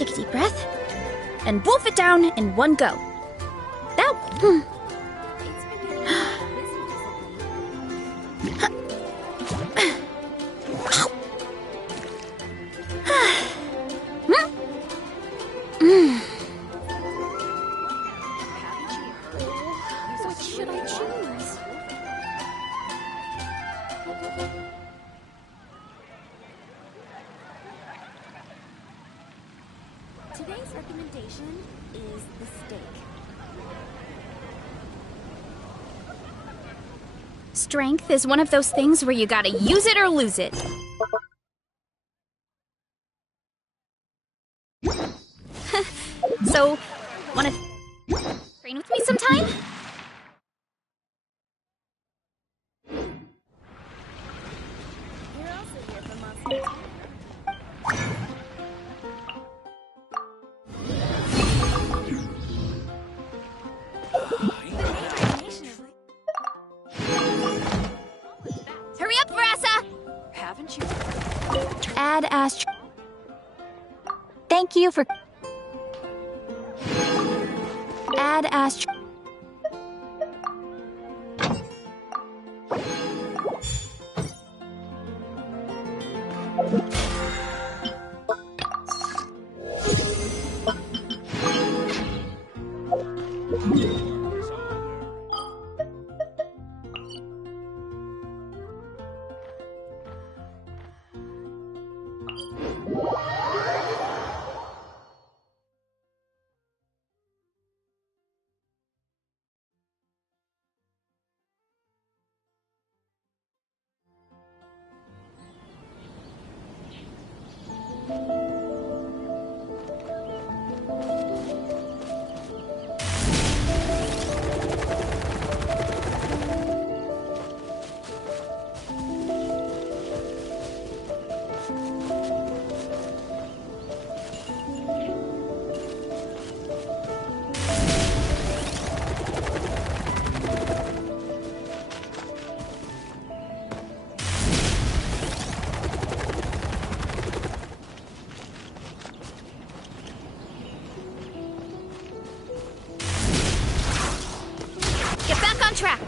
Take a deep breath. And wolf it down in one go. That... What should I choose? Today's recommendation is the steak. Strength is one of those things where you gotta use it or lose it. So, wanna train with me sometime? You're also here for monsters. Hurry up, Verasa! Haven't you? Add as... Thank you for... Add as... Get back on track!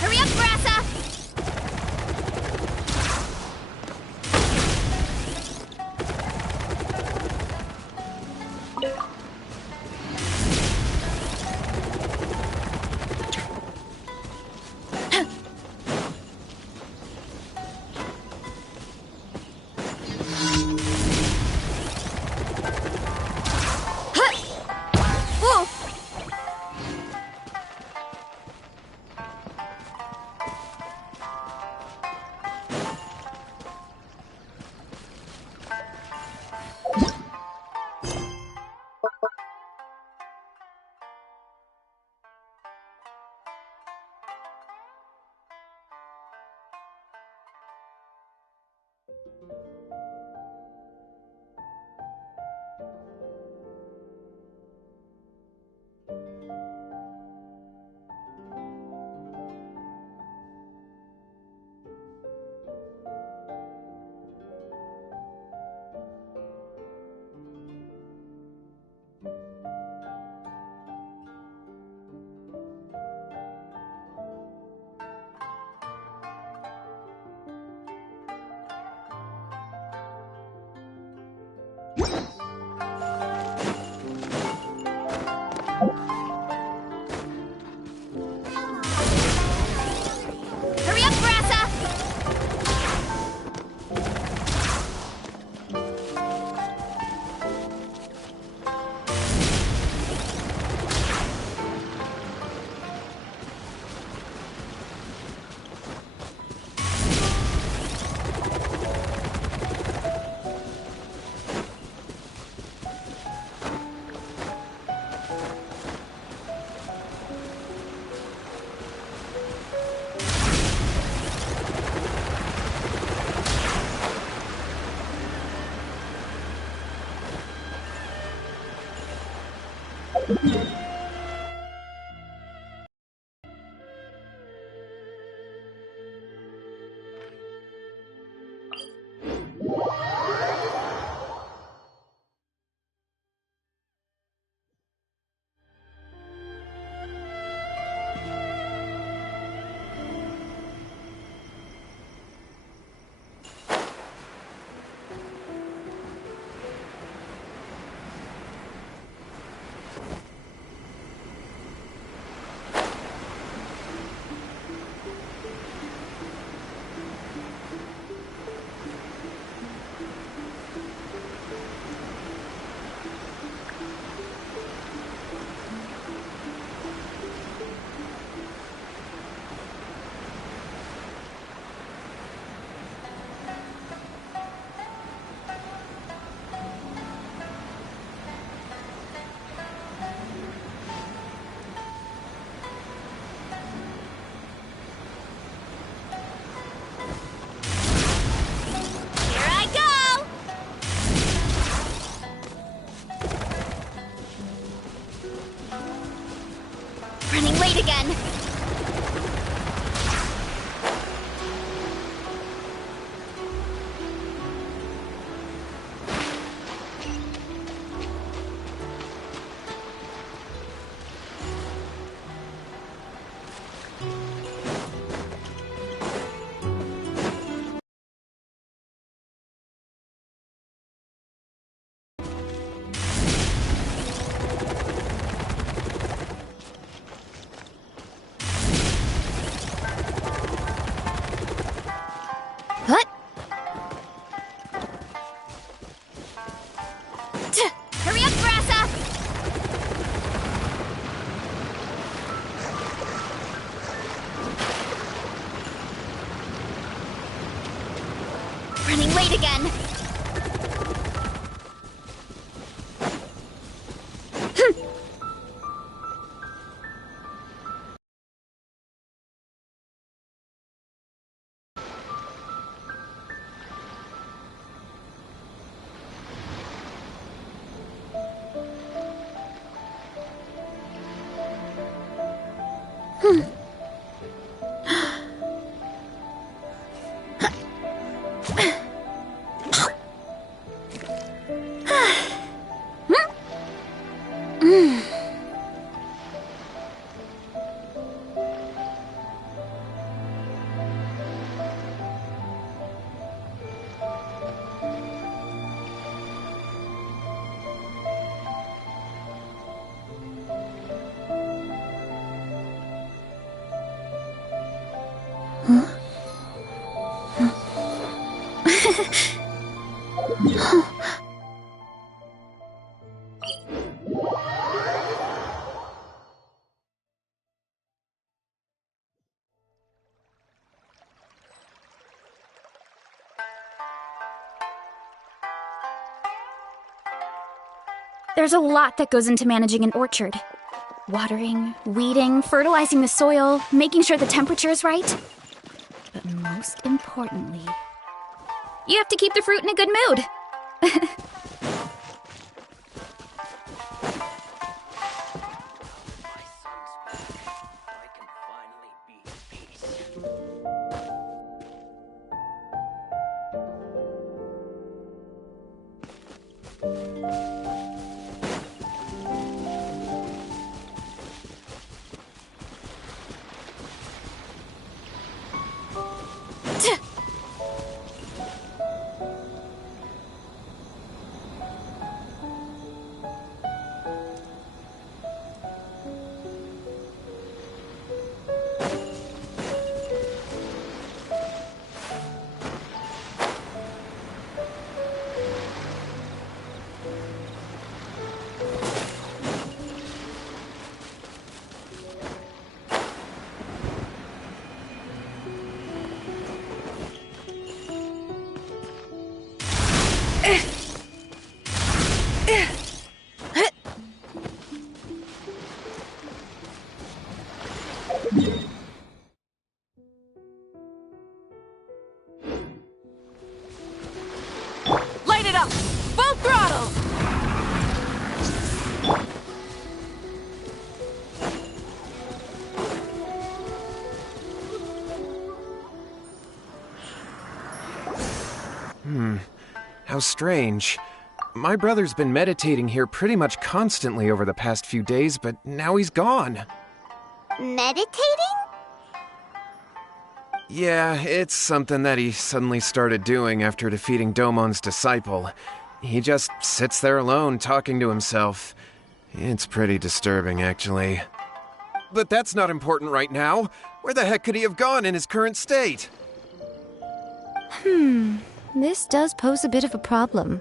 Hurry up, Verasa! Running late again. What? Hurry up, Brassa! Running late again. There's a lot that goes into managing an orchard. Watering, weeding, fertilizing the soil, making sure the temperature is right. But most importantly, you have to keep the fruit in a good mood. How strange. My brother's been meditating here pretty much constantly over the past few days, but now he's gone. Meditating? Yeah, it's something that he suddenly started doing after defeating Domon's disciple. He just sits there alone, talking to himself. It's pretty disturbing, actually. But that's not important right now. Where the heck could he have gone in his current state? This does pose a bit of a problem.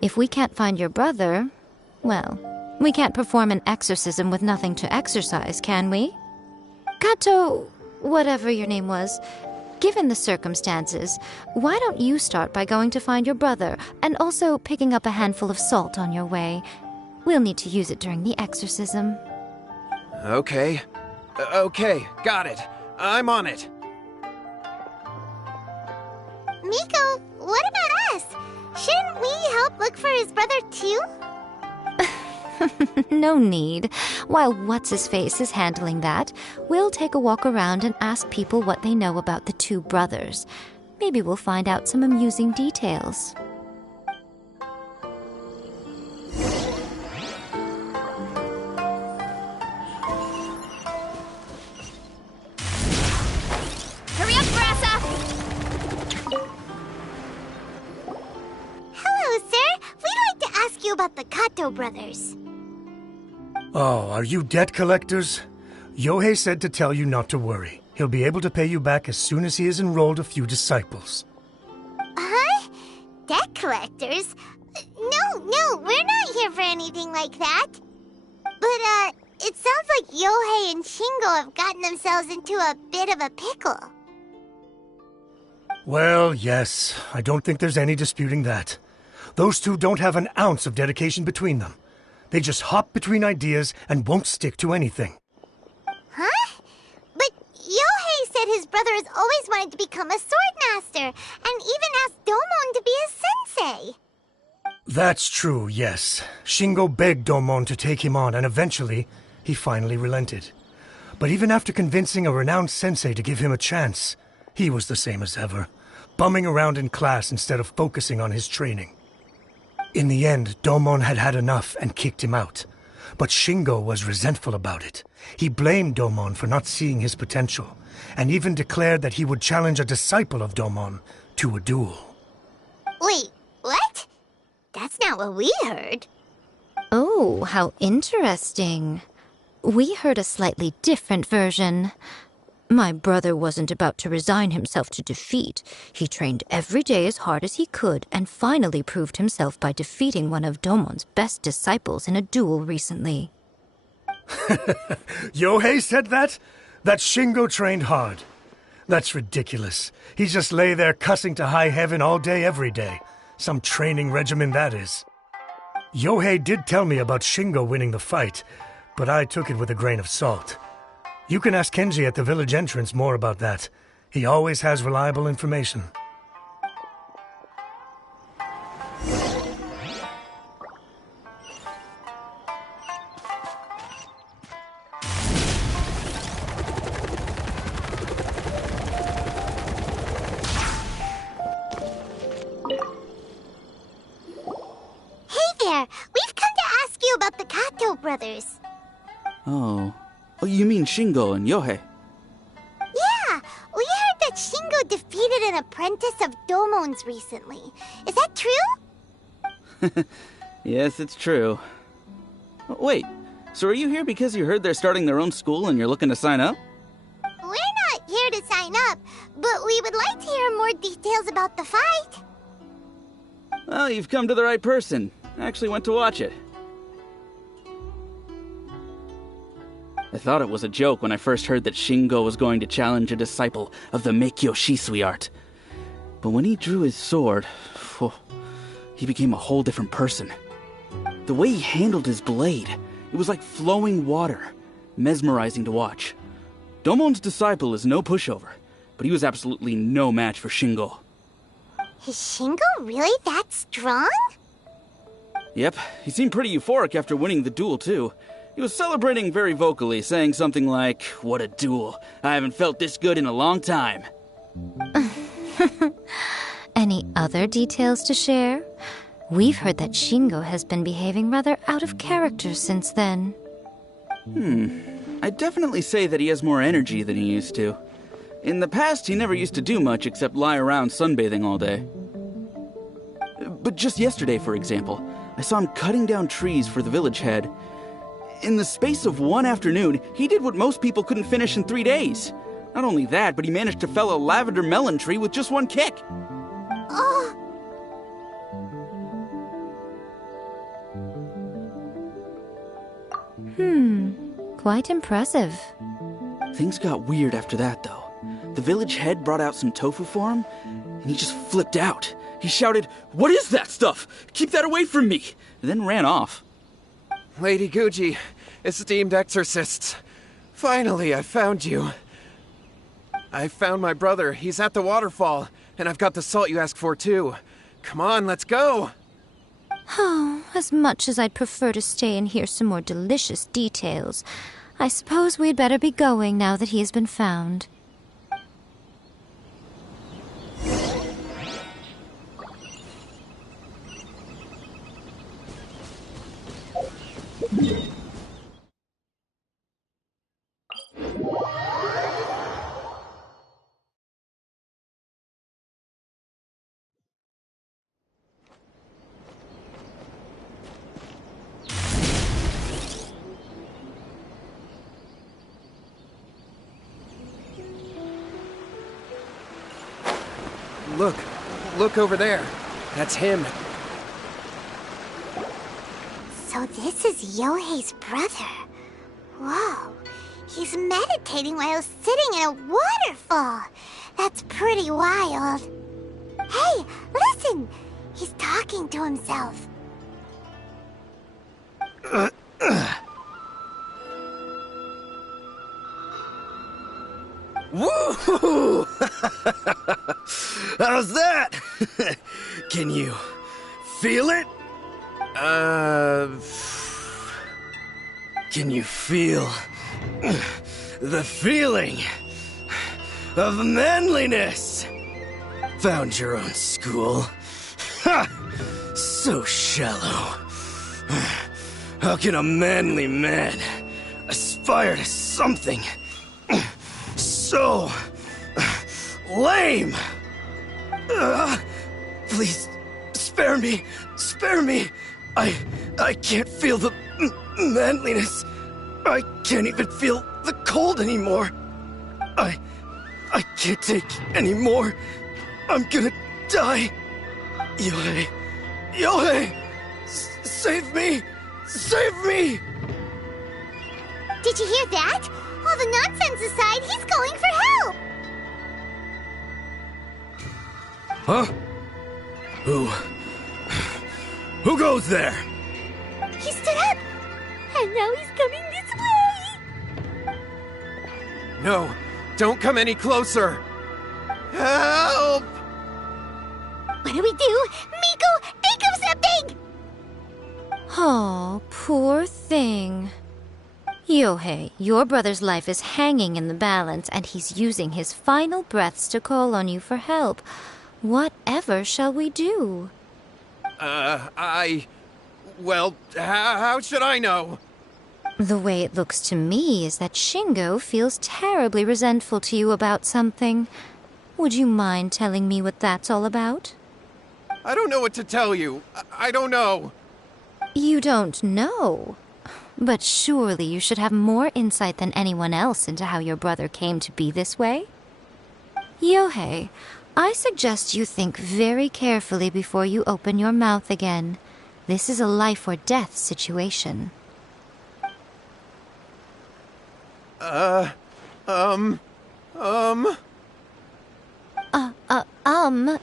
If we can't find your brother, well, we can't perform an exorcism with nothing to exorcise, can we? Kato, whatever your name was, given the circumstances, why don't you start by going to find your brother and also picking up a handful of salt on your way? We'll need to use it during the exorcism. Okay. Okay, got it. I'm on it. Miko, what about us? Shouldn't we help look for his brother too? No need. While What's-His-Face is handling that, we'll take a walk around and ask people what they know about the two brothers. Maybe we'll find out some amusing details. Hurry up, Brassa! Hello, sir. We'd like to ask you about the Kato brothers. Oh, are you debt collectors? Yohei said to tell you not to worry. He'll be able to pay you back as soon as he has enrolled a few disciples. Huh? Debt collectors? No, we're not here for anything like that. But, it sounds like Yohei and Shingo have gotten themselves into a bit of a pickle. Well, yes, I don't think there's any disputing that. Those two don't have an ounce of dedication between them. They just hop between ideas and won't stick to anything. Huh? But Yohei said his brother has always wanted to become a sword master, and even asked Domon to be his sensei. That's true, yes. Shingo begged Domon to take him on, and eventually, he finally relented. But even after convincing a renowned sensei to give him a chance, he was the same as ever, bumming around in class instead of focusing on his training. In the end, Domon had had enough and kicked him out. But Shingo was resentful about it. He blamed Domon for not seeing his potential, and even declared that he would challenge a disciple of Domon to a duel. Wait, what? That's not what we heard. Oh, how interesting. We heard a slightly different version. My brother wasn't about to resign himself to defeat. He trained every day as hard as he could and finally proved himself by defeating one of Domon's best disciples in a duel recently. Yohei said that? That Shingo trained hard. That's ridiculous. He just lay there cussing to high heaven all day every day. Some training regimen that is. Yohei did tell me about Shingo winning the fight, but I took it with a grain of salt. You can ask Kenji at the village entrance more about that. He always has reliable information. Hey there, we've come to ask you about the Kato brothers. Oh, you mean Shingo and Yohei? Yeah, we heard that Shingo defeated an apprentice of Domon's recently. Is that true? Yes, it's true. Wait, so are you here because you heard they're starting their own school and you're looking to sign up? We're not here to sign up, but we would like to hear more details about the fight. Well, you've come to the right person. I actually went to watch it. I thought it was a joke when I first heard that Shingo was going to challenge a disciple of the Meikyo Shisui art. But when he drew his sword, he became a whole different person. The way he handled his blade, it was like flowing water, mesmerizing to watch. Domon's disciple is no pushover, but he was absolutely no match for Shingo. Is Shingo really that strong? Yep, he seemed pretty euphoric after winning the duel too. He was celebrating very vocally, saying something like, "What a duel. I haven't felt this good in a long time." Any other details to share? We've heard that Shingo has been behaving rather out of character since then. I'd definitely say that he has more energy than he used to. In the past, he never used to do much except lie around sunbathing all day. But just yesterday, for example, I saw him cutting down trees for the village head. In the space of one afternoon, he did what most people couldn't finish in 3 days. Not only that, but he managed to fell a lavender melon tree with just one kick. Oh! Quite impressive. Things got weird after that, though. The village head brought out some tofu for him, and he just flipped out. He shouted, "What is that stuff? Keep that away from me!" and then ran off. Lady Guji, esteemed exorcists. Finally, I found you. I found my brother. He's at the waterfall, and I've got the salt you asked for, too. Come on, let's go! Oh, as much as I'd prefer to stay and hear some more delicious details, I suppose we'd better be going now that he has been found. Look over there. That's him. So this is Yohei's brother. Whoa. He's meditating while sitting in a waterfall. That's pretty wild. Hey, listen! He's talking to himself. Woo! How's that? Can you feel it? Can you feel the feeling of manliness? Found your own school? Ha! So shallow. How can a manly man aspire to something so lame? Please, spare me. Spare me. I can't feel the manliness. I can't even feel the cold anymore. I can't take any more. I'm gonna die. Yohei. Yohei! Save me! Save me! Did you hear that? All the nonsense aside, he's going for help! Huh? Who goes there? He stood up! And now he's coming this way! No, don't come any closer. Help! What do we do? Miko, think of something! Oh, poor thing. Yohei, your brother's life is hanging in the balance, and he's using his final breaths to call on you for help. Whatever shall we do? Well, how should I know? The way it looks to me is that Shingo feels terribly resentful to you about something. Would you mind telling me what that's all about? I don't know what to tell you. I don't know. You don't know? But surely you should have more insight than anyone else into how your brother came to be this way? Yohei, I suggest you think very carefully before you open your mouth again. This is a life or death situation.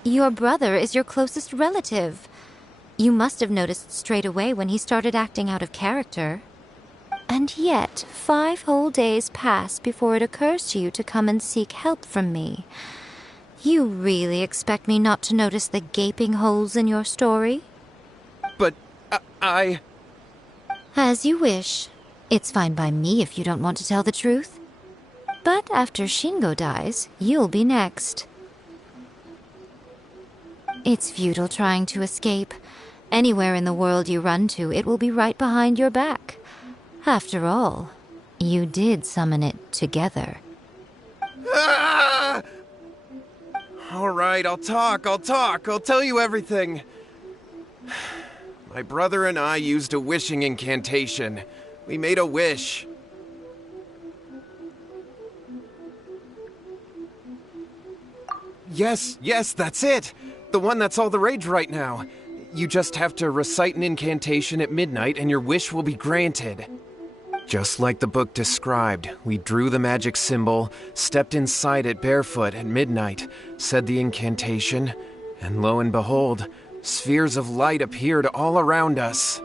Your brother is your closest relative. You must have noticed straight away when he started acting out of character. And yet, 5 whole days pass before it occurs to you to come and seek help from me. You really expect me not to notice the gaping holes in your story? But I... As you wish. It's fine by me if you don't want to tell the truth. But after Shingo dies, you'll be next. It's futile trying to escape. Anywhere in the world you run to, it will be right behind your back. After all, you did summon it together. Ah! All right, I'll talk. I'll tell you everything. My brother and I used a wishing incantation. We made a wish. Yes, that's it. The one that's all the rage right now. You just have to recite an incantation at midnight and your wish will be granted. Just like the book described, we drew the magic symbol, stepped inside it barefoot at midnight, said the incantation, and lo and behold, spheres of light appeared all around us.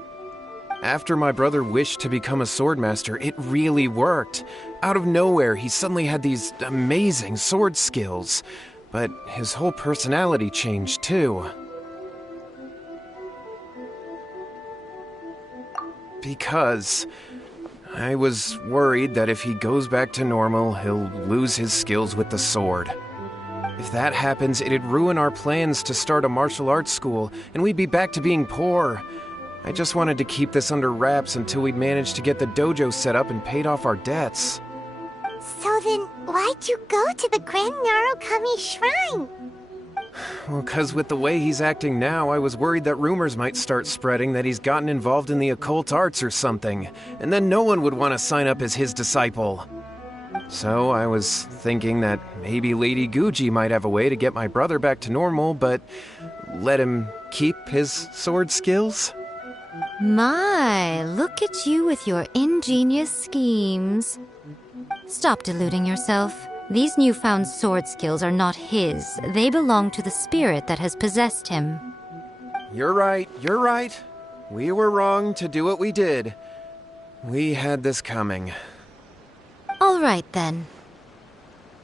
After my brother wished to become a swordmaster, it really worked. Out of nowhere, he suddenly had these amazing sword skills, but his whole personality changed too. Because I was worried that if he goes back to normal, he'll lose his skills with the sword. If that happens, it'd ruin our plans to start a martial arts school, and we'd be back to being poor. I just wanted to keep this under wraps until we'd managed to get the dojo set up and paid off our debts. So then, why'd you go to the Grand Narukami Shrine? Well, 'cause with the way he's acting now, I was worried that rumors might start spreading that he's gotten involved in the occult arts or something, and then no one would want to sign up as his disciple. So I was thinking that maybe Lady Guji might have a way to get my brother back to normal, but let him keep his sword skills? My, look at you with your ingenious schemes. Stop deluding yourself. These newfound sword skills are not his. They belong to the spirit that has possessed him. You're right. We were wrong to do what we did. We had this coming. All right, then.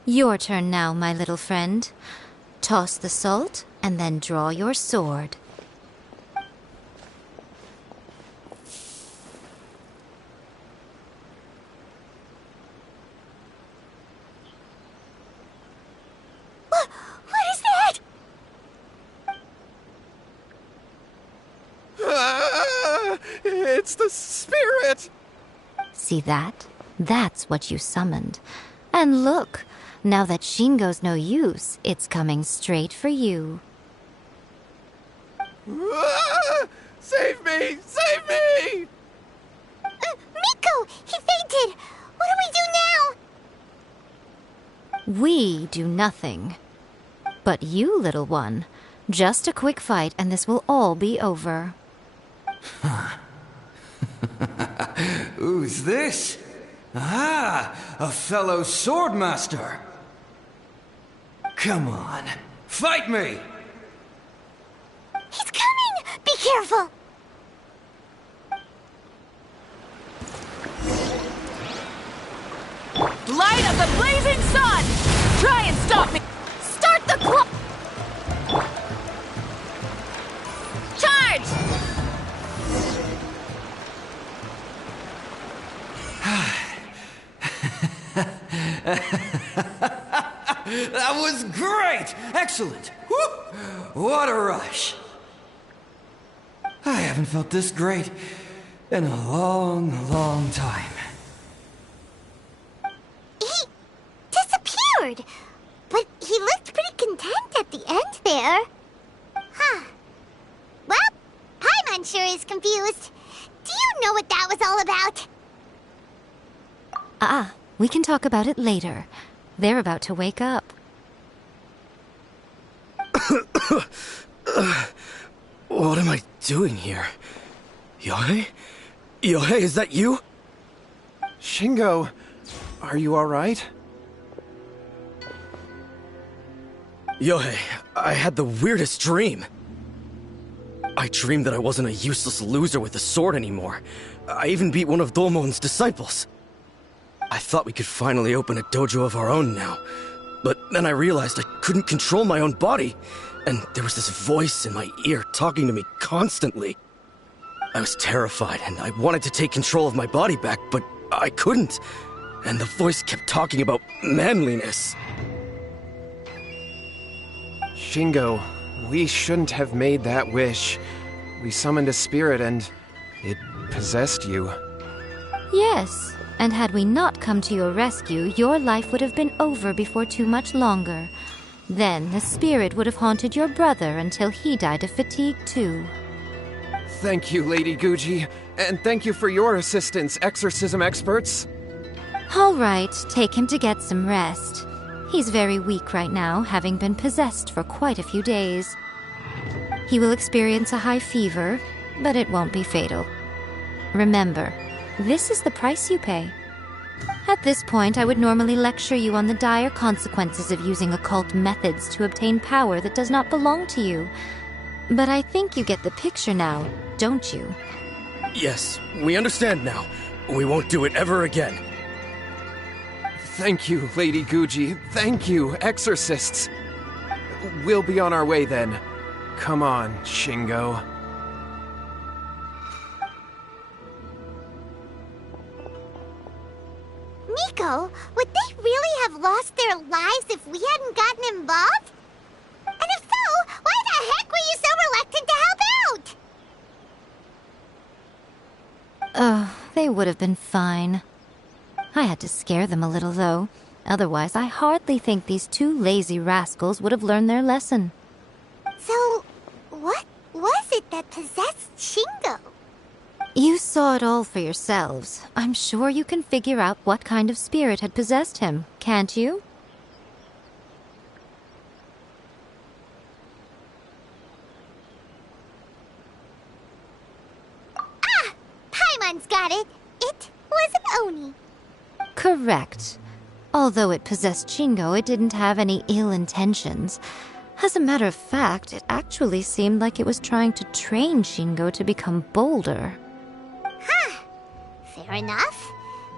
Your turn now, my little friend. Toss the salt, and then draw your sword. What is that? It's the spirit! See that? That's what you summoned. And look, now that Shingo's no use, it's coming straight for you. Save me! Save me! Miko! He fainted! What do we do now? We do nothing. But you, little one, just a quick fight and this will all be over. Who's this? Ah, a fellow swordmaster. Come on, fight me! He's coming! Be careful! Light of the blazing sun! Try and stop me! Start the clock! Charge! That was great! Excellent! Whoop! What a rush! I haven't felt this great in a long, long time. He disappeared! But he looked pretty content at the end there. Huh. Well, Paimon sure is confused. Do you know what that was all about? We can talk about it later. They're about to wake up. What am I doing here? Yohei? Yohei, is that you? Shingo, are you alright? Yohei, I had the weirdest dream. I dreamed that I wasn't a useless loser with a sword anymore. I even beat one of Domon's disciples. I thought we could finally open a dojo of our own now. But then I realized I couldn't control my own body. And there was this voice in my ear talking to me constantly. I was terrified and I wanted to take control of my body back, but I couldn't. And the voice kept talking about manliness. Shingo, We shouldn't have made that wish. We summoned a spirit and it possessed you. Yes, and had we not come to your rescue, your life would have been over before too much longer. Then the spirit would have haunted your brother until he died of fatigue too. Thank you, Lady Guji, and thank you for your assistance, exorcism experts. All right, take him to get some rest. He's very weak right now, having been possessed for quite a few days. He will experience a high fever, but it won't be fatal. Remember, this is the price you pay. At this point, I would normally lecture you on the dire consequences of using occult methods to obtain power that does not belong to you. But I think you get the picture now, don't you? Yes, we understand now. We won't do it ever again. Thank you, Lady Guji. Thank you, exorcists. We'll be on our way then. Come on, Shingo. Miko, would they really have lost their lives if we hadn't gotten involved? And if so, why the heck were you so reluctant to help out? Oh, they would have been fine. I had to scare them a little, though. Otherwise, I hardly think these two lazy rascals would have learned their lesson. So, what was it that possessed Shingo? You saw it all for yourselves. I'm sure you can figure out what kind of spirit had possessed him, can't you? Ah! Paimon's got it! It was an Oni. Correct. Although it possessed Shingo, it didn't have any ill intentions. As a matter of fact, it actually seemed like it was trying to train Shingo to become bolder. Huh. Fair enough.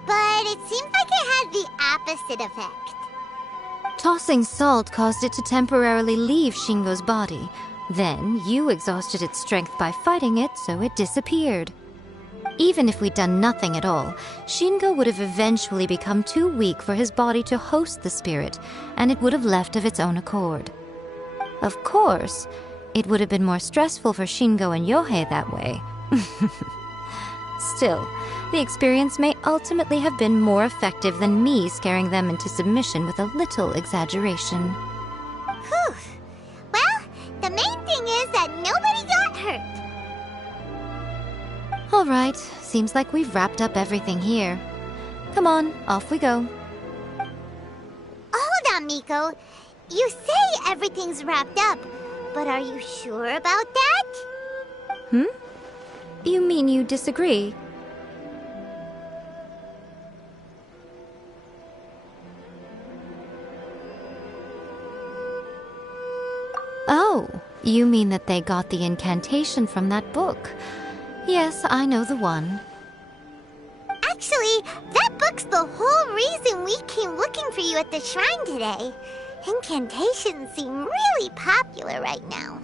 But it seemed like it had the opposite effect. Tossing salt caused it to temporarily leave Shingo's body. Then, you exhausted its strength by fighting it, so it disappeared. Even if we'd done nothing at all, Shingo would have eventually become too weak for his body to host the spirit, and it would have left of its own accord. Of course, it would have been more stressful for Shingo and Yohei that way. Still, the experience may ultimately have been more effective than me scaring them into submission with a little exaggeration. Whew. Well, the main thing is that nobody got hurt. All right, seems like we've wrapped up everything here. Come on, off we go. Hold on, Miko. You say everything's wrapped up, but are you sure about that? You mean you disagree? Oh, you mean that they got the incantation from that book. Yes, I know the one. Actually, that book's the whole reason we came looking for you at the shrine today. Incantations seem really popular right now.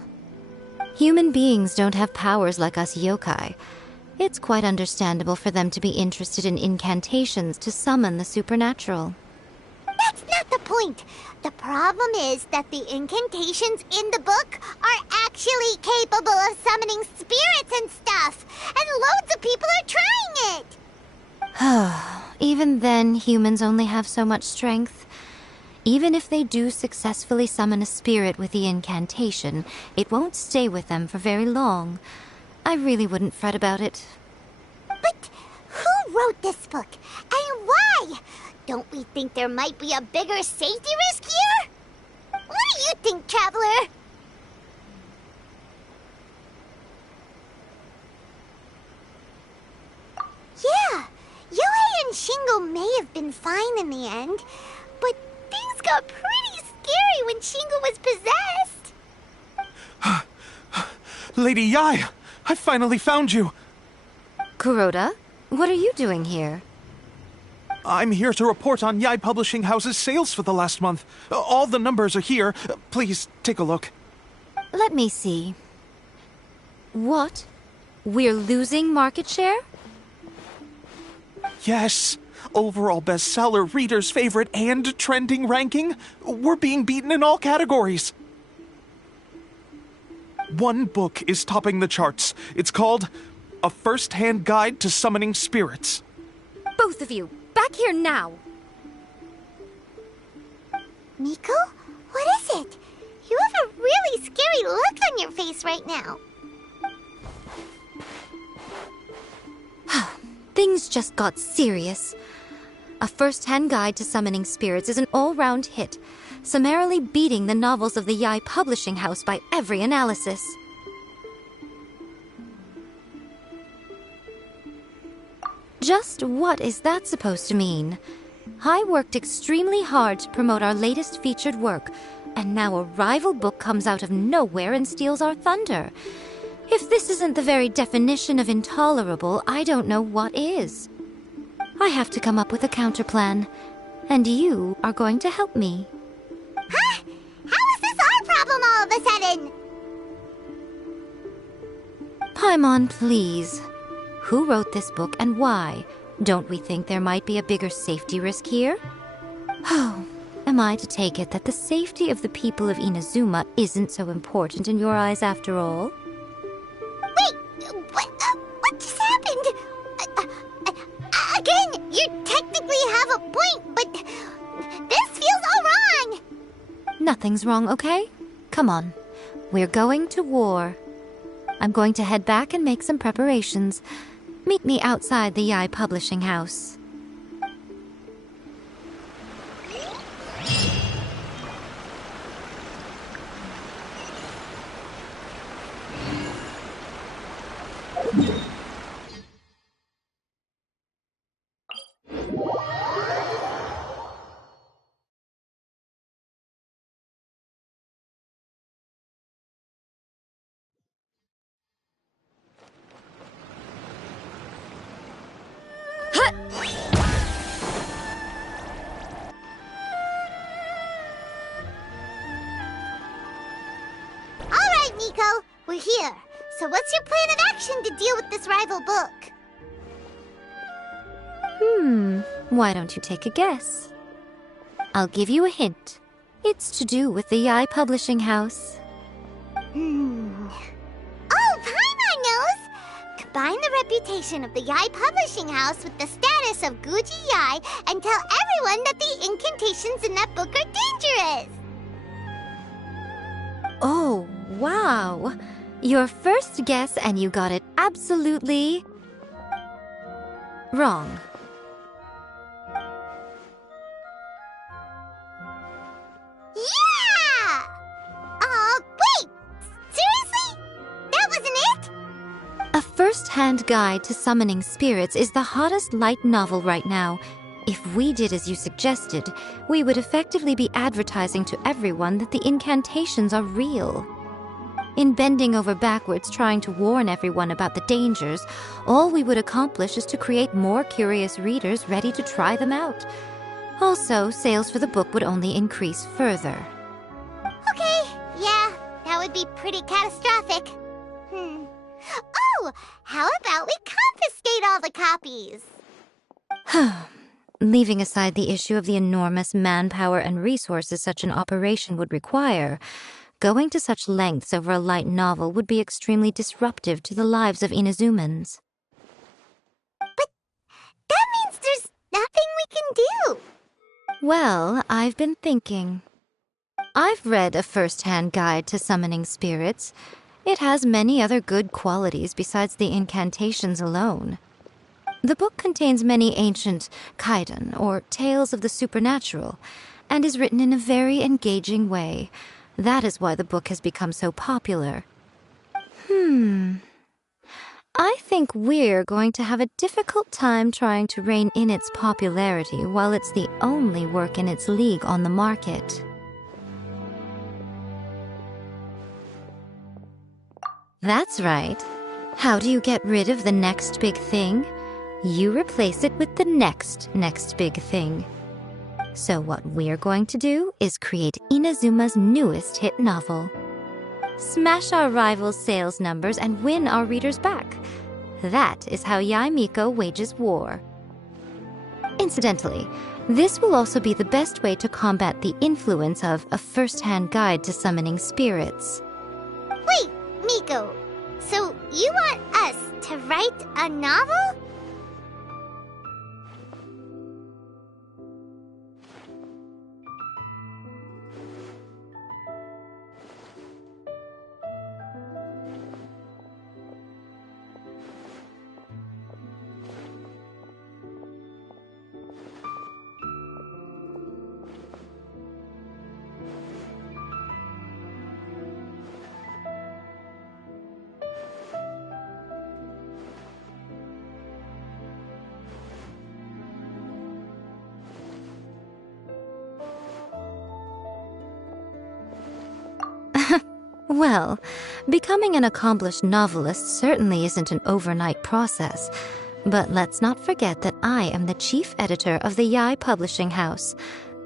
Human beings don't have powers like us yokai. It's quite understandable for them to be interested in incantations to summon the supernatural. That's not the point. The problem is that the incantations in the book are actually capable of summoning spirits and stuff, and loads of people are trying it. Even then, humans only have so much strength. Even if they do successfully summon a spirit with the incantation, it won't stay with them for very long. I really wouldn't fret about it. But who wrote this book, and why? Don't we think there might be a bigger safety risk here? What do you think, Traveler? Yeah, Yohei and Shingo may have been fine in the end, but things got pretty scary when Shingo was possessed. Lady Yai, I finally found you. Kuroda, what are you doing here? I'm here to report on Yai Publishing House's sales for the last month. All the numbers are here. Please, take a look. Let me see. What? We're losing market share? Yes. Overall bestseller, reader's favorite, and trending ranking. We're being beaten in all categories. One book is topping the charts. It's called A First-Hand Guide to Summoning Spirits. Both of you, back here now! Miko? What is it? You have a really scary look on your face right now. Things just got serious. A First-Hand Guide to Summoning Spirits is an all-round hit, summarily beating the novels of the Yae Publishing House by every analysis. Just what is that supposed to mean? I worked extremely hard to promote our latest featured work, and now a rival book comes out of nowhere and steals our thunder. If this isn't the very definition of intolerable, I don't know what is. I have to come up with a counterplan, and you are going to help me. Huh? How is this our problem all of a sudden? Paimon, please. Who wrote this book and why? Don't we think there might be a bigger safety risk here? Oh, am I to take it that the safety of the people of Inazuma isn't so important in your eyes after all? Wait, what just happened? Again, you technically have a point, but this feels all wrong. Nothing's wrong, okay? Come on. We're going to war. I'm going to head back and make some preparations. Meet me outside the Yae Publishing House. Miko, we're here. So what's your plan of action to deal with this rival book? Why don't you take a guess? I'll give you a hint. It's to do with the Yae Publishing House. Oh, Paimon knows! Combine the reputation of the Yae Publishing House with the status of Guji Yae and tell everyone that the incantations in that book are dangerous! Oh, wow! Your first guess and you got it absolutely wrong. Yeah! Wait! Seriously? That wasn't it? A First-Hand Guide to Summoning Spirits is the hottest light novel right now. If we did as you suggested, we would effectively be advertising to everyone that the incantations are real. In bending over backwards trying to warn everyone about the dangers, all we would accomplish is to create more curious readers ready to try them out. Also, sales for the book would only increase further. Okay, yeah, that would be pretty catastrophic. Oh, how about we confiscate all the copies? Leaving aside the issue of the enormous manpower and resources such an operation would require, going to such lengths over a light novel would be extremely disruptive to the lives of Inazumans. But that means there's nothing we can do. Well, I've been thinking. I've read A First-Hand Guide to Summoning Spirits. It has many other good qualities besides the incantations alone. The book contains many ancient kaidan, or tales of the supernatural, and is written in a very engaging way. That is why the book has become so popular. I think we're going to have a difficult time trying to rein in its popularity while it's the only work in its league on the market. That's right. How do you get rid of the next big thing? You replace it with the next big thing. So what we're going to do is create Inazuma's newest hit novel. Smash our rivals' sales numbers and win our readers back. That is how Yae Miko wages war. Incidentally, this will also be the best way to combat the influence of A First-Hand Guide to Summoning Spirits. Wait, Miko, so you want us to write a novel? Well, becoming an accomplished novelist certainly isn't an overnight process. But let's not forget that I am the chief editor of the Yae Publishing House.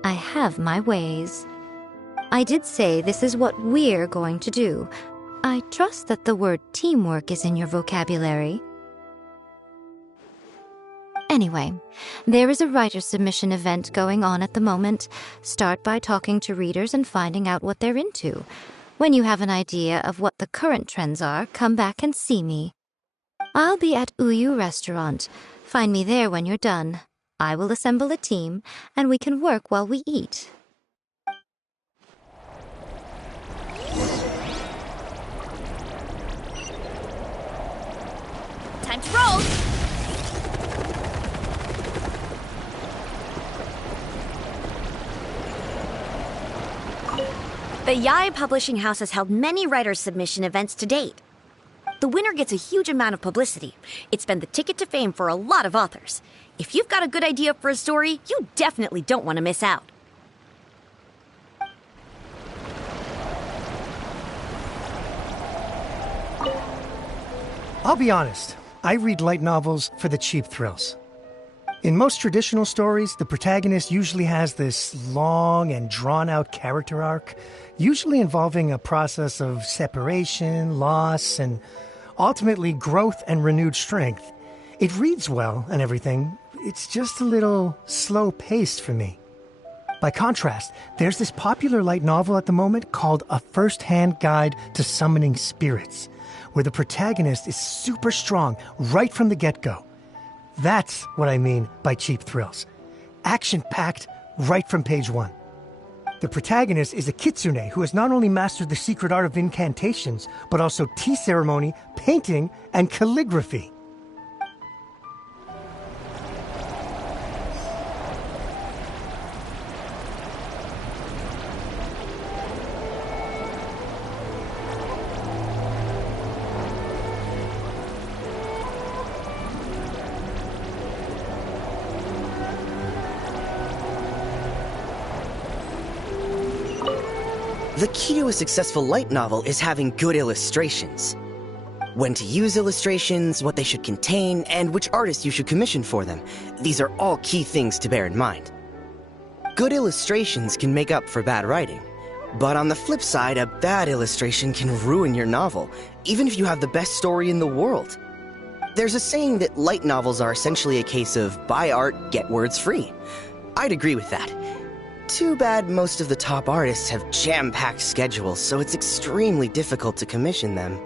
I have my ways. I did say this is what we're going to do. I trust that the word teamwork is in your vocabulary. Anyway, there is a writer submission event going on at the moment. Start by talking to readers and finding out what they're into. When you have an idea of what the current trends are, come back and see me. I'll be at Uyu Restaurant. Find me there when you're done. I will assemble a team, and we can work while we eat. Time to roll! The Yae Publishing House has held many writer submission events to date. The winner gets a huge amount of publicity. It's been the ticket to fame for a lot of authors. If you've got a good idea for a story, you definitely don't want to miss out. I'll be honest, I read light novels for the cheap thrills. In most traditional stories, the protagonist usually has this long and drawn-out character arc, usually involving a process of separation, loss, and ultimately growth and renewed strength. It reads well and everything, it's just a little slow-paced for me. By contrast, there's this popular light novel at the moment called A First-Hand Guide to Summoning Spirits, where the protagonist is super strong right from the get-go. That's what I mean by cheap thrills. Action-packed right from page 1. The protagonist is a kitsune who has not only mastered the secret art of incantations, but also tea ceremony, painting, and calligraphy. The key to a successful light novel is having good illustrations. When to use illustrations, what they should contain, and which artist you should commission for them. These are all key things to bear in mind. Good illustrations can make up for bad writing. But on the flip side, a bad illustration can ruin your novel, even if you have the best story in the world. There's a saying that light novels are essentially a case of buy art, get words free. I'd agree with that. Too bad most of the top artists have jam-packed schedules, so it's extremely difficult to commission them.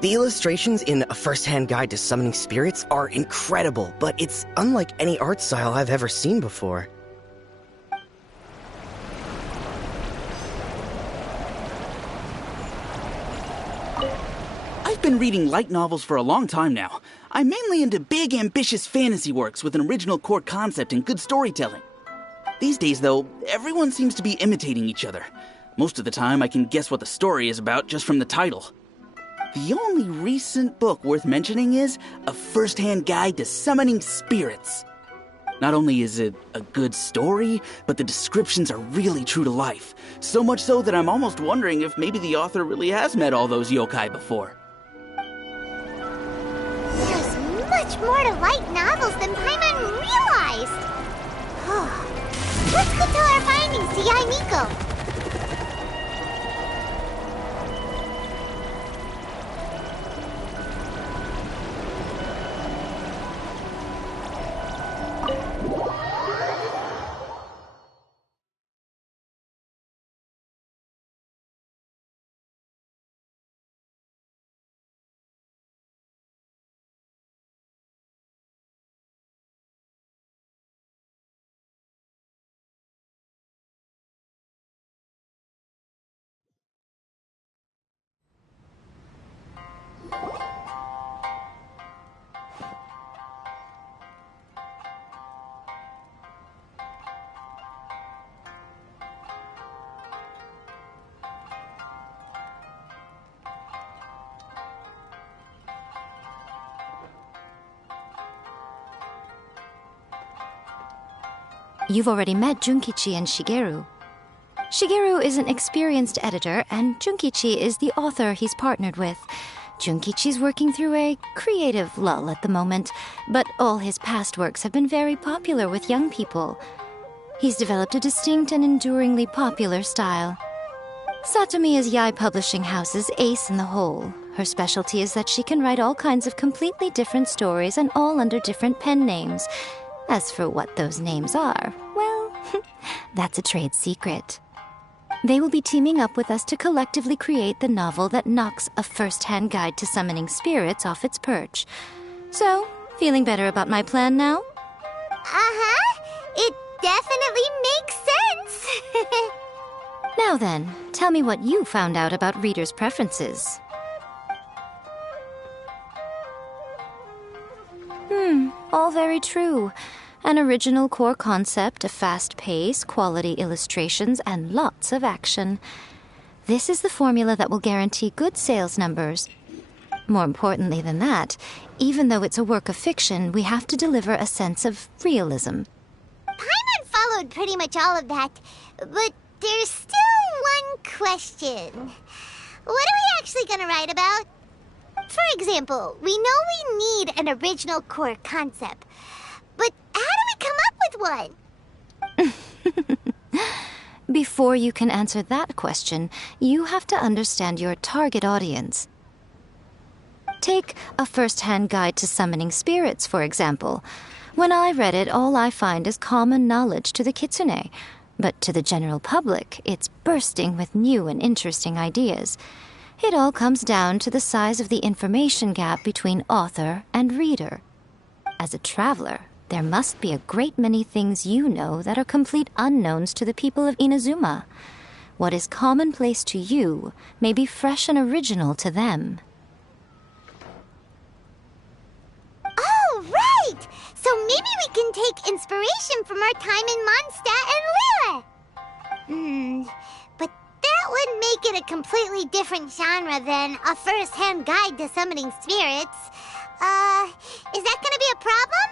The illustrations in A First-Hand Guide to Summoning Spirits are incredible, but it's unlike any art style I've ever seen before. I've been reading light novels for a long time now. I'm mainly into big, ambitious fantasy works with an original core concept and good storytelling. These days, though, everyone seems to be imitating each other. Most of the time, I can guess what the story is about just from the title. The only recent book worth mentioning is A First-Hand Guide to Summoning Spirits. Not only is it a good story, but the descriptions are really true to life. So much so that I'm almost wondering if maybe the author really has met all those yokai before. There's much more to light novels than Paimon realized. Let's go tell our findings to Yae Miko. You've already met Junkichi and Shigeru. Shigeru is an experienced editor, and Junkichi is the author he's partnered with. Junkichi's working through a creative lull at the moment, but all his past works have been very popular with young people. He's developed a distinct and enduringly popular style. Satomi is Yae Publishing House's ace in the hole. Her specialty is that she can write all kinds of completely different stories and all under different pen names. As for what those names are, well, that's a trade secret. They will be teaming up with us to collectively create the novel that knocks a first-hand guide to summoning spirits off its perch. So, feeling better about my plan now? Uh-huh. It definitely makes sense. Now then, tell me what you found out about readers' preferences. All very true. An original core concept, a fast pace, quality illustrations, and lots of action. This is the formula that will guarantee good sales numbers. More importantly than that, even though it's a work of fiction, we have to deliver a sense of realism. Paimon followed pretty much all of that, but there's still one question. What are we actually gonna write about? For example, we know we need an original core concept, but how do we come up with one? Before you can answer that question, you have to understand your target audience. Take a first-hand guide to summoning spirits, for example. When I read it, all I find is common knowledge to the kitsune, but to the general public, it's bursting with new and interesting ideas. It all comes down to the size of the information gap between author and reader. As a traveler, there must be a great many things you know that are complete unknowns to the people of Inazuma. What is commonplace to you may be fresh and original to them. Oh, right! So maybe we can take inspiration from our time in Mondstadt and Liyue. But that would make it a completely different genre than a first-hand guide to summoning spirits. Is that gonna be a problem?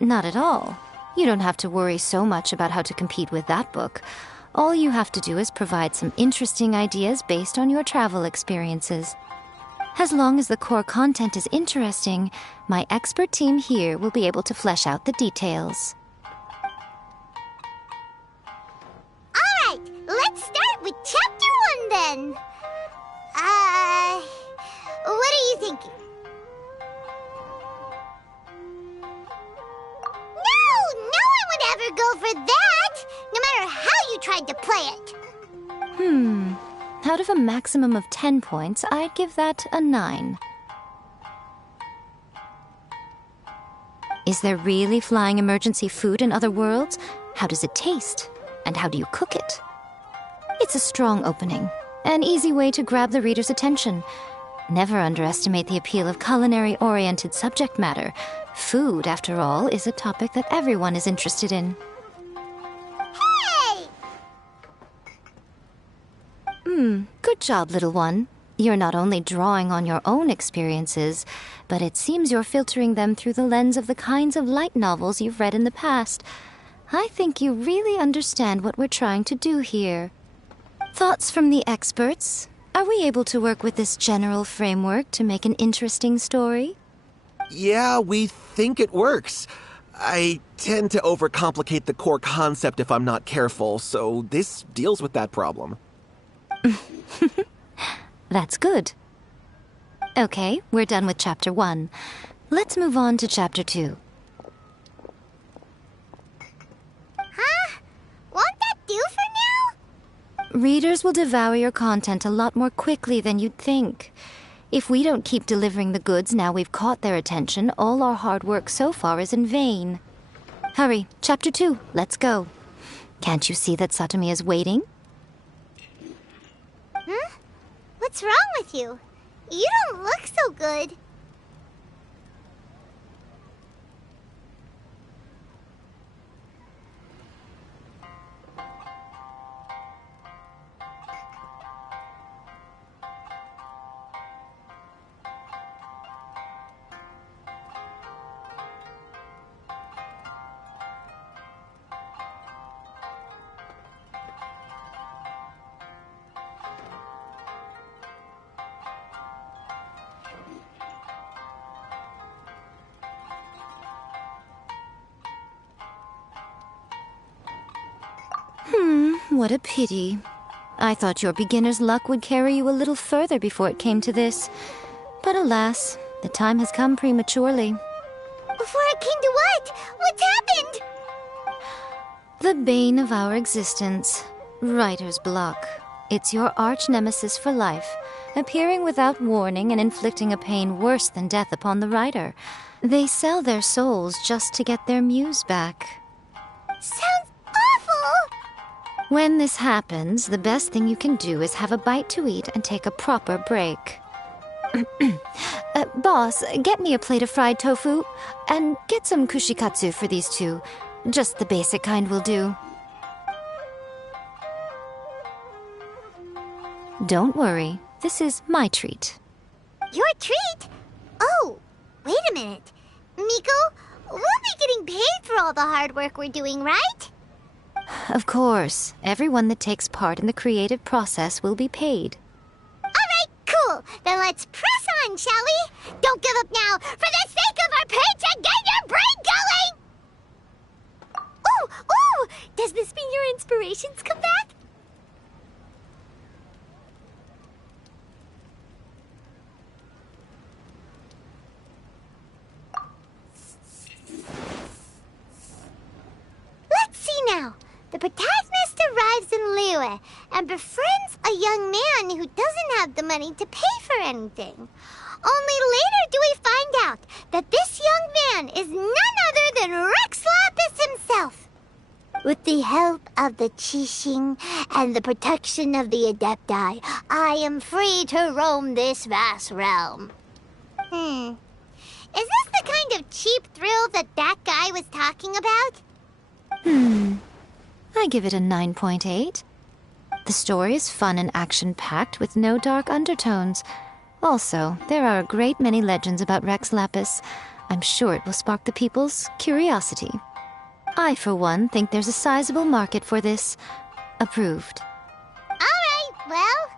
Not at all. You don't have to worry so much about how to compete with that book. All you have to do is provide some interesting ideas based on your travel experiences. As long as the core content is interesting, my expert team here will be able to flesh out the details. Alright, let's start with Chapter 1 then. What are you thinking? No one would ever go for that, no matter how you tried to play it. Out of a maximum of 10 points, I'd give that a 9. Is there really flying emergency food in other worlds? How does it taste? And how do you cook it? It's a strong opening, an easy way to grab the reader's attention. Never underestimate the appeal of culinary-oriented subject matter. Food, after all, is a topic that everyone is interested in. Hey! Good job, little one. You're not only drawing on your own experiences, but it seems you're filtering them through the lens of the kinds of light novels you've read in the past. I think you really understand what we're trying to do here. Thoughts from the experts? Are we able to work with this general framework to make an interesting story? Yeah, we think it works. I tend to overcomplicate the core concept if I'm not careful, so this deals with that problem. That's good. Okay, we're done with Chapter 1. Let's move on to Chapter 2. Huh? Won't that do for now? Readers will devour your content a lot more quickly than you'd think. If we don't keep delivering the goods now we've caught their attention, all our hard work so far is in vain. Hurry, Chapter 2, let's go. Can't you see that Satomi is waiting? Huh? What's wrong with you? You don't look so good. What a pity. I thought your beginner's luck would carry you a little further before it came to this. But alas, the time has come prematurely. Before it came to what? What's happened? The bane of our existence. Writer's block. It's your arch-nemesis for life, appearing without warning and inflicting a pain worse than death upon the writer. They sell their souls just to get their muse back. Sounds awful! When this happens, the best thing you can do is have a bite to eat and take a proper break. Boss, get me a plate of fried tofu, and get some kushikatsu for these two. Just the basic kind will do. Don't worry, this is my treat. Your treat? Oh, wait a minute. Miko, we'll be getting paid for all the hard work we're doing, right? Of course, everyone that takes part in the creative process will be paid. Alright, cool. Then let's press on, shall we? Don't give up now. For the sake of our paycheck, get your brain going! Ooh! Does this mean your inspirations come back? Let's see now. The protagonist arrives in Liyue and befriends a young man who doesn't have the money to pay for anything. Only later do we find out that this young man is none other than Rex Lapis himself. With the help of the Qixing and the protection of the Adepti, I am free to roam this vast realm. Is this the kind of cheap thrill that guy was talking about? I give it a 9.8. The story is fun and action-packed with no dark undertones. Also, there are a great many legends about Rex Lapis. I'm sure it will spark the people's curiosity. I, for one, think there's a sizable market for this. Approved. Alright, well,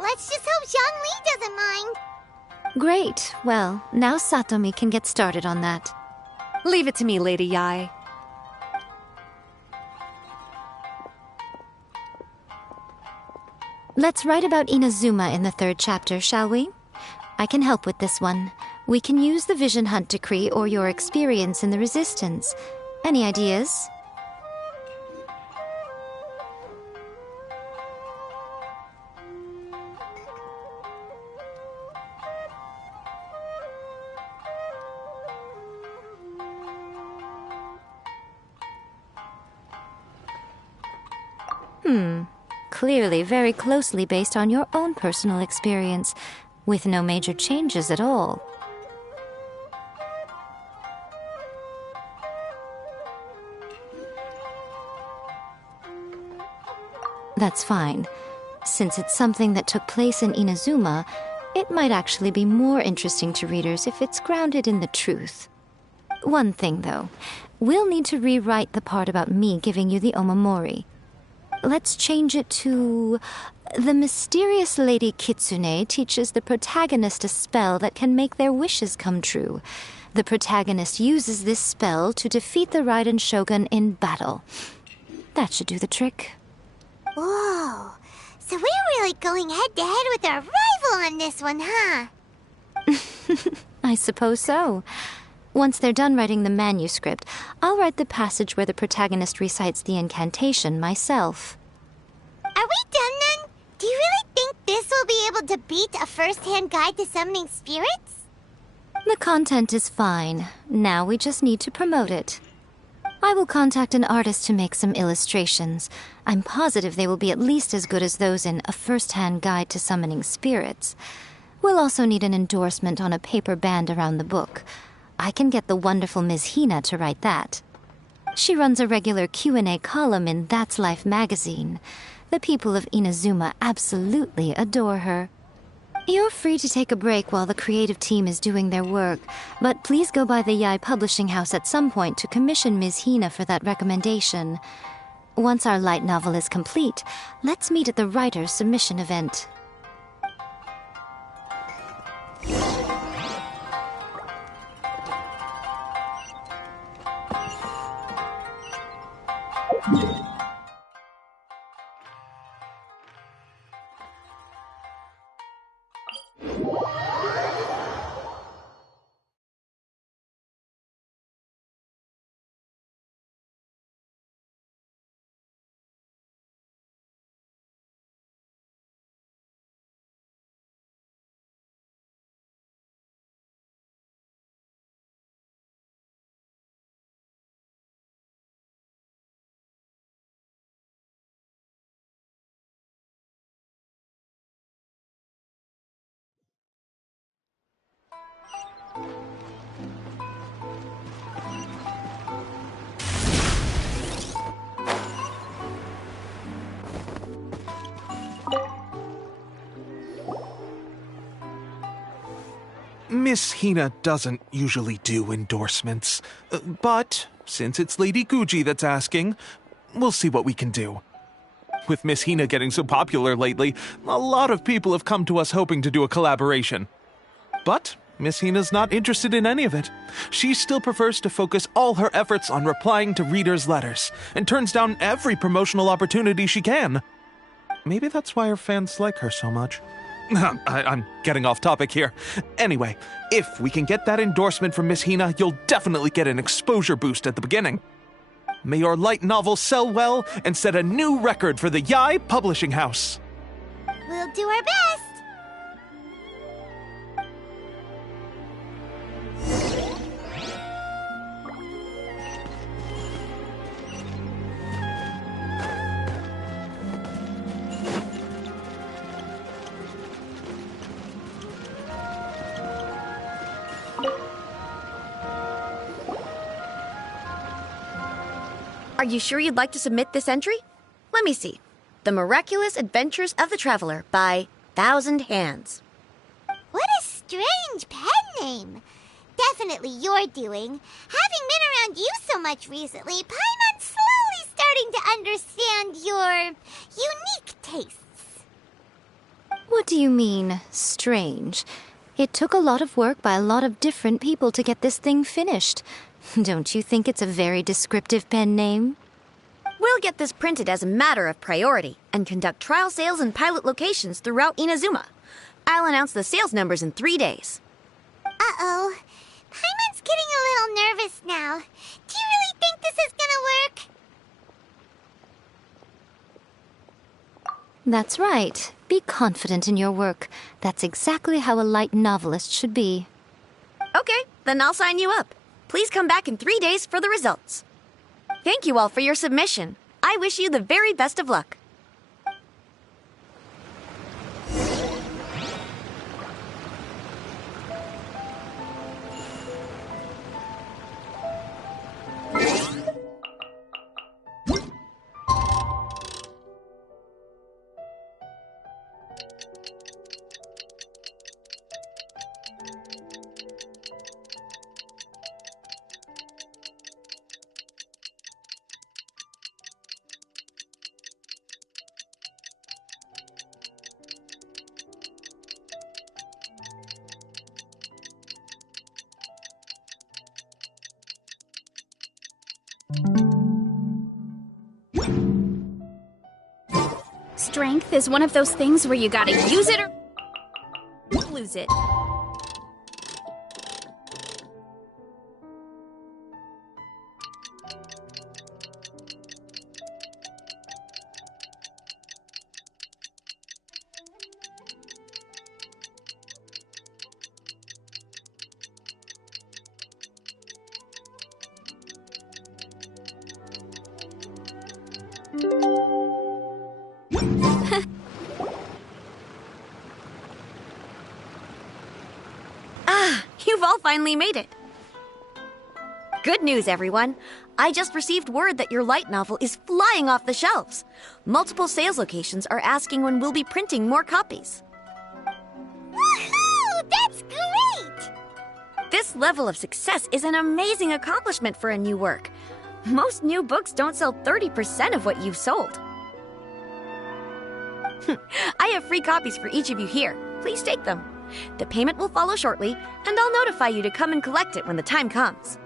let's just hope Zhongli doesn't mind. Great. Well, now Satomi can get started on that. Leave it to me, Lady Yai. Let's write about Inazuma in the 3rd chapter, shall we? I can help with this one. We can use the Vision Hunt decree or your experience in the Resistance. Any ideas? Clearly very closely based on your own personal experience, with no major changes at all. That's fine. Since it's something that took place in Inazuma, it might actually be more interesting to readers if it's grounded in the truth. One thing, though. We'll need to rewrite the part about me giving you the omamori. Let's change it to... The mysterious Lady Kitsune teaches the protagonist a spell that can make their wishes come true. The protagonist uses this spell to defeat the Raiden Shogun in battle. That should do the trick. Whoa, so we're really going head-to-head with our rival on this one, huh? I suppose so. Once they're done writing the manuscript, I'll write the passage where the protagonist recites the incantation myself. Are we done then? Do you really think this will be able to beat a first-hand guide to summoning spirits? The content is fine. Now we just need to promote it. I will contact an artist to make some illustrations. I'm positive they will be at least as good as those in A First-Hand Guide to Summoning Spirits. We'll also need an endorsement on a paper band around the book. I can get the wonderful Ms. Hina to write that. She runs a regular Q&A column in That's Life magazine. The people of Inazuma absolutely adore her. You're free to take a break while the creative team is doing their work, but please go by the Yai Publishing House at some point to commission Ms. Hina for that recommendation. Once our light novel is complete, let's meet at the writer's submission event. Miss Hina doesn't usually do endorsements, but since it's Lady Guji that's asking, we'll see what we can do. With Miss Hina getting so popular lately, a lot of people have come to us hoping to do a collaboration. But Miss Hina's not interested in any of it. She still prefers to focus all her efforts on replying to readers' letters, and turns down every promotional opportunity she can. Maybe that's why her fans like her so much. I'm getting off topic here. Anyway, if we can get that endorsement from Miss Hina, you'll definitely get an exposure boost at the beginning. May your light novel sell well and set a new record for the Yae Publishing House. We'll do our best. Are you sure you'd like to submit this entry? Let me see. The Miraculous Adventures of the Traveler by Thousand Hands. What a strange pen name. Definitely your doing. Having been around you so much recently, Paimon's slowly starting to understand your unique tastes. What do you mean, strange? It took a lot of work by a lot of different people to get this thing finished. Don't you think it's a very descriptive pen name? We'll get this printed as a matter of priority and conduct trial sales in pilot locations throughout Inazuma. I'll announce the sales numbers in 3 days. Uh-oh. Paimon's getting a little nervous now. Do you really think this is gonna work? That's right. Be confident in your work. That's exactly how a light novelist should be. Okay, then I'll sign you up. Please come back in 3 days for the results. Thank you all for your submission. I wish you the very best of luck. Strength is one of those things where you gotta use it or lose it. You've all finally made it. Good news, everyone. I just received word that your light novel is flying off the shelves. Multiple sales locations are asking when we'll be printing more copies. Woohoo! That's great! This level of success is an amazing accomplishment for a new work. Most new books don't sell 30% of what you've sold. I have free copies for each of you here. Please take them. The payment will follow shortly, and I'll notify you to come and collect it when the time comes.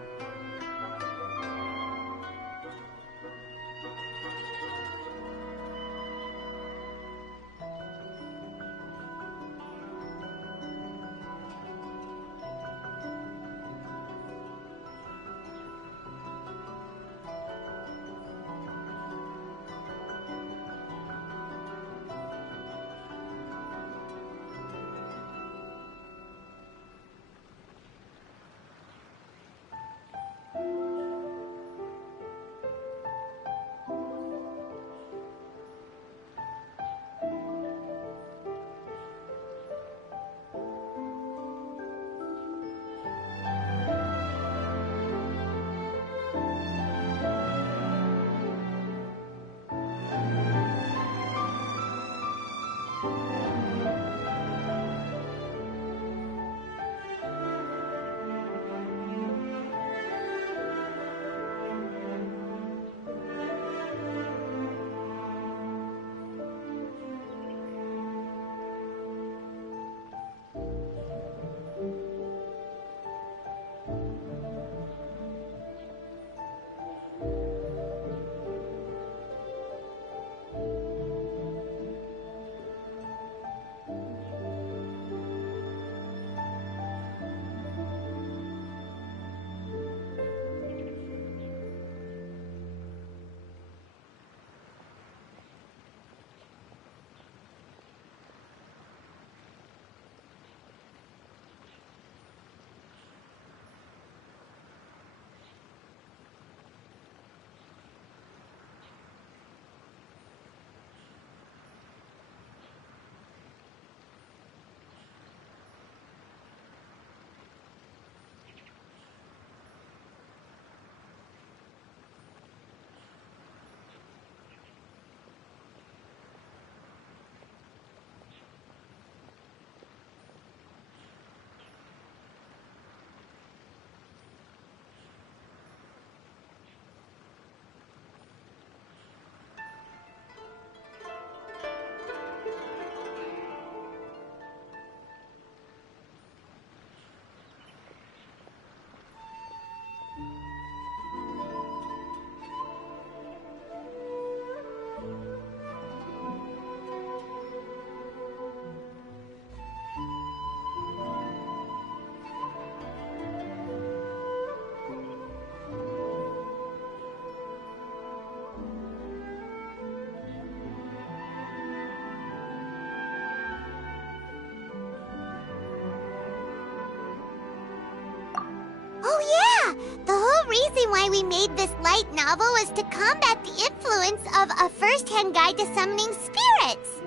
reason why we made this light novel was to combat the influence of a first-hand guide to summoning spirits.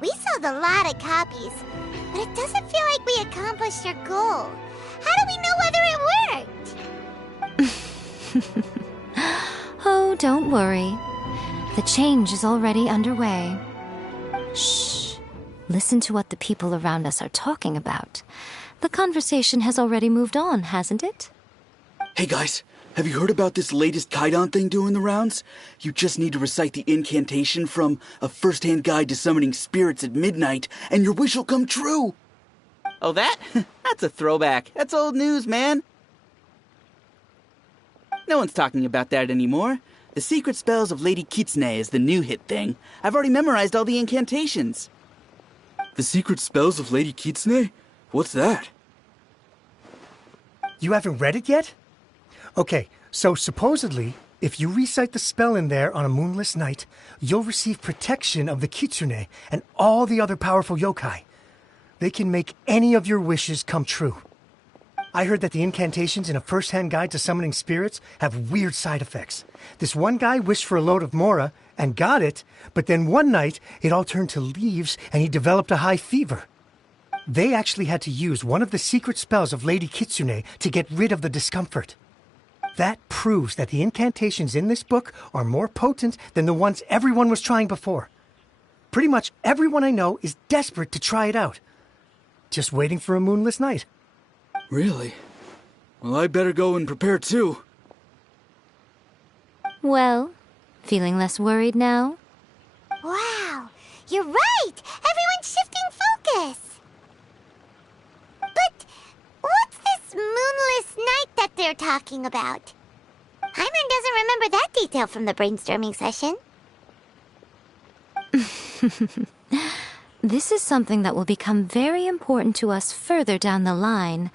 We sold a lot of copies, but it doesn't feel like we accomplished our goal. How do we know whether it worked? Oh, don't worry. The change is already underway. Shh. Listen to what the people around us are talking about. The conversation has already moved on, hasn't it? Hey guys, have you heard about this latest Kaidan thing doing the rounds? You just need to recite the incantation from A First-Hand Guide to Summoning Spirits at midnight, and your wish will come true! Oh, that? That's a throwback. That's old news, man. No one's talking about that anymore. The Secret Spells of Lady Kitsune is the new hit thing. I've already memorized all the incantations. The Secret Spells of Lady Kitsune? What's that? You haven't read it yet? Okay, so supposedly, if you recite the spell in there on a moonless night, you'll receive protection of the Kitsune and all the other powerful yokai. They can make any of your wishes come true. I heard that the incantations in A First-Hand Guide to Summoning Spirits have weird side effects. This one guy wished for a load of mora and got it, but then one night it all turned to leaves and he developed a high fever. They actually had to use one of the secret spells of Lady Kitsune to get rid of the discomfort. That proves that the incantations in this book are more potent than the ones everyone was trying before. Pretty much everyone I know is desperate to try it out. Just waiting for a moonless night. Really? Well, I better go and prepare too. Well, feeling less worried now? Wow, you're right! Everyone's shifting focus! But what's this moonless night that they're talking about? Hyman doesn't remember that detail from the brainstorming session. This is something that will become very important to us further down the line.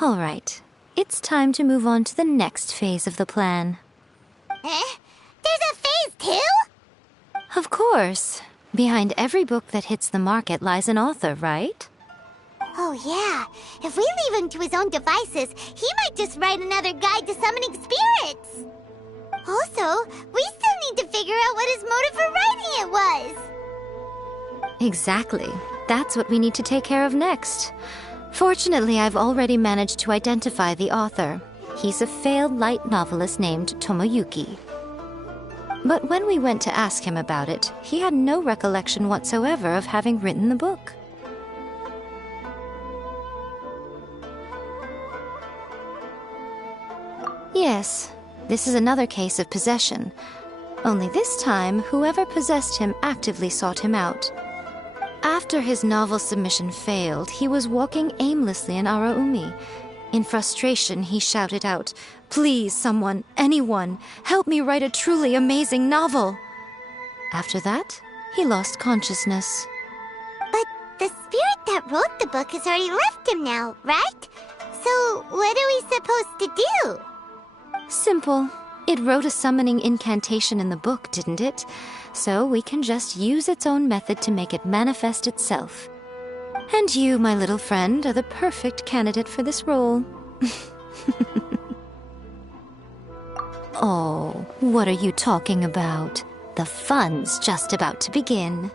All right, it's time to move on to the next phase of the plan. Eh? There's a phase 2? Of course. Behind every book that hits the market lies an author, right? Oh yeah, if we leave him to his own devices, he might just write another guide to summoning spirits. Also, we still need to figure out what his motive for writing it was. Exactly. That's what we need to take care of next. Fortunately, I've already managed to identify the author. He's a failed light novelist named Tomoyuki. But when we went to ask him about it, he had no recollection whatsoever of having written the book. Yes, this is another case of possession. Only this time, whoever possessed him actively sought him out. After his novel submission failed, he was walking aimlessly in Araumi. In frustration, he shouted out, "Please, someone, anyone, help me write a truly amazing novel!" After that, he lost consciousness. But the spirit that wrote the book has already left him now, right? So what are we supposed to do? Simple. It wrote a summoning incantation in the book, didn't it? So we can just use its own method to make it manifest itself. And you, my little friend, are the perfect candidate for this role. Oh, what are you talking about? The fun's just about to begin.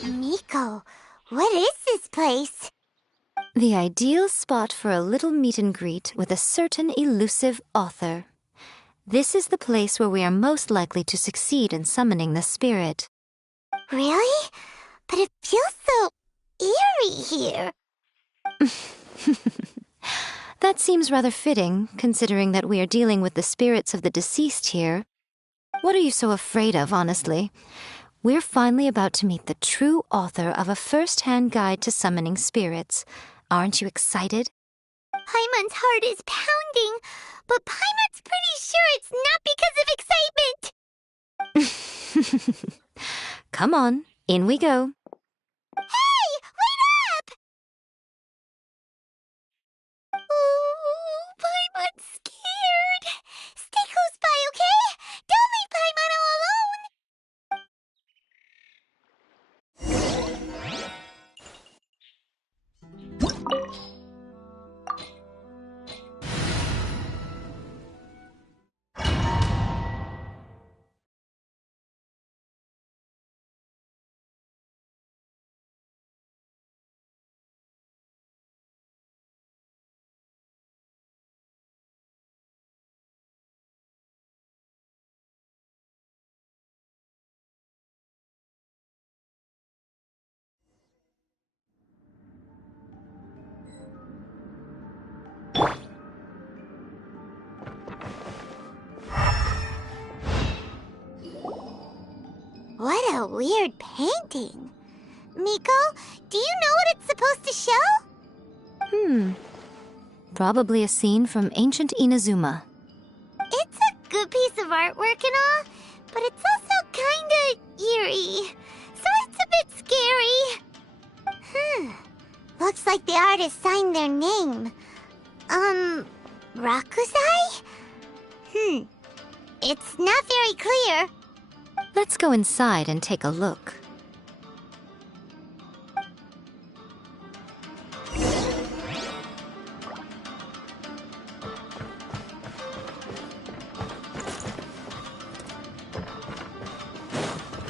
Miko, what is this place? The ideal spot for a little meet and greet with a certain elusive author. This is the place where we are most likely to succeed in summoning the spirit. Really? But it feels so eerie here. That seems rather fitting, considering that we are dealing with the spirits of the deceased here. What are you so afraid of, honestly? We're finally about to meet the true author of a first-hand guide to summoning spirits. Aren't you excited? Paimon's heart is pounding, but Paimon's pretty sure it's not because of excitement. Come on, in we go. Hey, wait up! Ooh, Paimon's scared. Stay close by, okay? Don't leave Paimon all alone. What a weird painting. Miko, do you know what it's supposed to show? Probably a scene from ancient Inazuma. It's a good piece of artwork and all, but it's also kinda eerie, so it's a bit scary. Looks like the artist signed their name. Rakusai? It's not very clear. Let's go inside and take a look.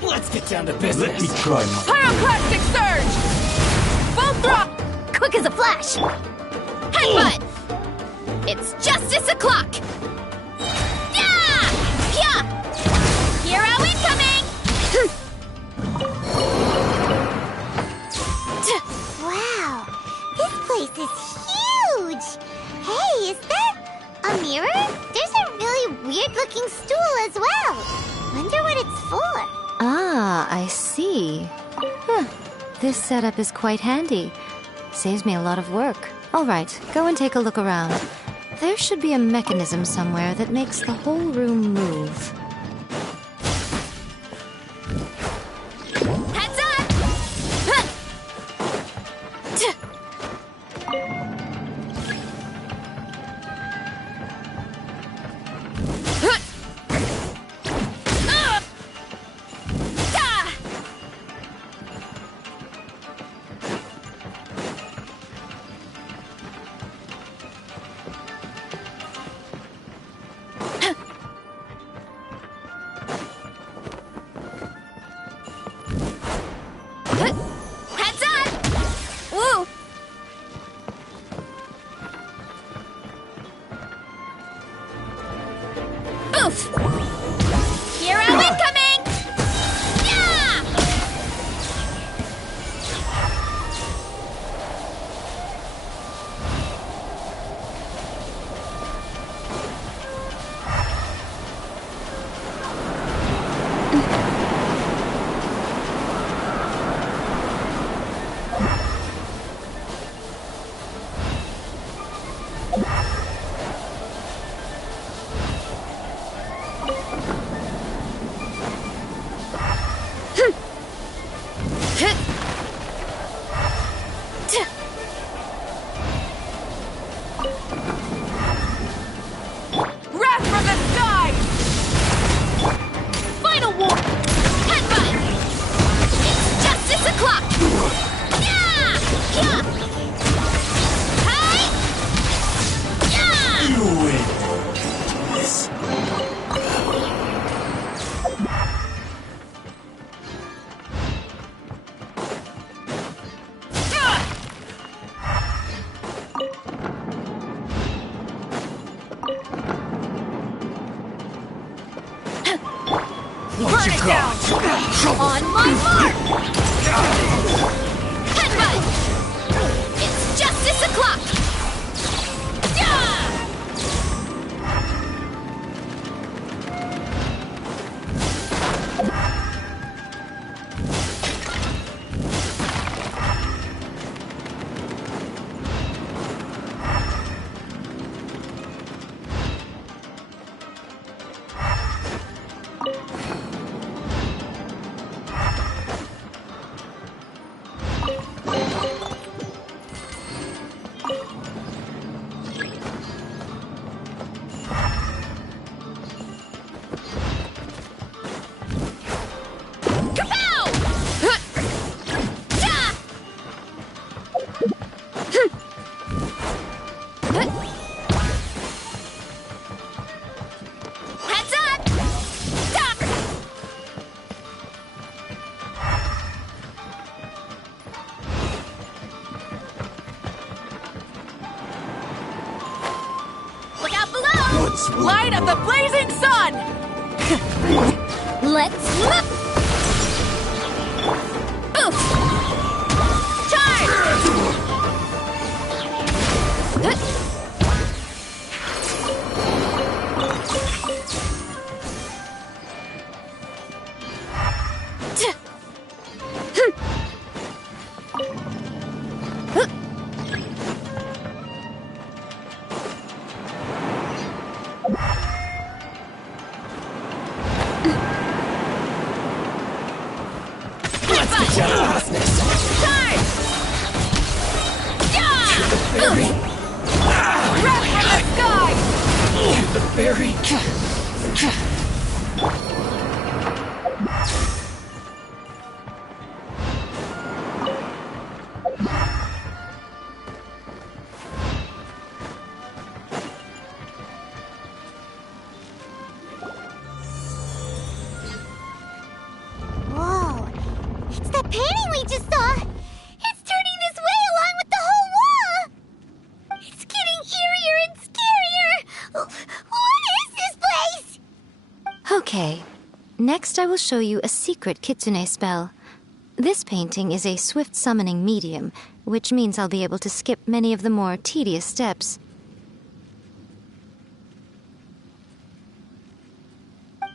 Let's get down to business. Let me try my Pyroclastic Surge! Full throttle! Quick as a flash! Headbutt! It's Justice O'Clock! Yeah! Yeah! Hero incoming! Wow, this place is huge! Hey, is that a mirror? There's a really weird-looking stool as well. Wonder what it's for. Ah, I see. This setup is quite handy. Saves me a lot of work. All right, go and take a look around. There should be a mechanism somewhere that makes the whole room move. Heads up! Heads up! Woo! Oof! Hero incoming! Yeah! Wrath from the sky! Final war! Headbutt! It's Justice O'Clock! Yeah! Yeah! Hi! Yeah! You win. Burn it down! On my mark! Headbutt! It's Justice O'Clock! Yeah! Light of the blazing sun! Let's Whoa. It's that painting we just saw. It's turning this way along with the whole wall. It's getting eerier and scarier. What is this place? Okay. Next I will show you a secret kitsune spell. This painting is a swift summoning medium, which means I'll be able to skip many of the more tedious steps.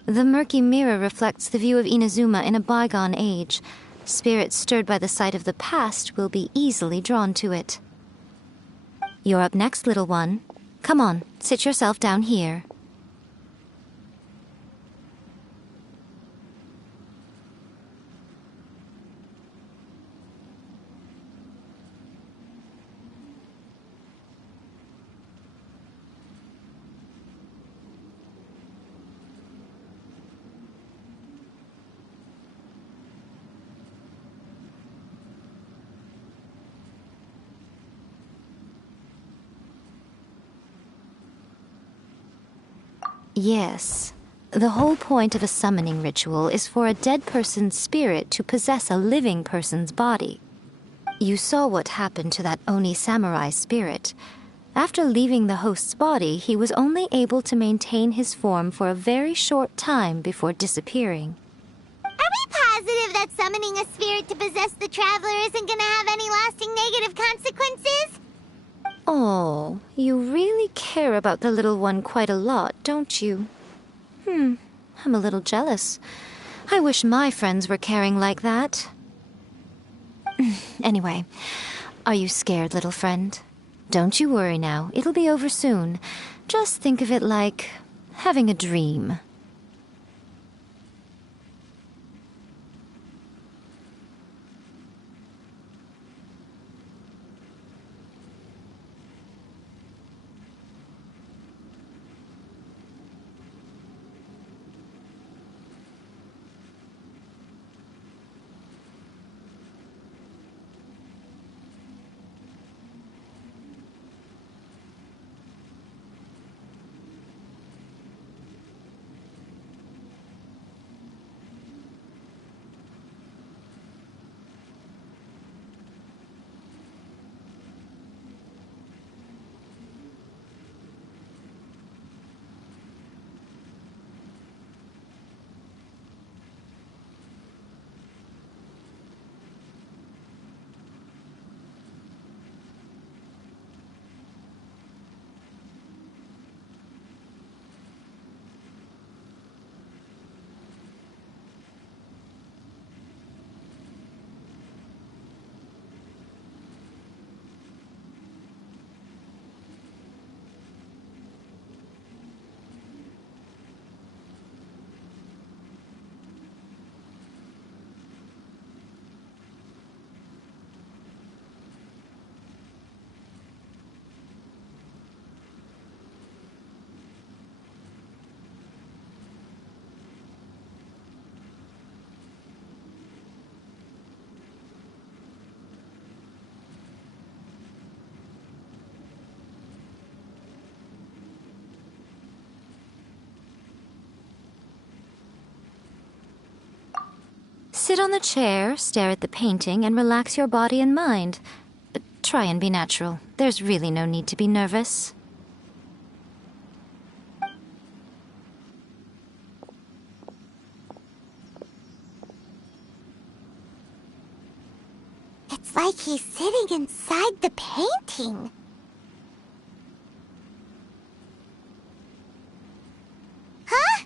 The murky mirror reflects the view of Inazuma in a bygone age. Spirits stirred by the sight of the past will be easily drawn to it. You're up next, little one. Come on, sit yourself down here. Yes. The whole point of a summoning ritual is for a dead person's spirit to possess a living person's body. You saw what happened to that Oni samurai spirit. After leaving the host's body, he was only able to maintain his form for a very short time before disappearing. Are we positive that summoning a spirit to possess the traveler isn't gonna have any lasting negative consequences? Oh, you really care about the little one quite a lot, don't you? I'm a little jealous. I wish my friends were caring like that. Anyway, are you scared, little friend? Don't you worry now, it'll be over soon. Just think of it like having a dream. Sit on the chair, stare at the painting, and relax your body and mind. Try and be natural. There's really no need to be nervous. he's sitting inside the painting. Huh?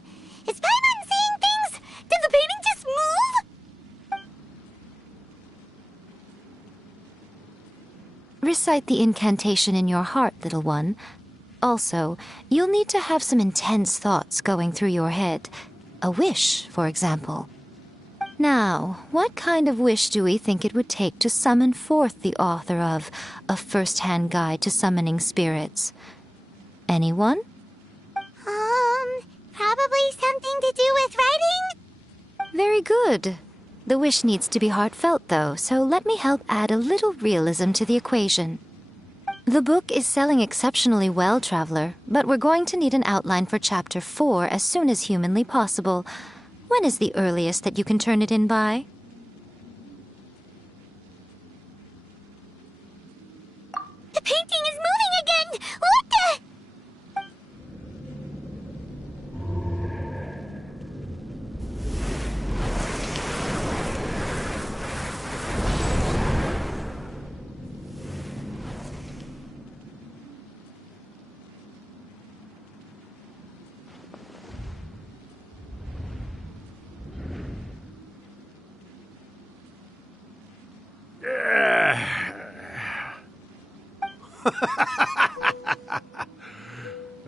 Is Paimon seeing things? Did the painting just move? Recite the incantation in your heart, little one. Also, you'll need to have some intense thoughts going through your head. A wish, for example. Now, what kind of wish do we think it would take to summon forth the author of A First-Hand Guide to Summoning Spirits? Anyone? Probably something to do with writing? Very good. The wish needs to be heartfelt, though, so let me help add a little realism to the equation. The book is selling exceptionally well, Traveler, but we're going to need an outline for Chapter 4 as soon as humanly possible. When is the earliest that you can turn it in by? The painting is moving again! What the...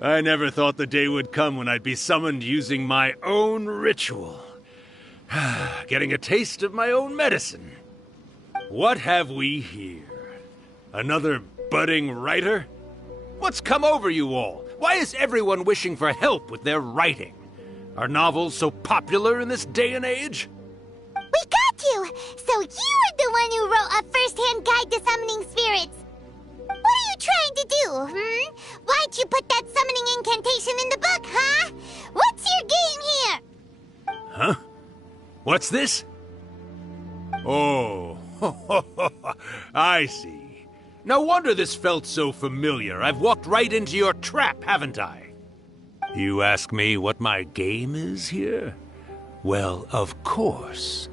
I never thought the day would come when I'd be summoned using my own ritual. Getting a taste of my own medicine. What have we here? Another budding writer? What's come over you all? Why is everyone wishing for help with their writing? Are novels so popular in this day and age? We got you! So you were the one who wrote A First-Hand Guide to Summoning Spirits. What are you trying to do, Why'd you put that summoning incantation in the book, huh? What's your game here? Huh? What's this? Oh, I see. No wonder this felt so familiar. I've walked right into your trap, haven't I? You ask me what my game is here? Well, of course.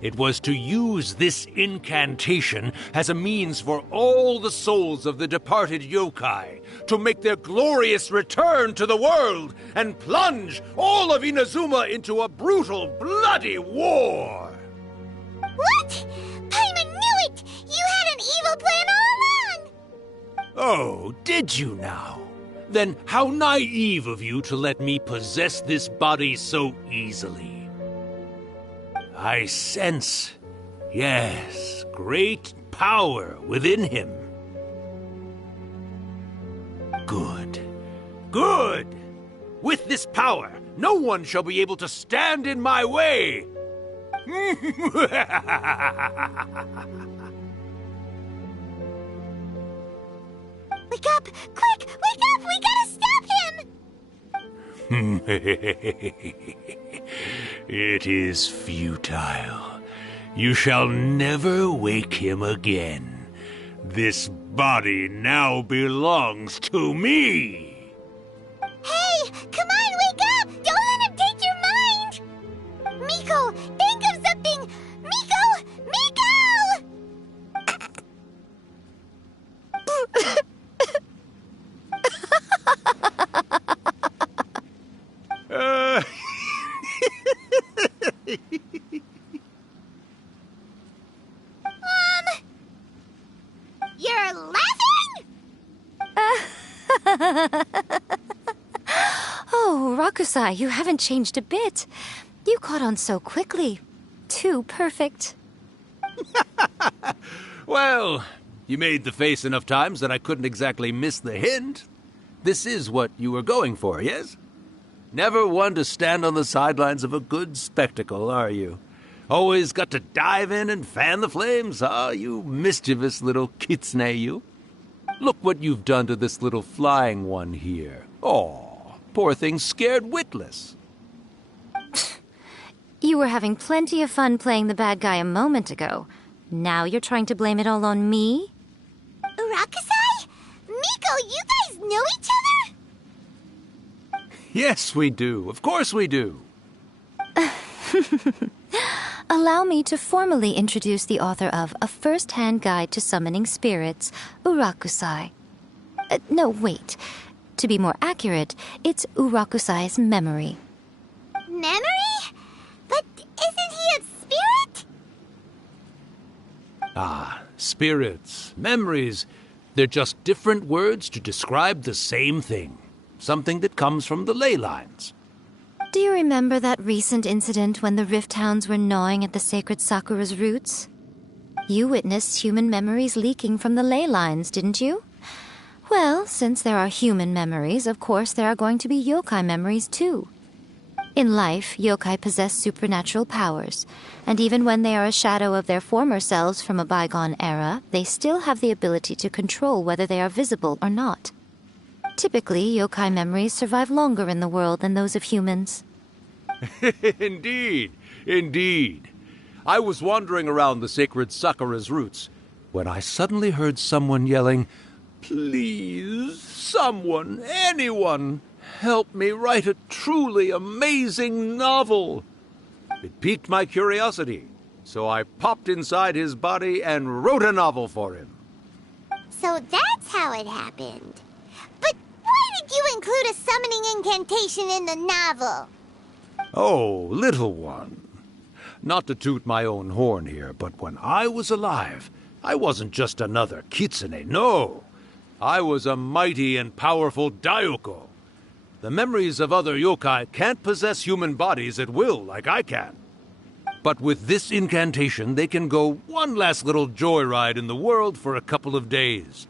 It was to use this incantation as a means for all the souls of the departed yokai to make their glorious return to the world and plunge all of Inazuma into a brutal, bloody war! What? Paimon knew it! You had an evil plan all along! Oh, did you now? Then how naive of you to let me possess this body so easily. I sense, yes, great power within him. Good. Good! With this power, no one shall be able to stand in my way! Wake up! Quick! Wake up! We gotta stop him! It is futile. You shall never wake him again. This body now belongs to me! Hey! Come on, wake up! Don't let him take your mind! Miko, think of something! Miko! Miko! You're laughing? Oh, Rakusai, you haven't changed a bit. You caught on so quickly. Too perfect. Well, you made the face enough times that I couldn't exactly miss the hint. This is what you were going for, yes? Never one to stand on the sidelines of a good spectacle, are you? Always got to dive in and fan the flames, huh? You mischievous little kitsune, you. Look what you've done to this little flying one here. Oh, poor thing scared witless. You were having plenty of fun playing the bad guy a moment ago. Now you're trying to blame it all on me? Rakusai? Miko, you guys know each other? Yes, we do. Of course we do. allow me to formally introduce the author of A First-Hand Guide to Summoning Spirits, Urakusai. No, wait. To be more accurate, it's Urakusai's memory. Memory? But isn't he a spirit? Ah, spirits, memories. They're just different words to describe the same thing. Something that comes from the ley lines. Do you remember that recent incident when the Rift Hounds were gnawing at the sacred Sakura's roots? You witnessed human memories leaking from the ley lines, didn't you? Well, since there are human memories, of course there are going to be yokai memories too. In life, yokai possess supernatural powers, and even when they are a shadow of their former selves from a bygone era, they still have the ability to control whether they are visible or not. Typically, yokai memories survive longer in the world than those of humans. Indeed, indeed. I was wandering around the sacred Sakura's roots when I suddenly heard someone yelling, "Please, someone, anyone, help me write a truly amazing novel." It piqued my curiosity, so I popped inside his body and wrote a novel for him. So that's how it happened. But why did you include a summoning incantation in the novel? Oh, little one. Not to toot my own horn here, but when I was alive, I wasn't just another kitsune, no. I was a mighty and powerful Daiuko. The memories of other yokai can't possess human bodies at will like I can. But with this incantation, they can go one last little joyride in the world for a couple of days.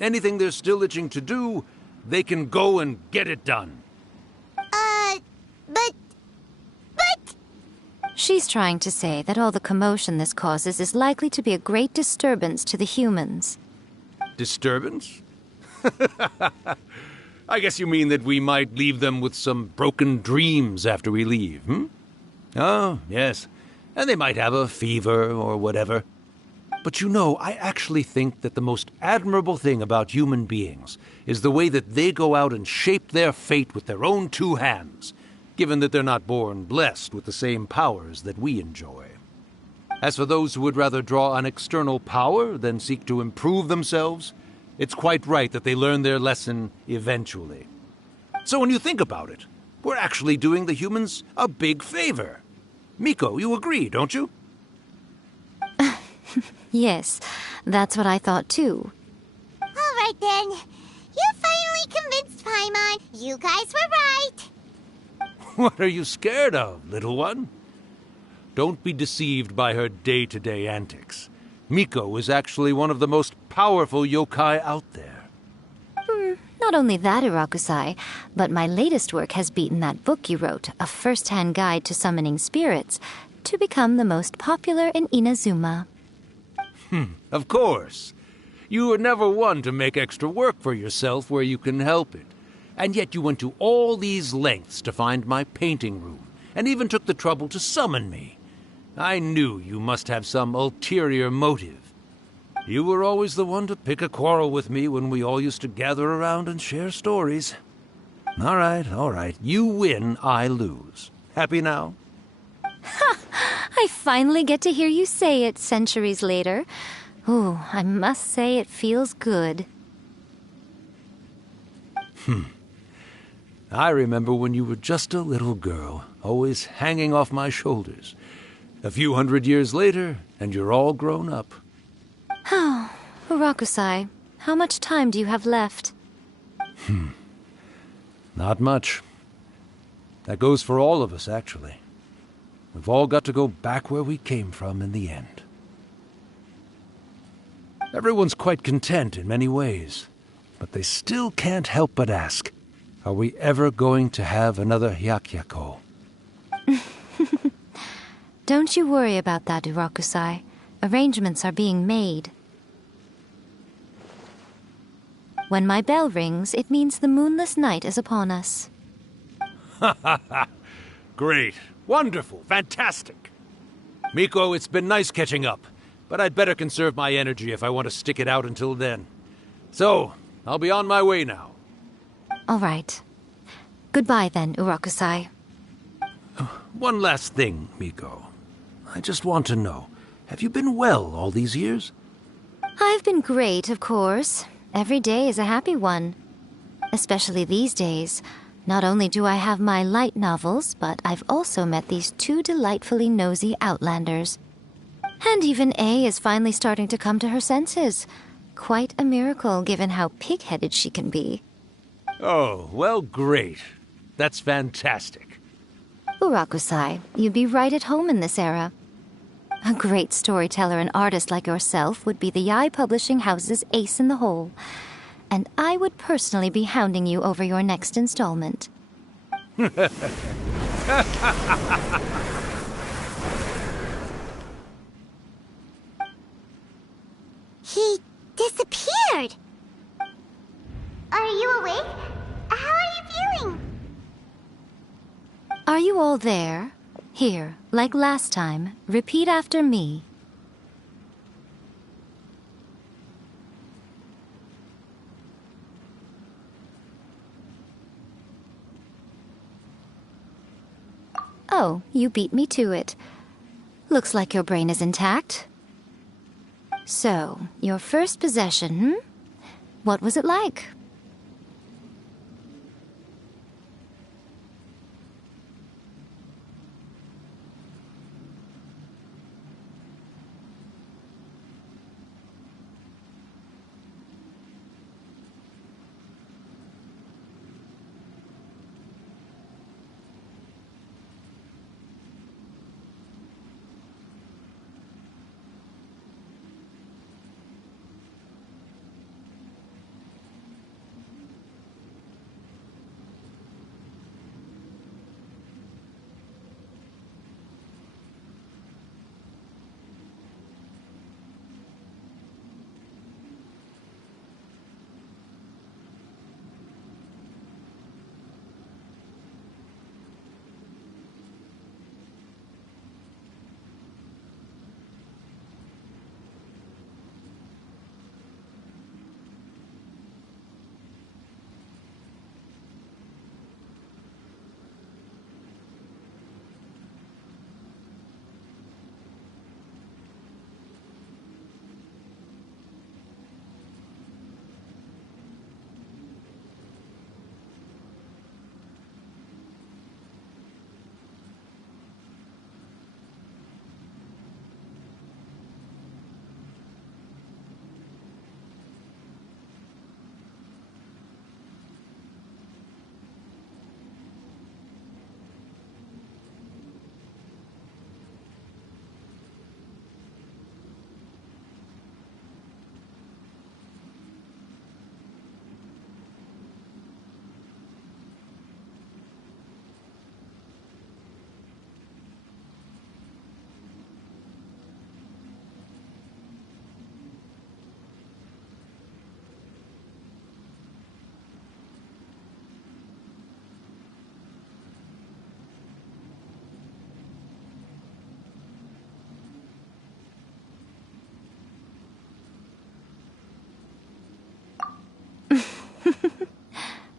Anything they're still itching to do, they can go and get it done. But... She's trying to say that all the commotion this causes is likely to be a great disturbance to the humans. Disturbance? I guess you mean that we might leave them with some broken dreams after we leave, hmm? Oh, yes. And they might have a fever or whatever. But you know, I actually think that the most admirable thing about human beings is the way that they go out and shape their fate with their own two hands, given that they're not born blessed with the same powers that we enjoy. As for those who would rather draw on external power than seek to improve themselves, it's quite right that they learn their lesson eventually. So when you think about it, we're actually doing the humans a big favor. Miko, you agree, don't you? Yes, that's what I thought too. All right then. You finally convinced Paimon. You guys were right. What are you scared of, little one? Don't be deceived by her day-to-day antics. Miko is actually one of the most powerful yokai out there. Not only that, Urakusai, but my latest work has beaten that book you wrote, A First-Hand Guide to Summoning Spirits, to become the most popular in Inazuma. Of course. You were never one to make extra work for yourself where you can help it. And yet you went to all these lengths to find my painting room, and even took the trouble to summon me. I knew you must have some ulterior motive. You were always the one to pick a quarrel with me when we all used to gather around and share stories. All right. You win, I lose. Happy now? Ha! I finally get to hear you say it centuries later. Ooh, I must say it feels good. I remember when you were just a little girl, always hanging off my shoulders. A few 100 years later, and you're all grown up. Oh, Urakusai, how much time do you have left? Not much. That goes for all of us, actually. We've all got to go back where we came from in the end. Everyone's quite content in many ways, but they still can't help but ask, are we ever going to have another Hyakyako? Don't you worry about that, Urakusai. Arrangements are being made. When my bell rings, it means the moonless night is upon us. Great. Wonderful. Fantastic. Miko, it's been nice catching up, but I'd better conserve my energy if I want to stick it out until then. So, I'll be on my way now. All right. Goodbye then, Urakusai. One last thing, Miko. I just want to know, have you been well all these years? I've been great, of course. Every day is a happy one. Especially these days. Not only do I have my light novels, but I've also met these two delightfully nosy outlanders. And even A is finally starting to come to her senses. Quite a miracle, given how pig-headed she can be. Oh, well, great. That's fantastic. Urakusai, you'd be right at home in this era. A great storyteller and artist like yourself would be the Yae Publishing House's ace in the hole. And I would personally be hounding you over your next installment. He disappeared! Are you awake? How are you feeling? Are you all there? Here, like last time, repeat after me. Oh, you beat me to it. Looks like your brain is intact. So, your first possession, What was it like?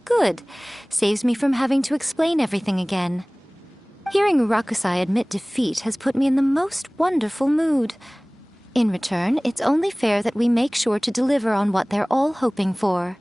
Good. Saves me from having to explain everything again. Hearing Rakusai admit defeat has put me in the most wonderful mood. In return, it's only fair that we make sure to deliver on what they're all hoping for.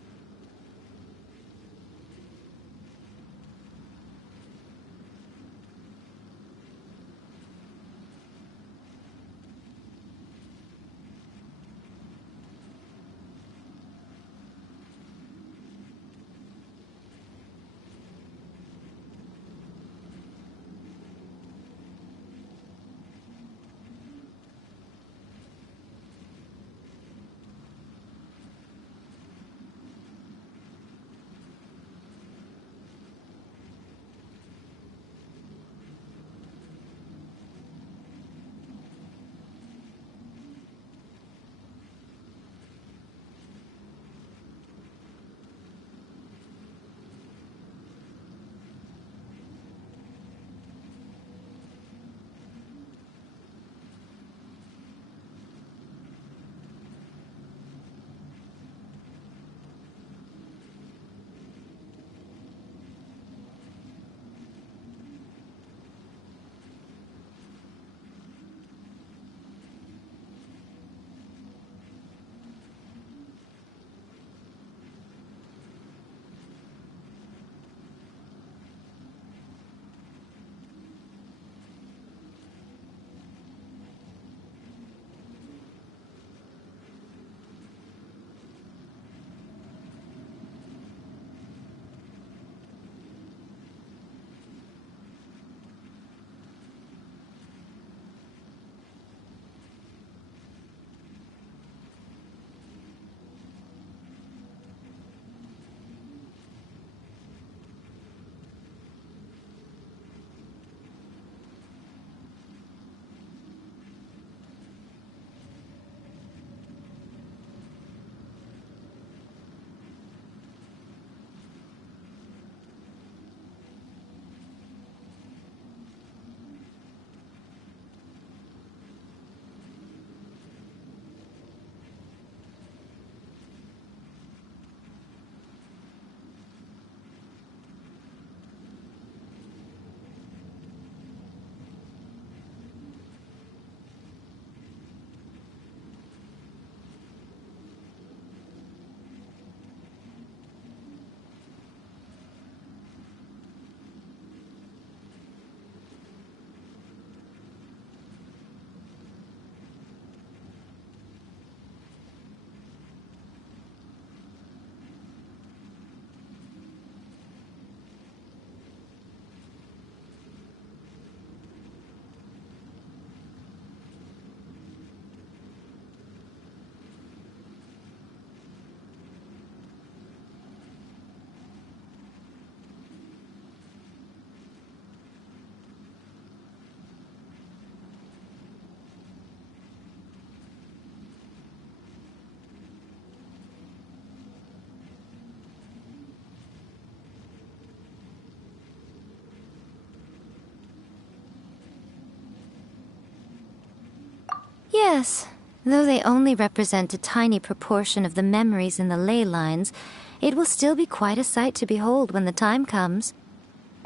Yes, though they only represent a tiny proportion of the memories in the ley lines, it will still be quite a sight to behold when the time comes.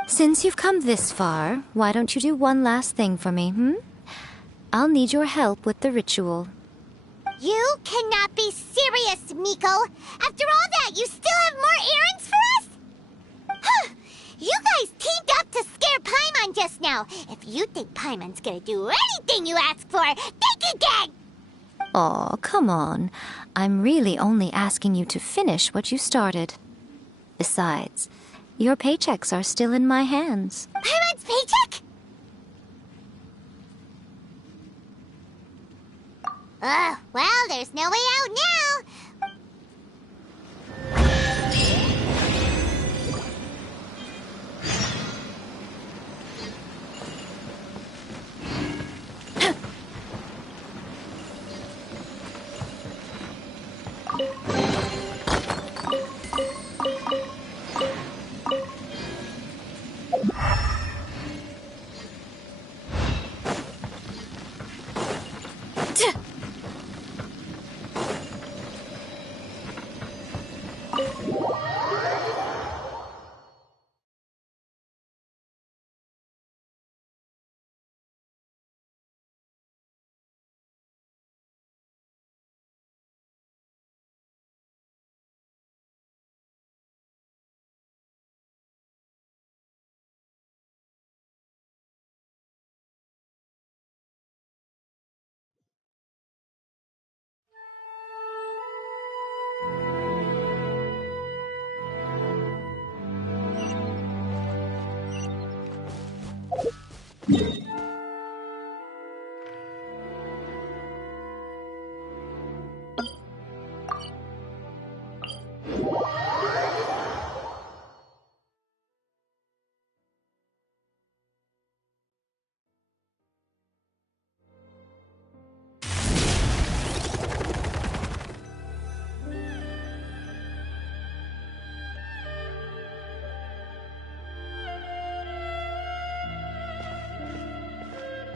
Since you've come this far, why don't you do one last thing for me, I'll need your help with the ritual. You cannot be serious, Miko! After all that, you still have more errands for us? Huh! You guys teamed up to scare Paimon just now. If you think Paimon's gonna do anything you ask for, think again! Aw, come on. I'm really only asking you to finish what you started. Besides, your paychecks are still in my hands. Paimon's paycheck? Well, there's no way out now.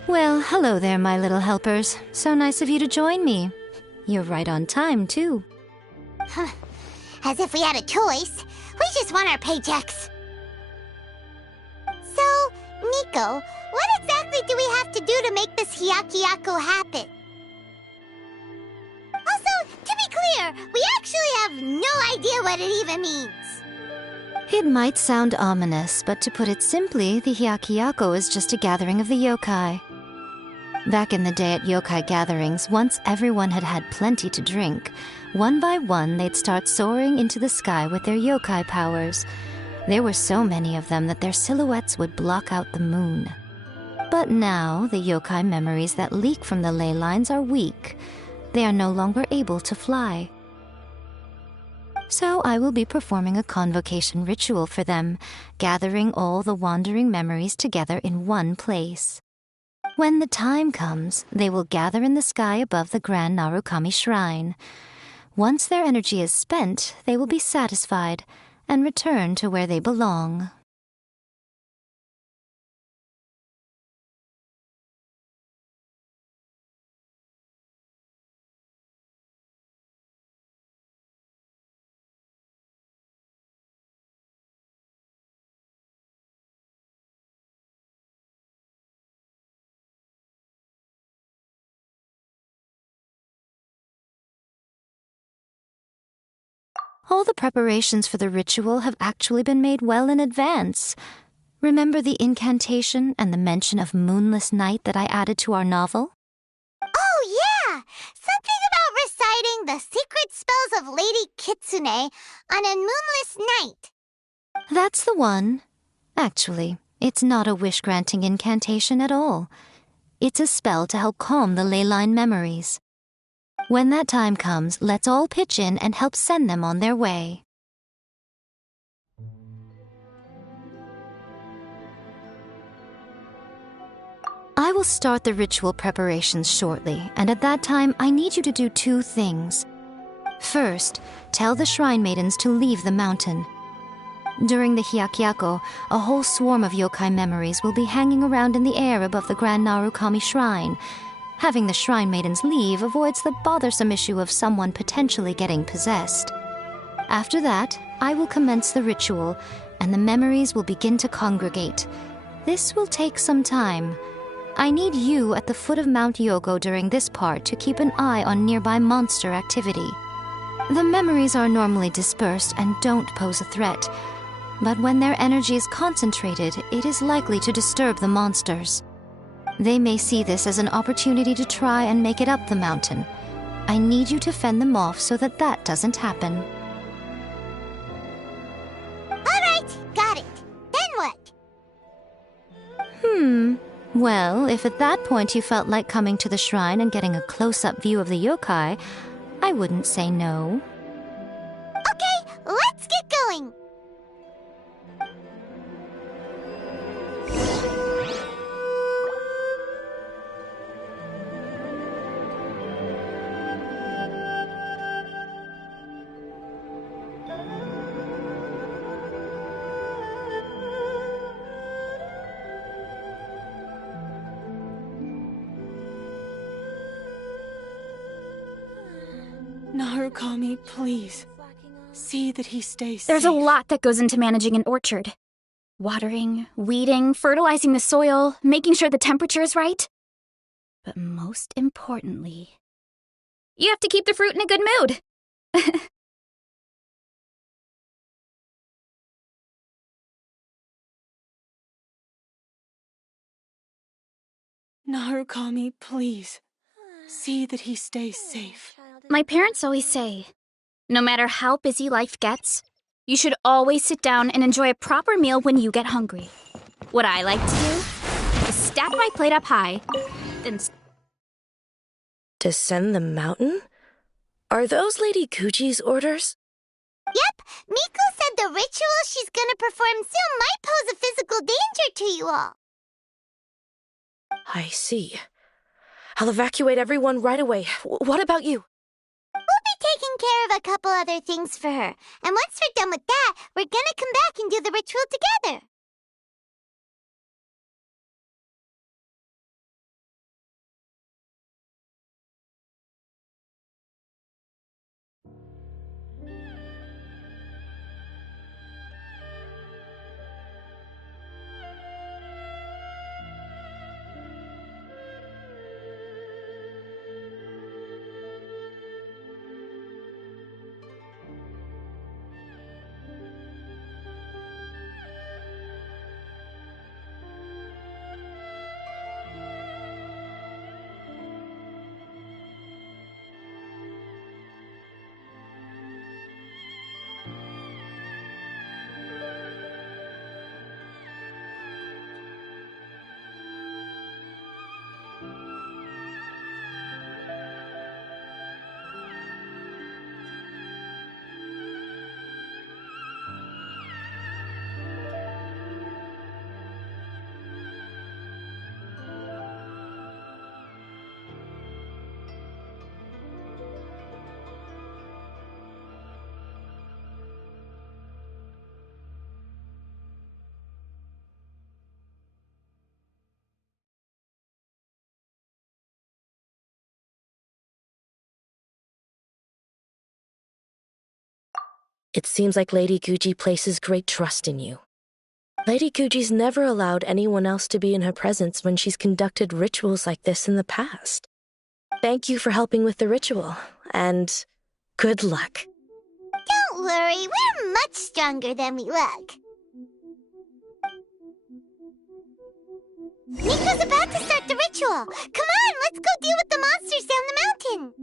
Well, hello there, my little helpers. So nice of you to join me. You're right on time, too. As if we had a choice. We just want our paychecks. So, Miko, what exactly do we have to do to make this Hyakuyaku happen? Also, to be clear, we actually have no idea what it even means. It might sound ominous, but to put it simply, the Hyakuyaku is just a gathering of the yokai. Back in the day at yokai gatherings, once everyone had had plenty to drink, one by one they'd start soaring into the sky with their yokai powers. There were so many of them that their silhouettes would block out the moon. But now, the yokai memories that leak from the ley lines are weak. They are no longer able to fly. So I will be performing a convocation ritual for them, gathering all the wandering memories together in one place. When the time comes, they will gather in the sky above the Grand Narukami Shrine. Once their energy is spent, they will be satisfied and return to where they belong. All the preparations for the ritual have actually been made well in advance. Remember the incantation and the mention of moonless night that I added to our novel? Oh, yeah! Something about reciting the secret spells of Lady Kitsune on a moonless night. That's the one. Actually, it's not a wish-granting incantation at all. It's a spell to help calm the ley line memories. When that time comes, let's all pitch in and help send them on their way. I will start the ritual preparations shortly, and at that time, I need you to do two things. First, tell the shrine maidens to leave the mountain. During the Hyakuyaku, a whole swarm of yokai memories will be hanging around in the air above the Grand Narukami Shrine. Having the shrine maidens leave avoids the bothersome issue of someone potentially getting possessed. After that, I will commence the ritual, and the memories will begin to congregate. This will take some time. I need you at the foot of Mount Yogo during this part to keep an eye on nearby monster activity. The memories are normally dispersed and don't pose a threat, but when their energy is concentrated, it is likely to disturb the monsters. They may see this as an opportunity to try and make it up the mountain. I need you to fend them off so that that doesn't happen. Alright, got it. Then what? Well, if at that point you felt like coming to the shrine and getting a close-up view of the yokai, I wouldn't say no. Okay, let's get going! Narukami, please. See that he stays safe. There's a lot that goes into managing an orchard. Watering, weeding, fertilizing the soil, making sure the temperature is right. But most importantly, you have to keep the fruit in a good mood. Narukami, please. See that he stays safe. My parents always say, no matter how busy life gets, you should always sit down and enjoy a proper meal when you get hungry. What I like to do is stack my plate up high, then... Descend the mountain? Are those Lady Guji's orders? Yep, Miku said the ritual she's gonna perform soon might pose a physical danger to you all. I see. I'll evacuate everyone right away. What about you? We'll be taking care of a couple other things for her. And once we're done with that, we're gonna come back and do the ritual together. It seems like Lady Guji places great trust in you. Lady Guji's never allowed anyone else to be in her presence when she's conducted rituals like this in the past. Thank you for helping with the ritual, and good luck. Don't worry, we're much stronger than we look. Miko's about to start the ritual. Come on, let's go deal with the monsters down the mountain.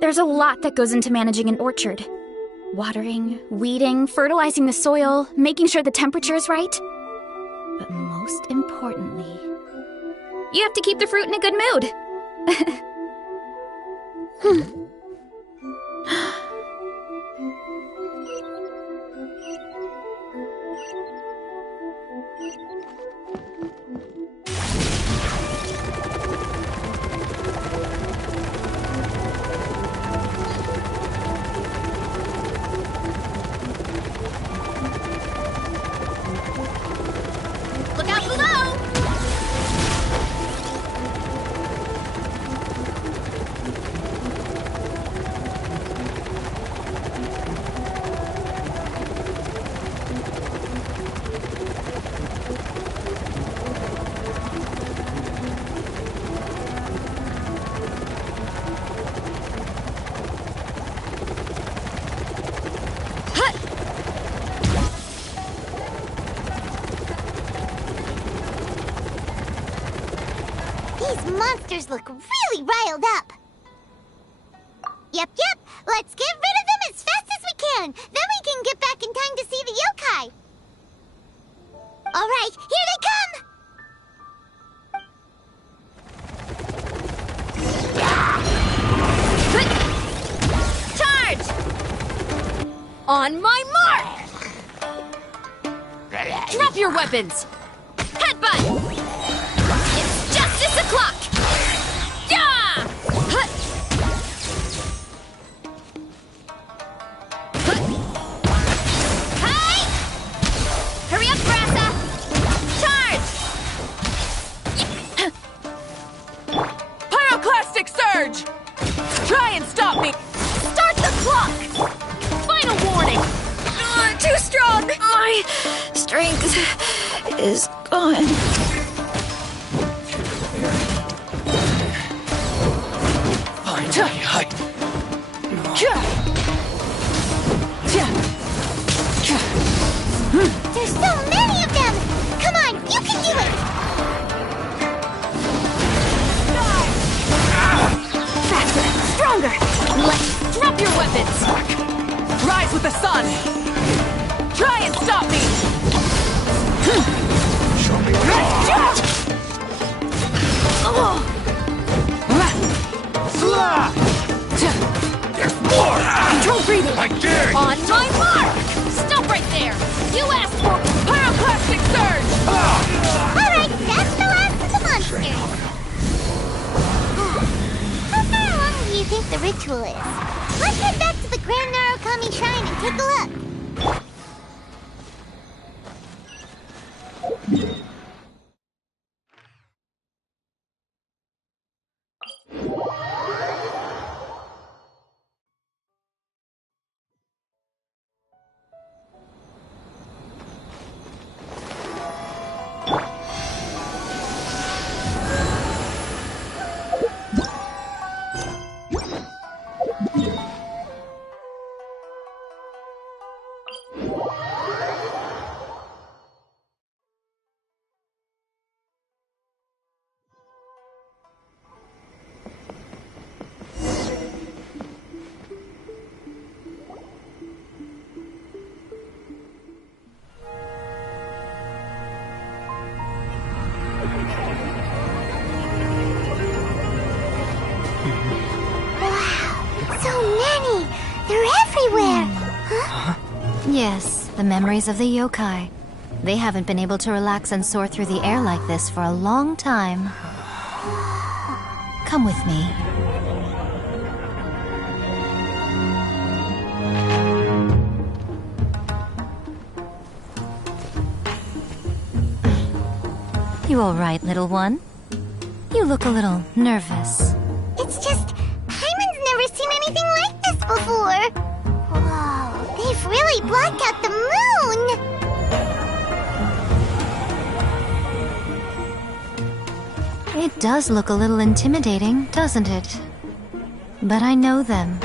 There's a lot that goes into managing an orchard. Watering, weeding, fertilizing the soil, making sure the temperature is right. But most importantly, you have to keep the fruit in a good mood. Look out below! These monsters look really riled up. Yep. Let's get rid of them as fast as we can. Then we can get back in time to see the yokai. All right, here they come. Charge! On my mark! Drop your weapons! Headbutt! It's justice o'clock! Yeah! Hey! Hurry up, Brassa! Charge! Pyroclastic surge! Try and stop me! Start the clock! Final warning! Too strong! My strength is gone. There's so many of them! Come on, you can do it! Faster! Stronger! Drop your weapons! Rise with the sun! Try and stop me! There's more! Control breathing! I dare you! On my mark! Stop right there! You asked for pyroclastic surge! Alright, that's the last of the monsters. How far along do you think the ritual is? Let's head back to the Grand Narukami Shrine and take a look. Yes, the memories of the yokai. They haven't been able to relax and soar through the air like this for a long time. Come with me. You all right, little one? You look a little nervous. It's just, Hyman's never seen anything like this before. Whoa, they've really blocked out the moon! It does look a little intimidating, doesn't it? But I know them.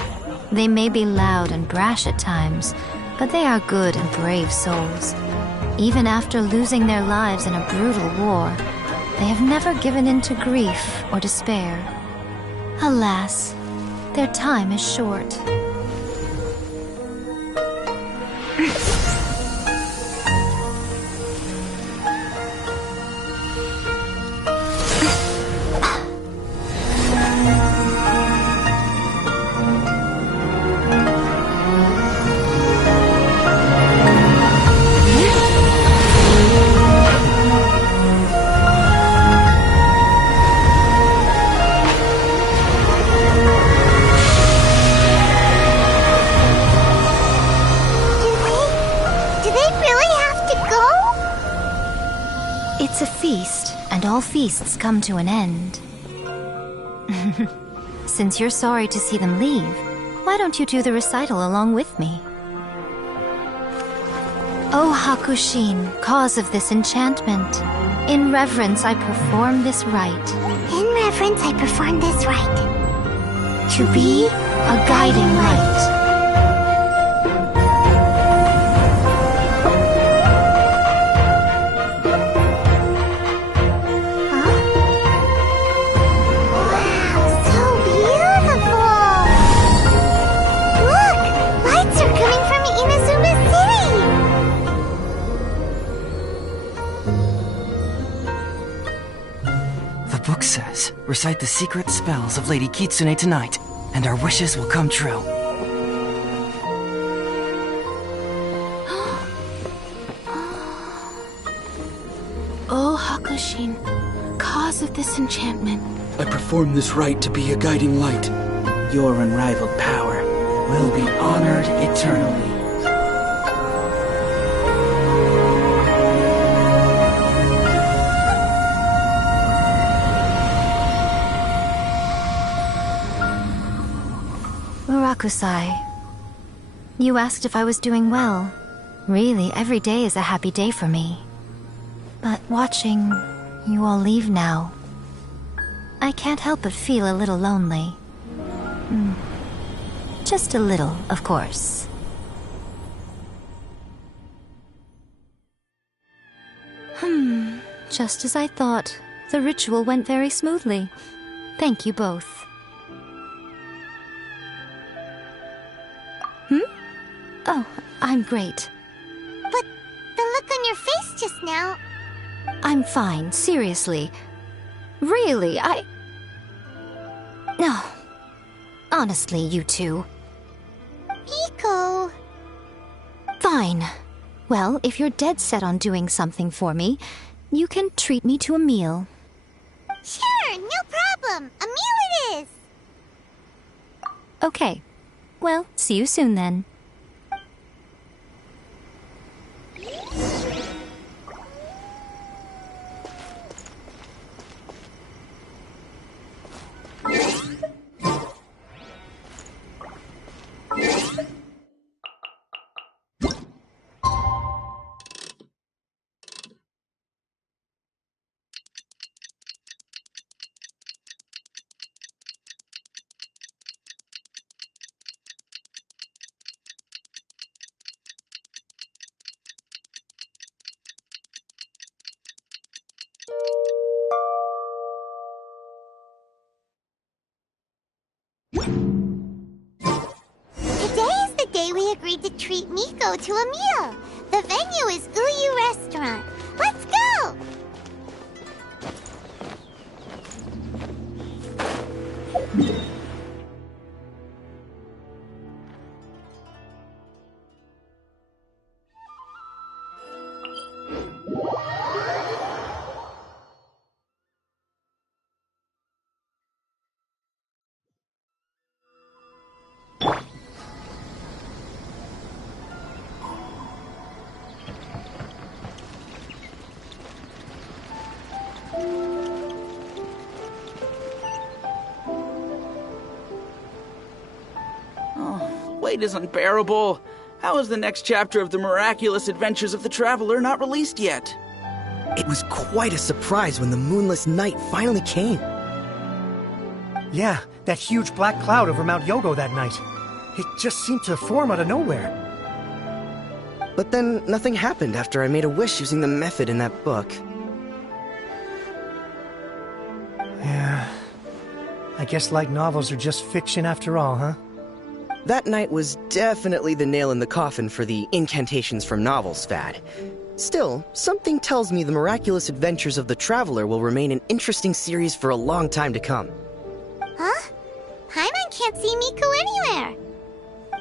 They may be loud and brash at times, but they are good and brave souls. Even after losing their lives in a brutal war, they have never given in to grief or despair. Alas, their time is short. It's a feast, and all feasts come to an end. Since you're sorry to see them leave, why don't you do the recital along with me? O Hakushin, cause of this enchantment, in reverence I perform this rite. In reverence I perform this rite. To be a guiding light. The book says, recite the secret spells of Lady Kitsune tonight, and our wishes will come true. O Hakushin, cause of this enchantment. I perform this rite to be a guiding light. Your unrivaled power will be honored eternally. Murakusai, you asked if I was doing well. Really, every day is a happy day for me. But watching you all leave now, I can't help but feel a little lonely. Just a little, of course. Just as I thought. The ritual went very smoothly. Thank you both. Oh, I'm great. But the look on your face just now... I'm fine, seriously. Really, No. Honestly, you two. Pico... Fine. Well, if you're dead set on doing something for me, you can treat me to a meal. Sure, no problem. A meal it is. Okay. Well, see you soon then. To treat Miko to a meal. The venue is Uyu Restaurant. Let's go! Wait is unbearable. How is the next chapter of the miraculous adventures of the Traveler not released yet? It was quite a surprise when the moonless night finally came. Yeah, that huge black cloud over Mount Yogo that night. It just seemed to form out of nowhere. But then nothing happened after I made a wish using the method in that book. Yeah. I guess light novels are just fiction after all, huh? That night was definitely the nail in the coffin for the incantations from novels fad. Still, something tells me the miraculous adventures of the Traveler will remain an interesting series for a long time to come. Huh? Paimon can't see Miku anywhere.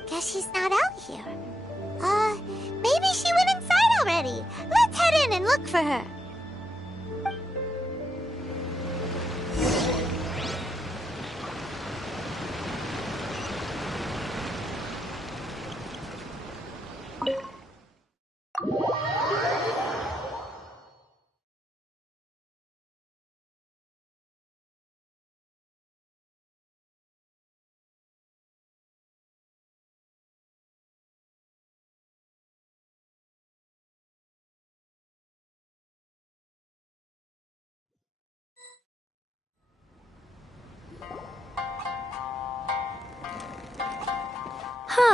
Guess she's not out here. Maybe she went inside already. Let's head in and look for her.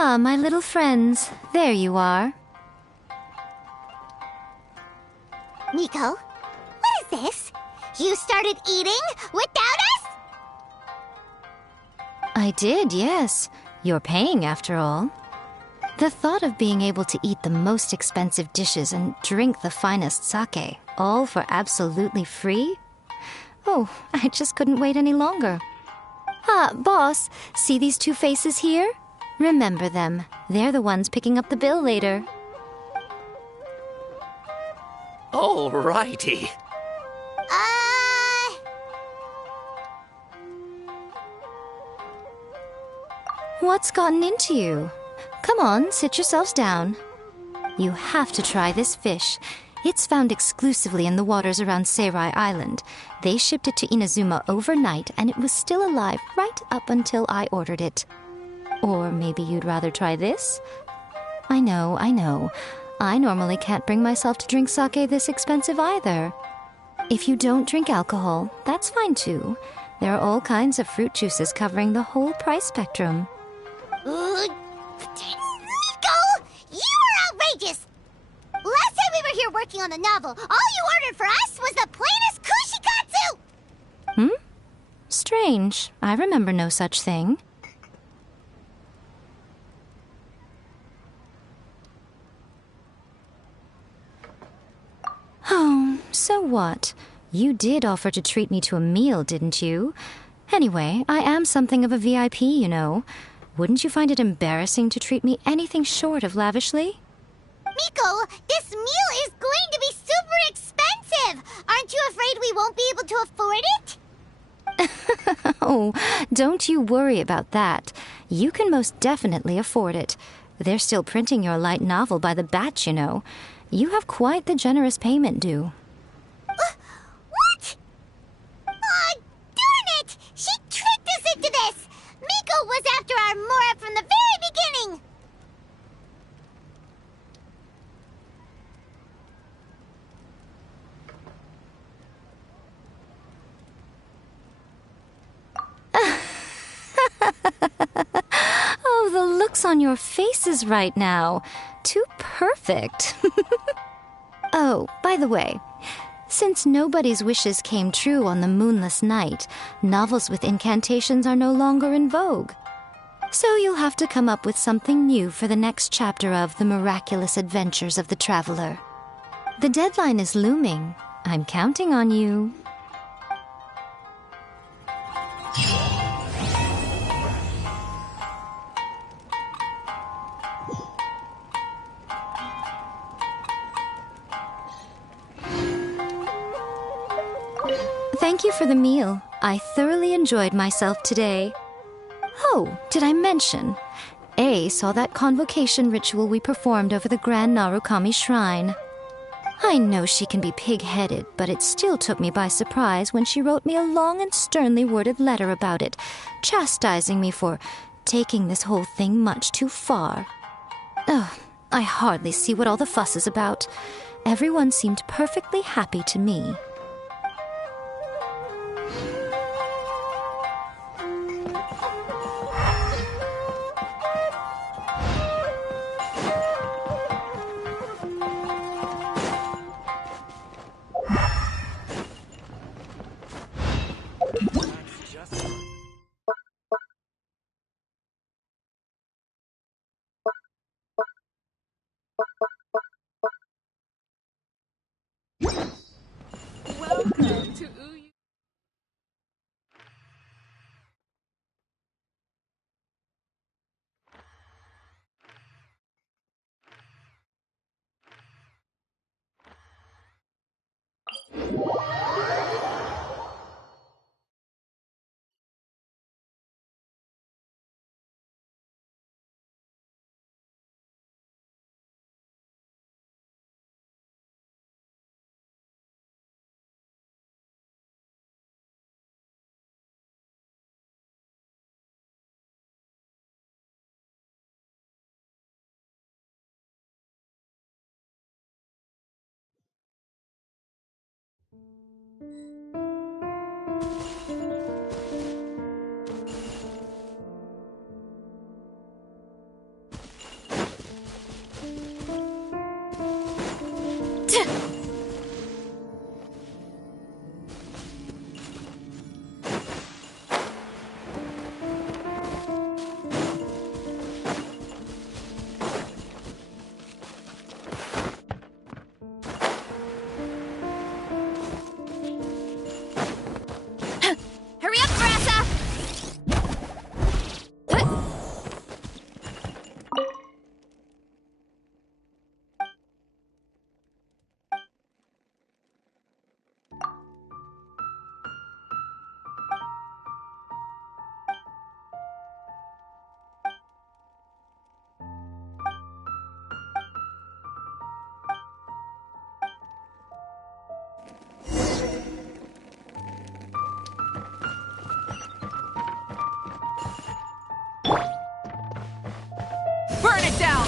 Ah, my little friends. There you are. Nico, what is this? You started eating without us? I did, yes. You're paying, after all. The thought of being able to eat the most expensive dishes and drink the finest sake, all for absolutely free? Oh, I just couldn't wait any longer. Ah, boss, see these two faces here? Remember them. They're the ones picking up the bill later. Alrighty. What's gotten into you? Come on, sit yourselves down. You have to try this fish. It's found exclusively in the waters around Seirai Island. They shipped it to Inazuma overnight, and it was still alive right up until I ordered it. Or maybe you'd rather try this? I know. I normally can't bring myself to drink sake this expensive either. If you don't drink alcohol, that's fine too. There are all kinds of fruit juices covering the whole price spectrum. Nico! You are outrageous! Last time we were here working on the novel, all you ordered for us was the plainest kushikatsu! Strange. I remember no such thing. Oh, so what? You did offer to treat me to a meal, didn't you? Anyway, I am something of a VIP, you know. Wouldn't you find it embarrassing to treat me anything short of lavishly? Miko, this meal is going to be super expensive! Aren't you afraid we won't be able to afford it? Oh, don't you worry about that. You can most definitely afford it. They're still printing your light novel by the batch, you know. You have quite the generous payment due. What? Aw, darn it! She tricked us into this! Miko was after our Mora from the very beginning! Oh, the looks on your faces right now. Too perfect. Oh, by the way, since nobody's wishes came true on the moonless night, novels with incantations are no longer in vogue. So you'll have to come up with something new for the next chapter of The Miraculous Adventures of the Traveler. The deadline is looming. I'm counting on you. Thank you for the meal. I thoroughly enjoyed myself today. Oh, did I mention? A saw that convocation ritual we performed over the Grand Narukami Shrine. I know she can be pig-headed, but it still took me by surprise when she wrote me a long and sternly worded letter about it, chastising me for taking this whole thing much too far. Ugh, I hardly see what all the fuss is about. Everyone seemed perfectly happy to me. Burn it down!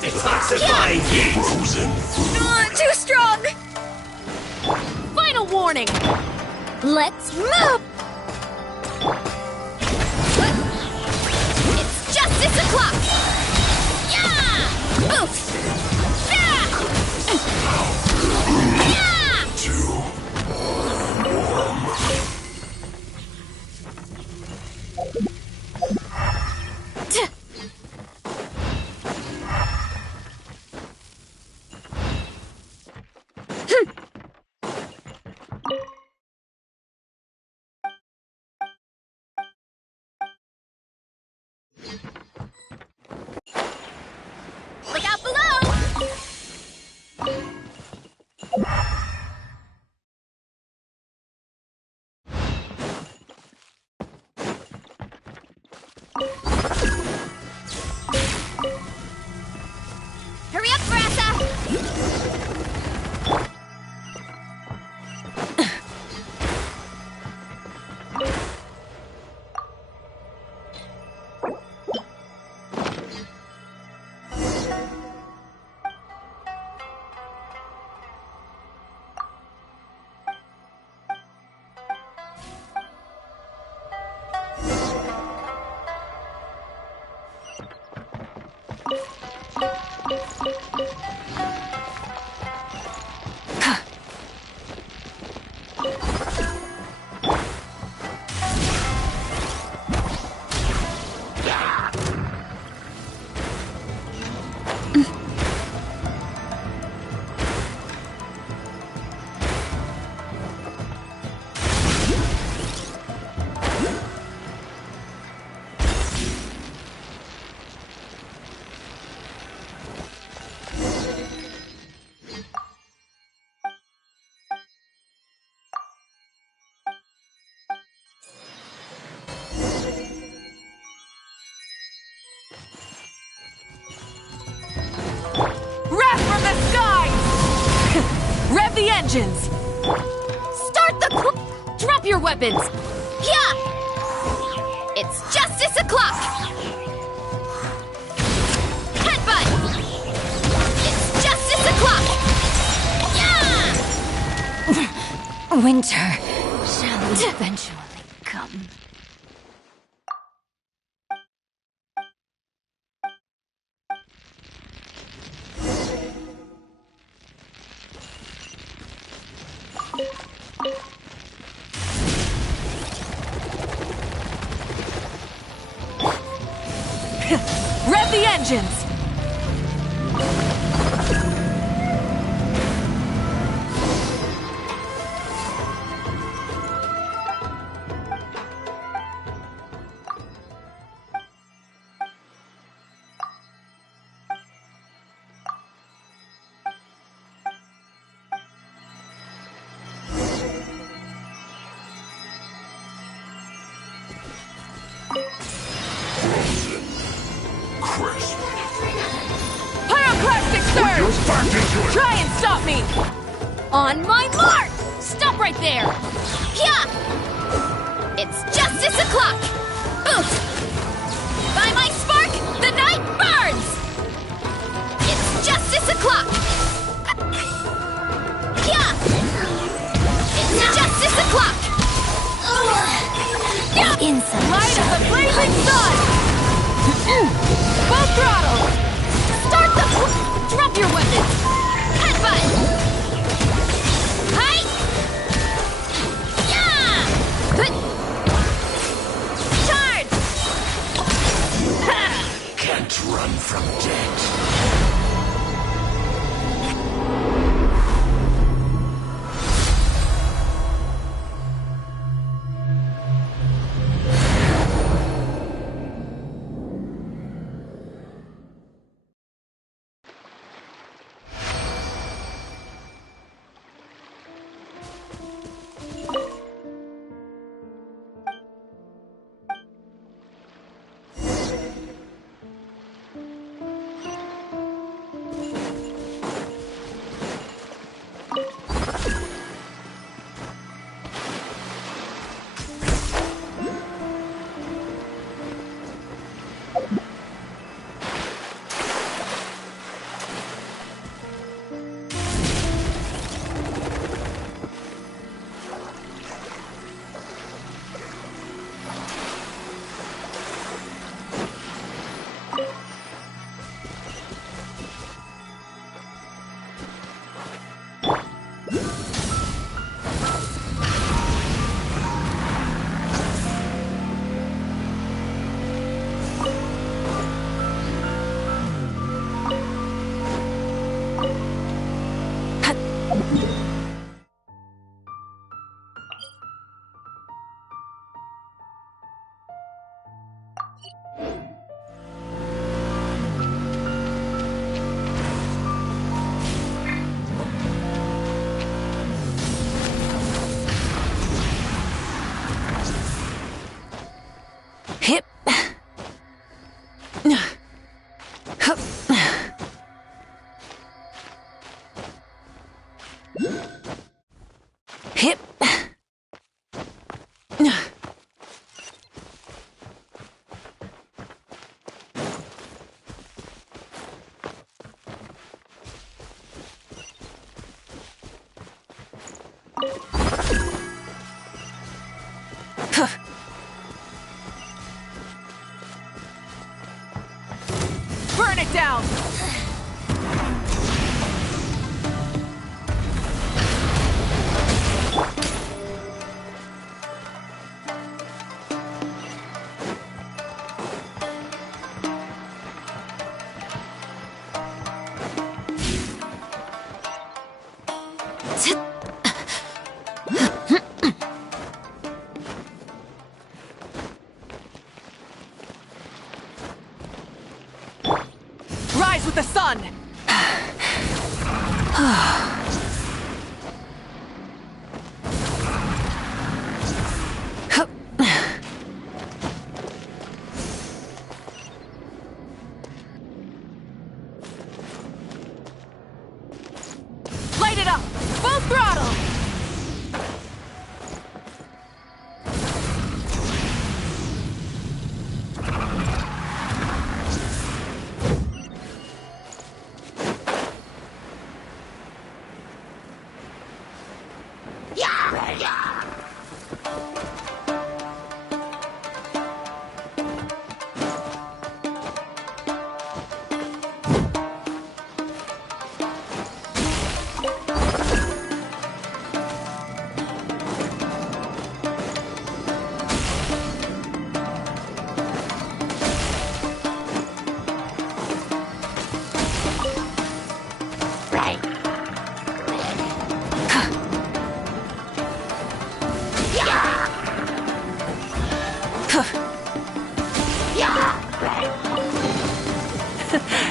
Detoxifying heat! Frozen food! Too strong! Final warning! Let's move! It's justice o'clock! Yeah! Boost! Yeah! Yeah! Too warm. Look out below! Hurry up, Brassa! Wrath from the skies! Rev the engines! Start the drop your weapons! Yeah! It's justice o'clock! Headbutt! It's justice o'clock! Yeah! Winter. eventually come. Rev the engines! Pyroclastic surge! Try and stop me! On my mark! Stop right there! Yeah! It's justice o'clock! Boot! By my spark, the night burns! It's justice o'clock! Yeah! It's justice o'clock! Inside light of the blazing sun! Full throttle! Start the... Drop your weapons! Headbutt! Hi! Yeah! Charge! Can't run from death. Hip. Hip. Burn it down! Rise with the sun! Light it up! Full throttle!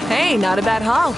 Hey, not a bad haul.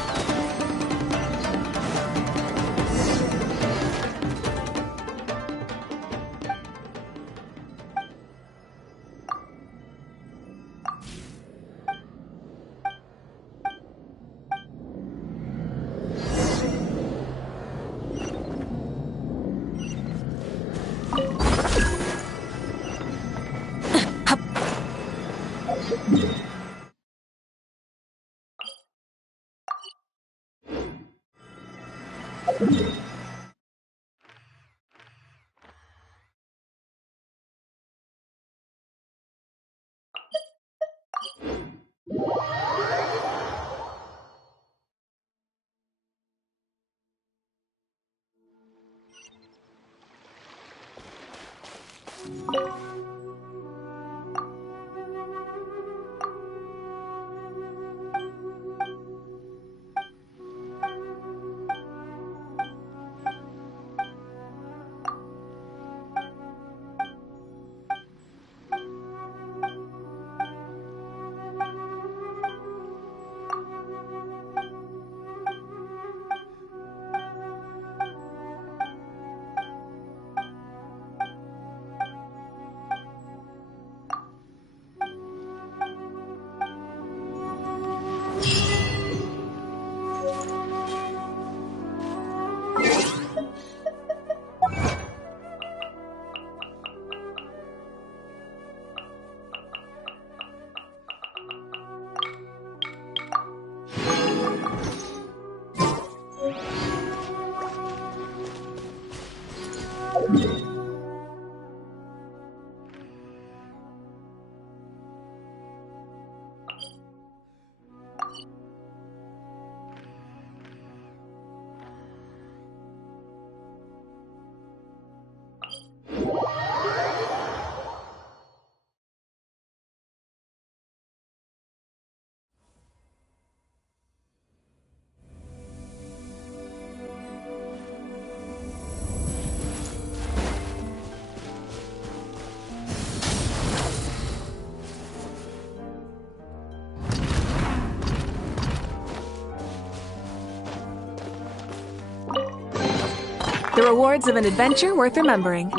The rewards of an adventure worth remembering.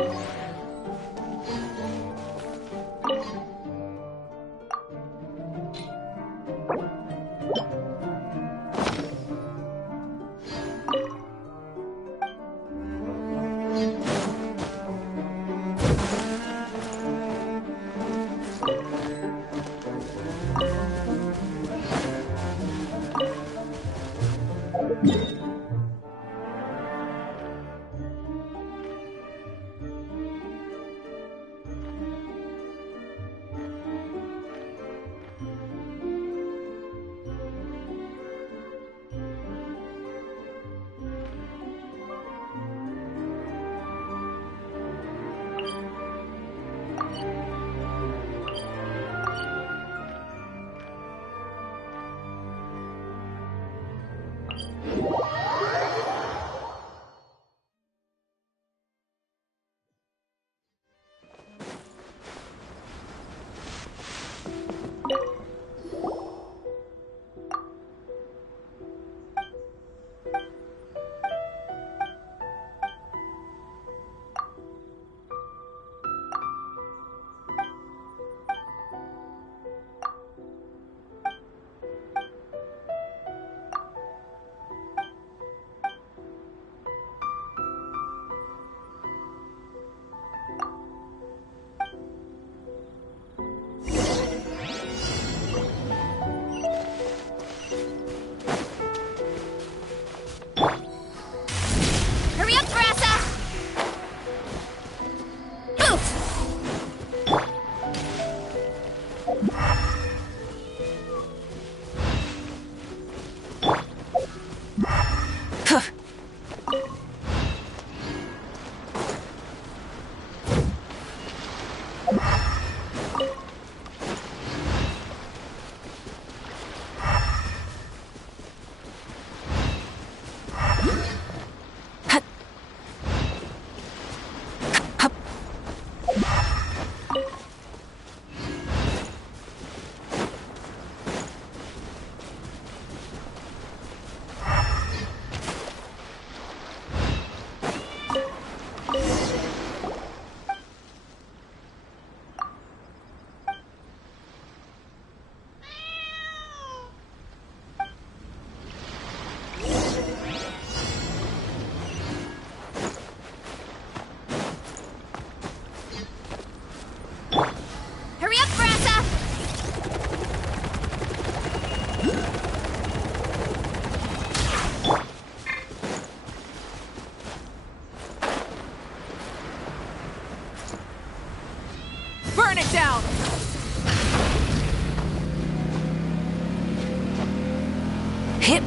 Hip.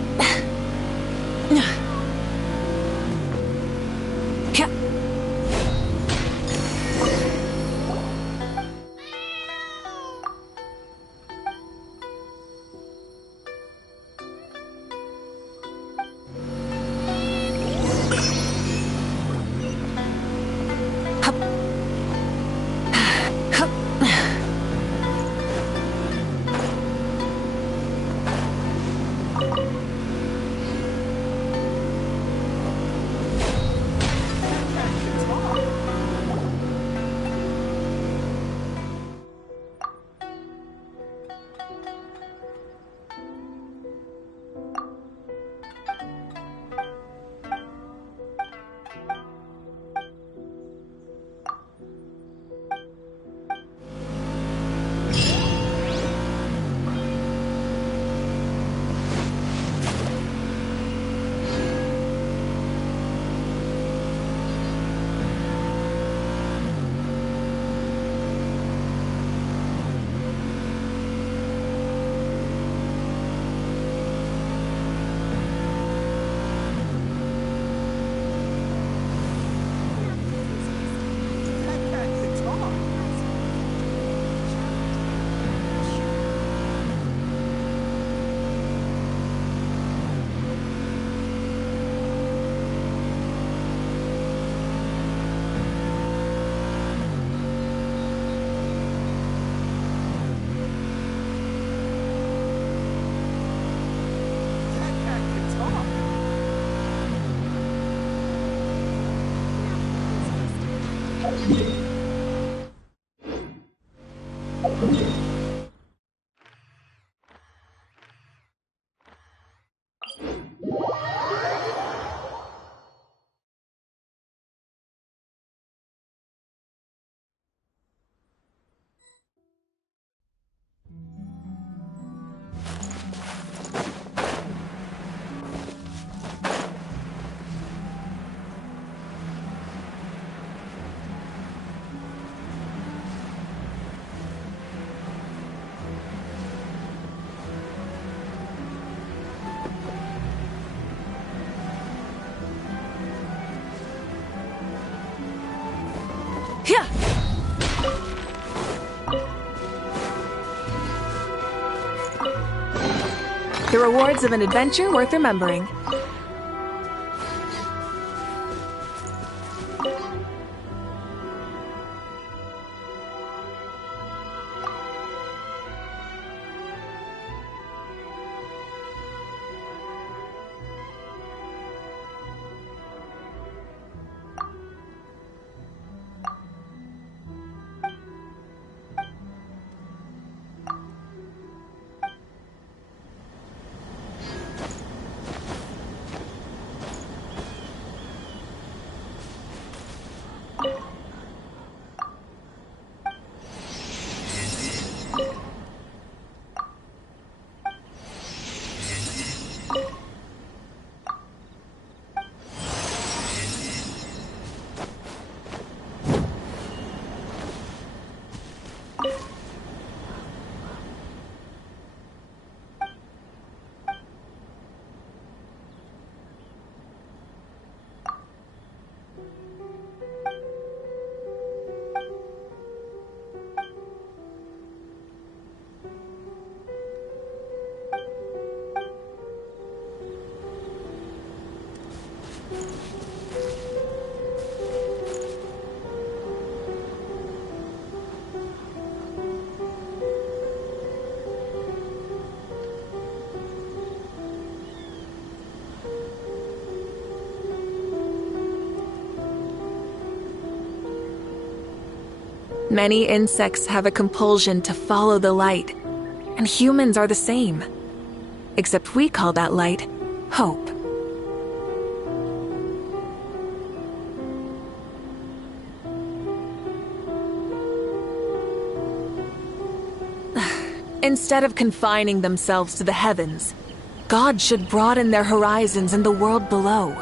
Hip. Yeah. The rewards of an adventure worth remembering. Many insects have a compulsion to follow the light, and humans are the same. Except we call that light hope. Instead of confining themselves to the heavens, God should broaden their horizons in the world below.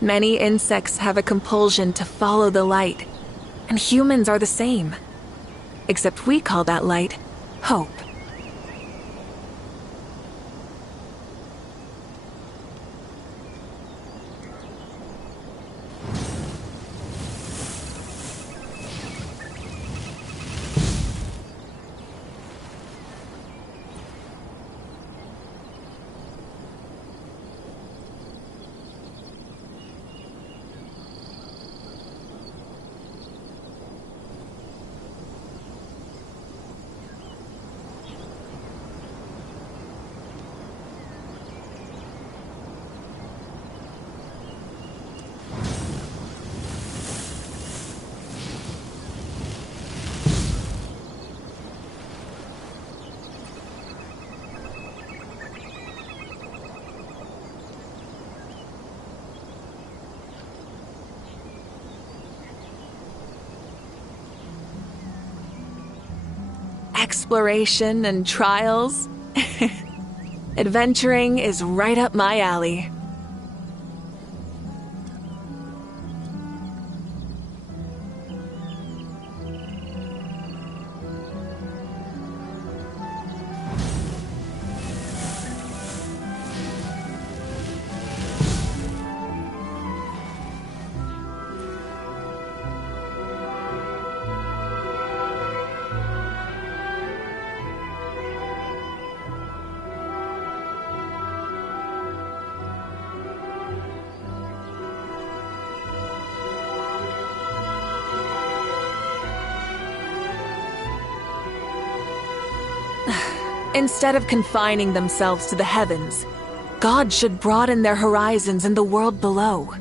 Many insects have a compulsion to follow the light, and humans are the same. Except we call that light hope. Exploration and trials. Adventuring is right up my alley. Instead of confining themselves to the heavens, God should broaden their horizons in the world below.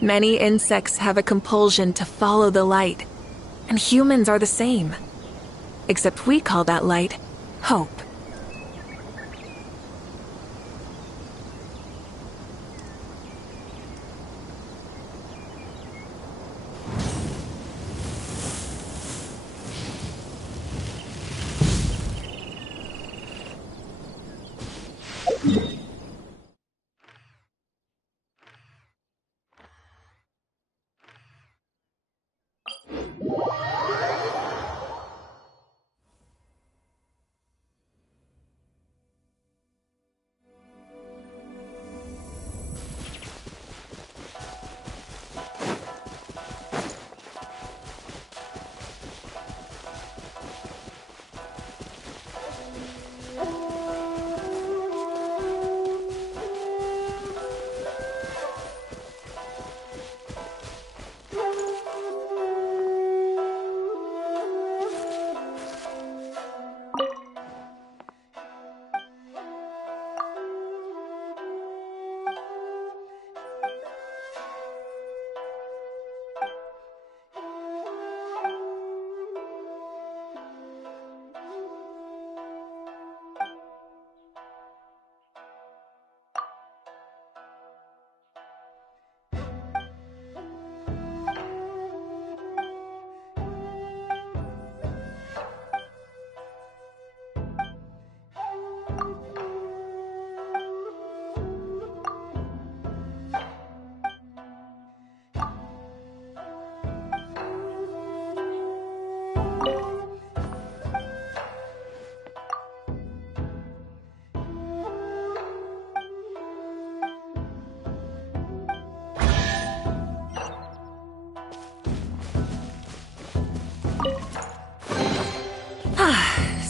Many insects have a compulsion to follow the light, and humans are the same. Except we call that light hope.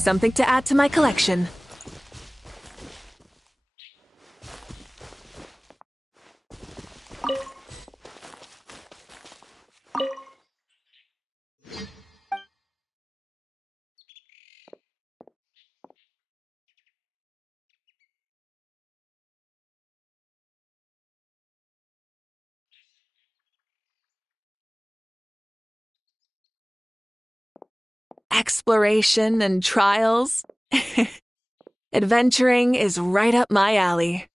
Something to add to my collection. exploration and trials. Adventuring is right up my alley.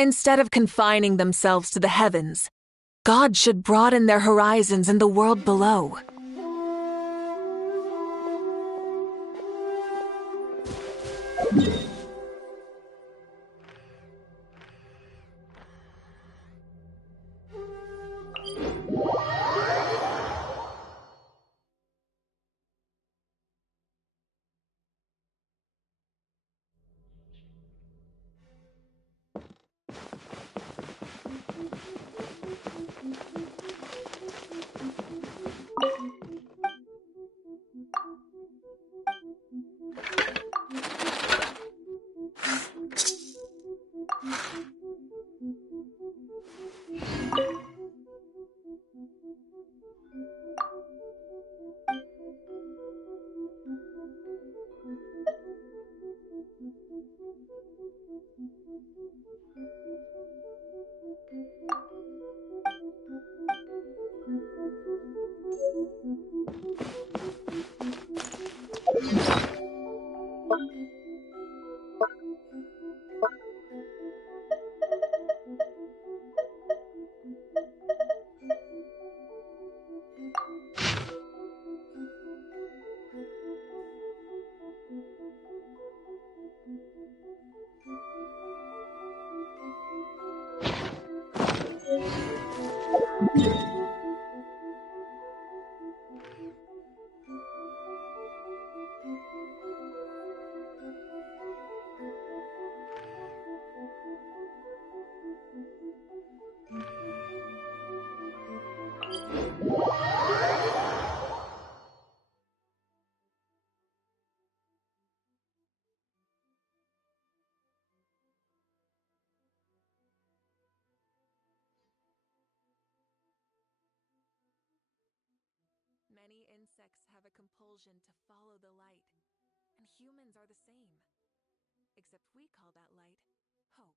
Instead of confining themselves to the heavens, God should broaden their horizons in the world below. Many insects have a compulsion to follow the light, and humans are the same. Except we call that light hope.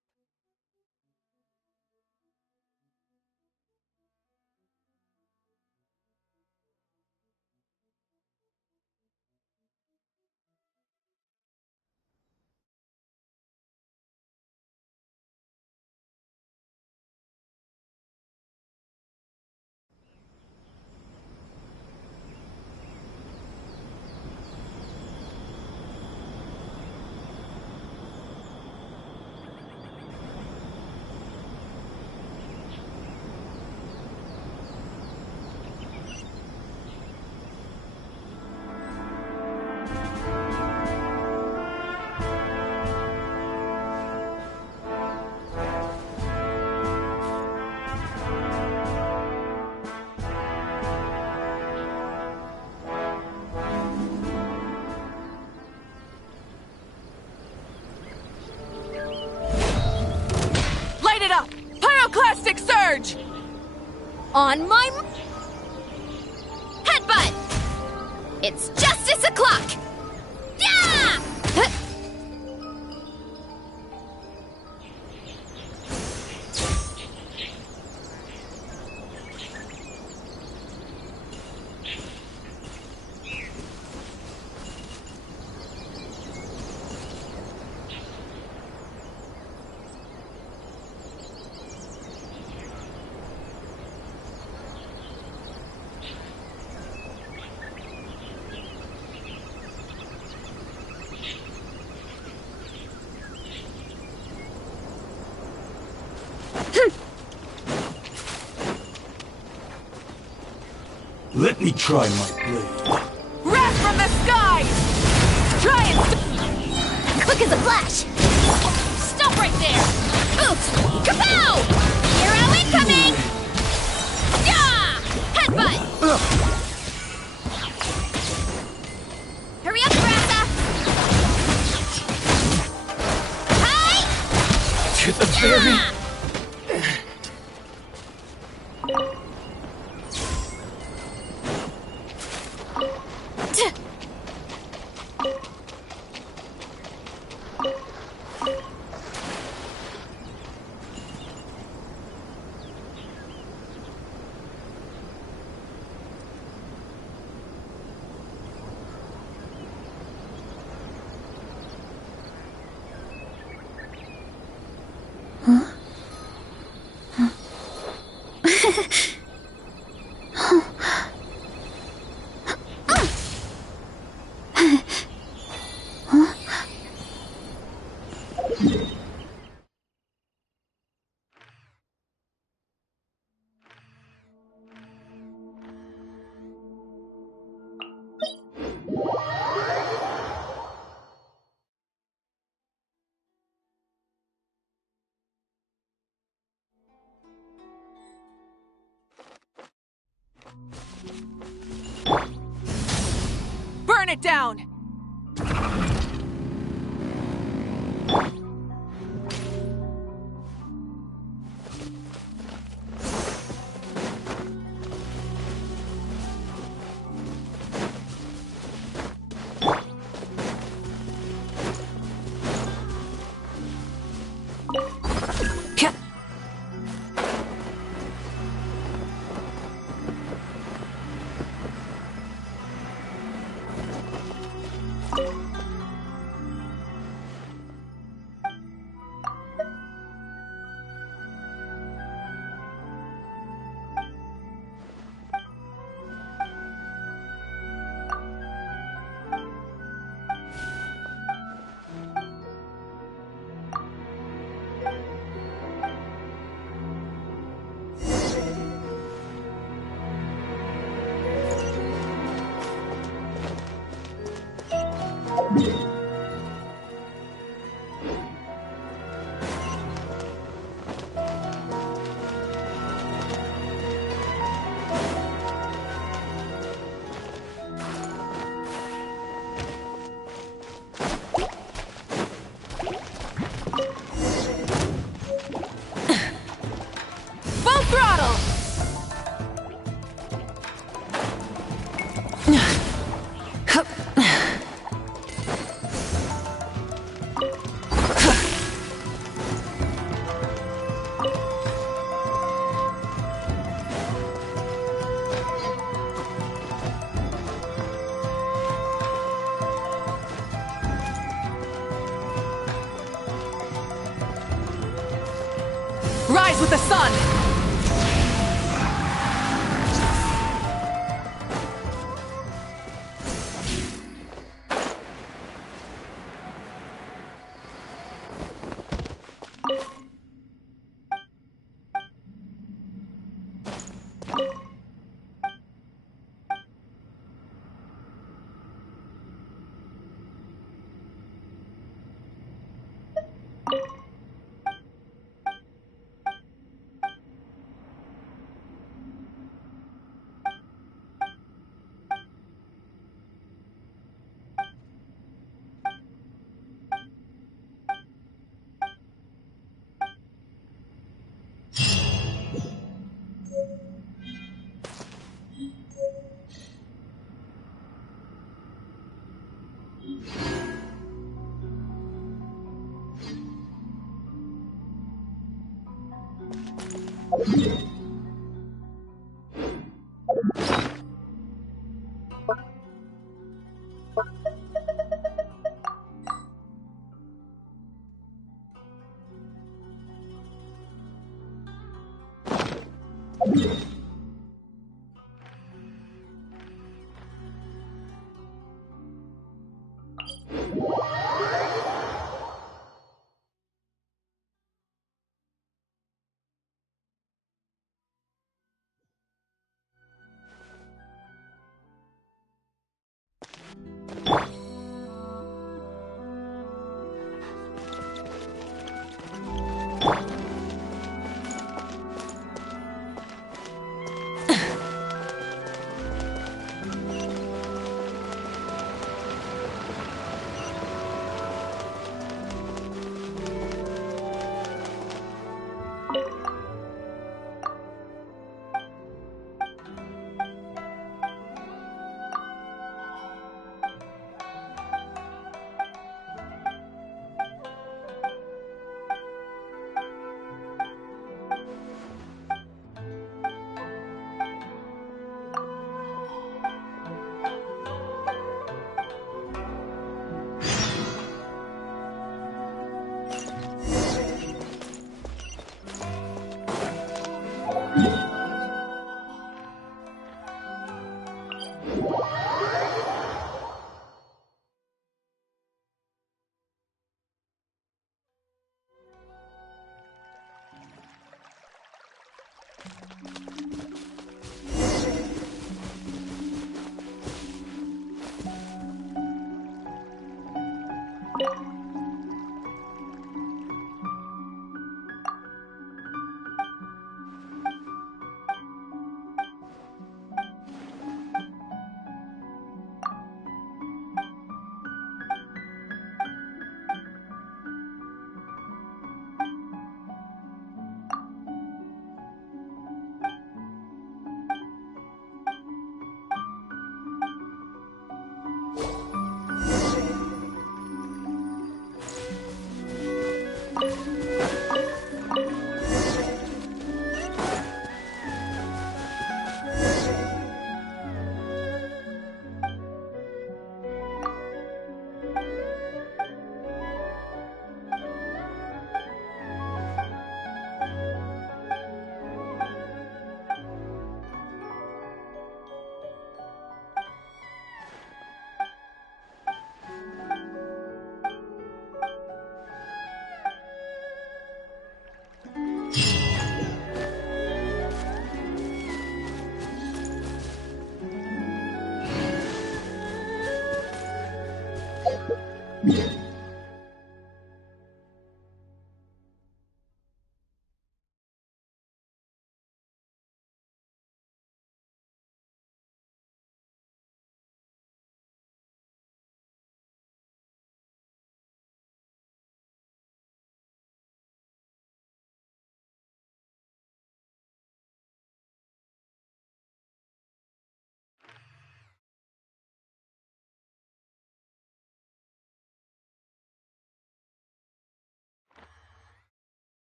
Pyroclastic surge! On my headbutt! It's justice o'clock! Yeah! Let me try my blade. Wrath from the skies! Try and Quick as a flash! Stop right there! Oops! Kapow! Hero incoming! Yeah! Headbutt! Burn it down! Rise with the sun!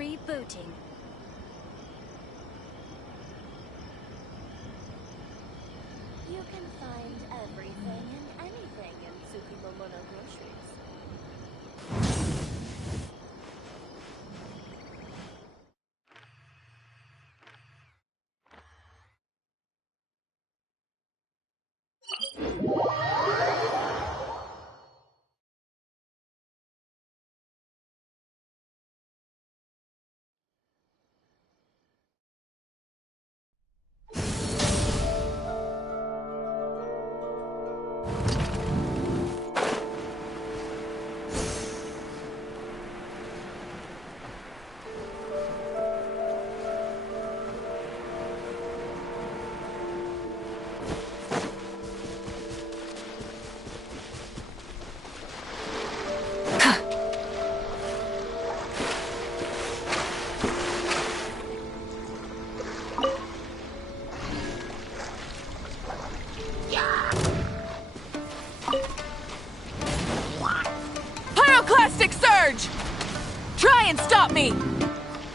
Rebooting. You can find everything and anything in Tsukimomono groceries.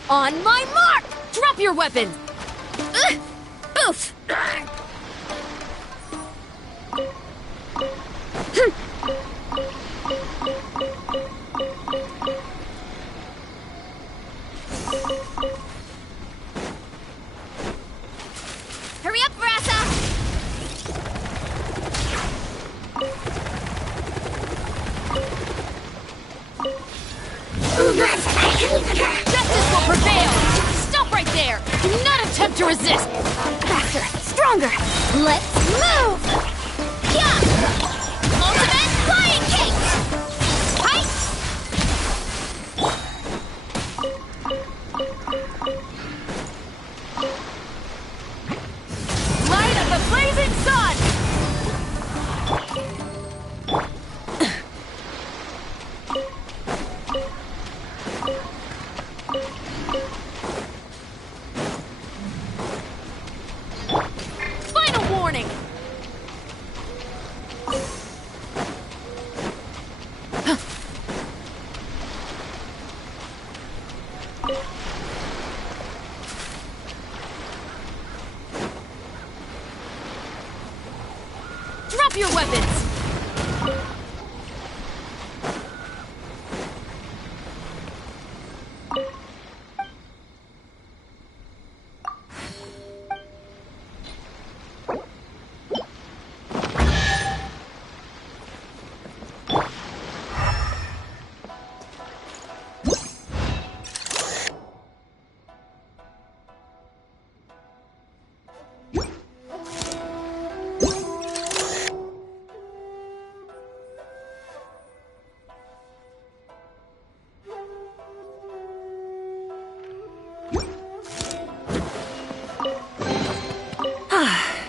On my mark! Drop your weapon! Oof! Hurry up, Verasa! Justice will prevail! Stop right there! Do not attempt to resist! Faster, stronger! Let's move! Yeah! Ultimate flying kick! Height! Light of the blazing sun! Final warning! Drop your weapons!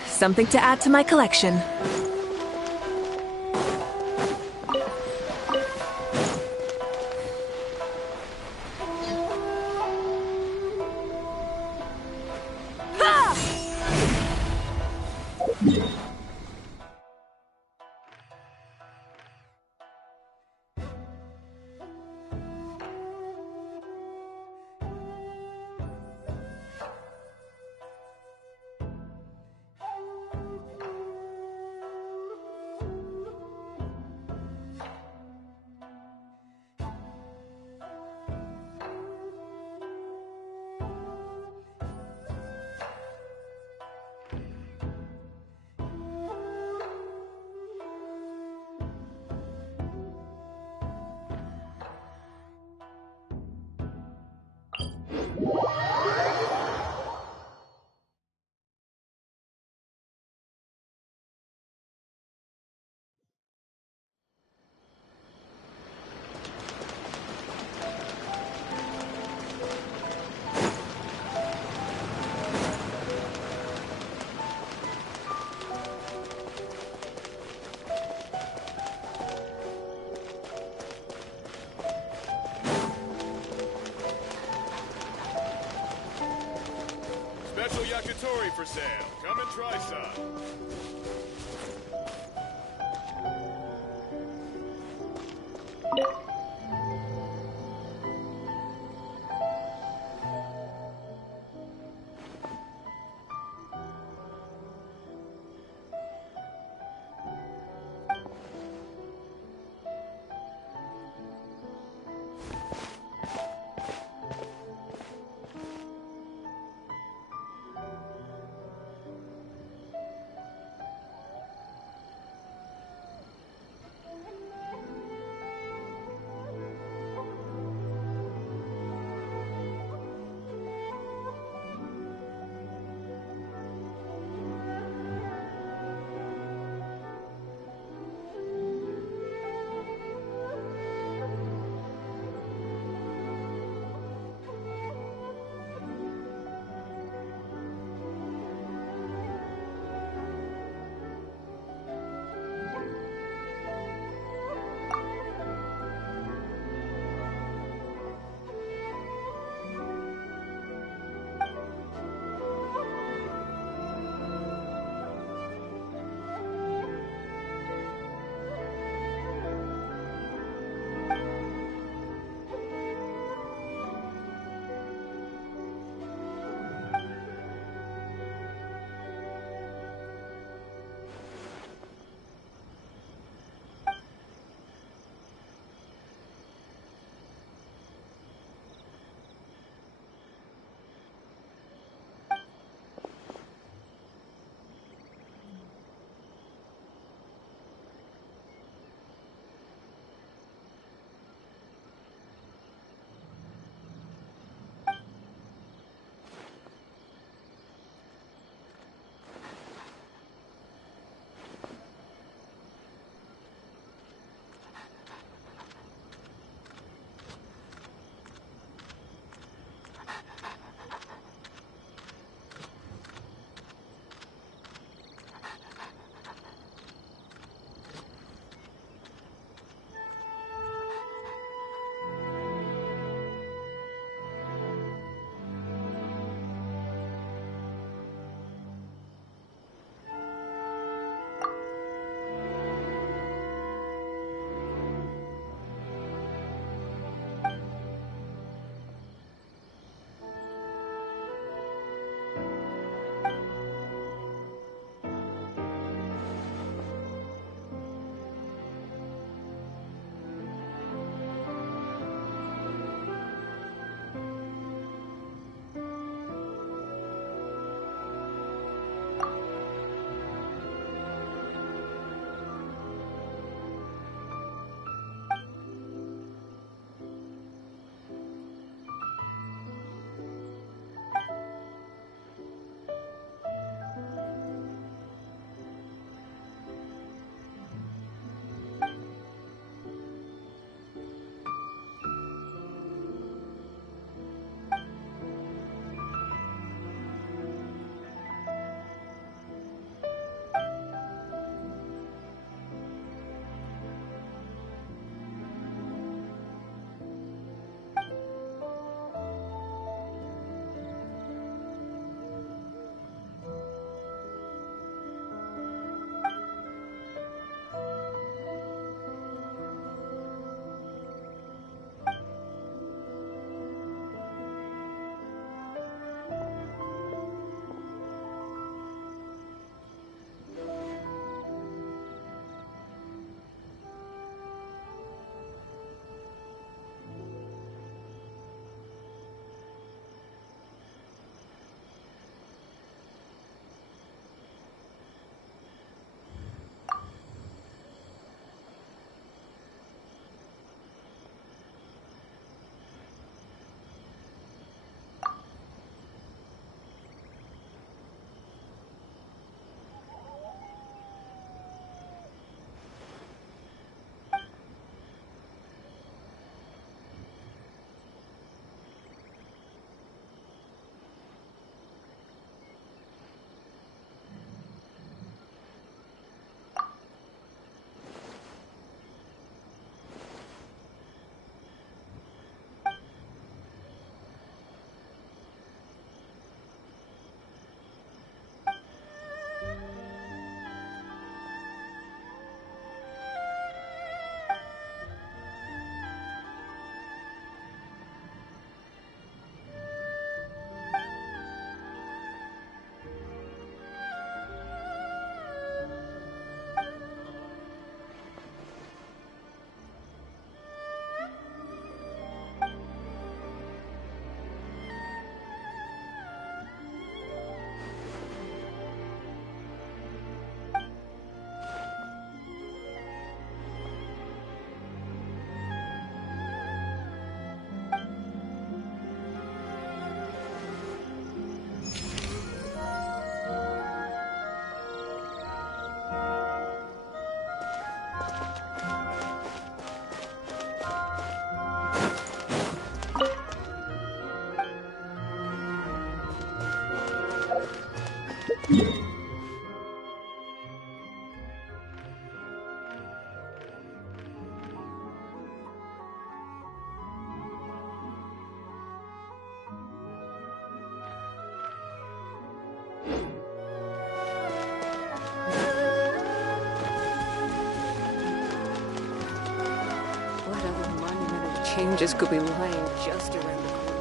Something to add to my collection. Special yakitori for sale. Come and try some. What other monumental changes could be lying just around the corner?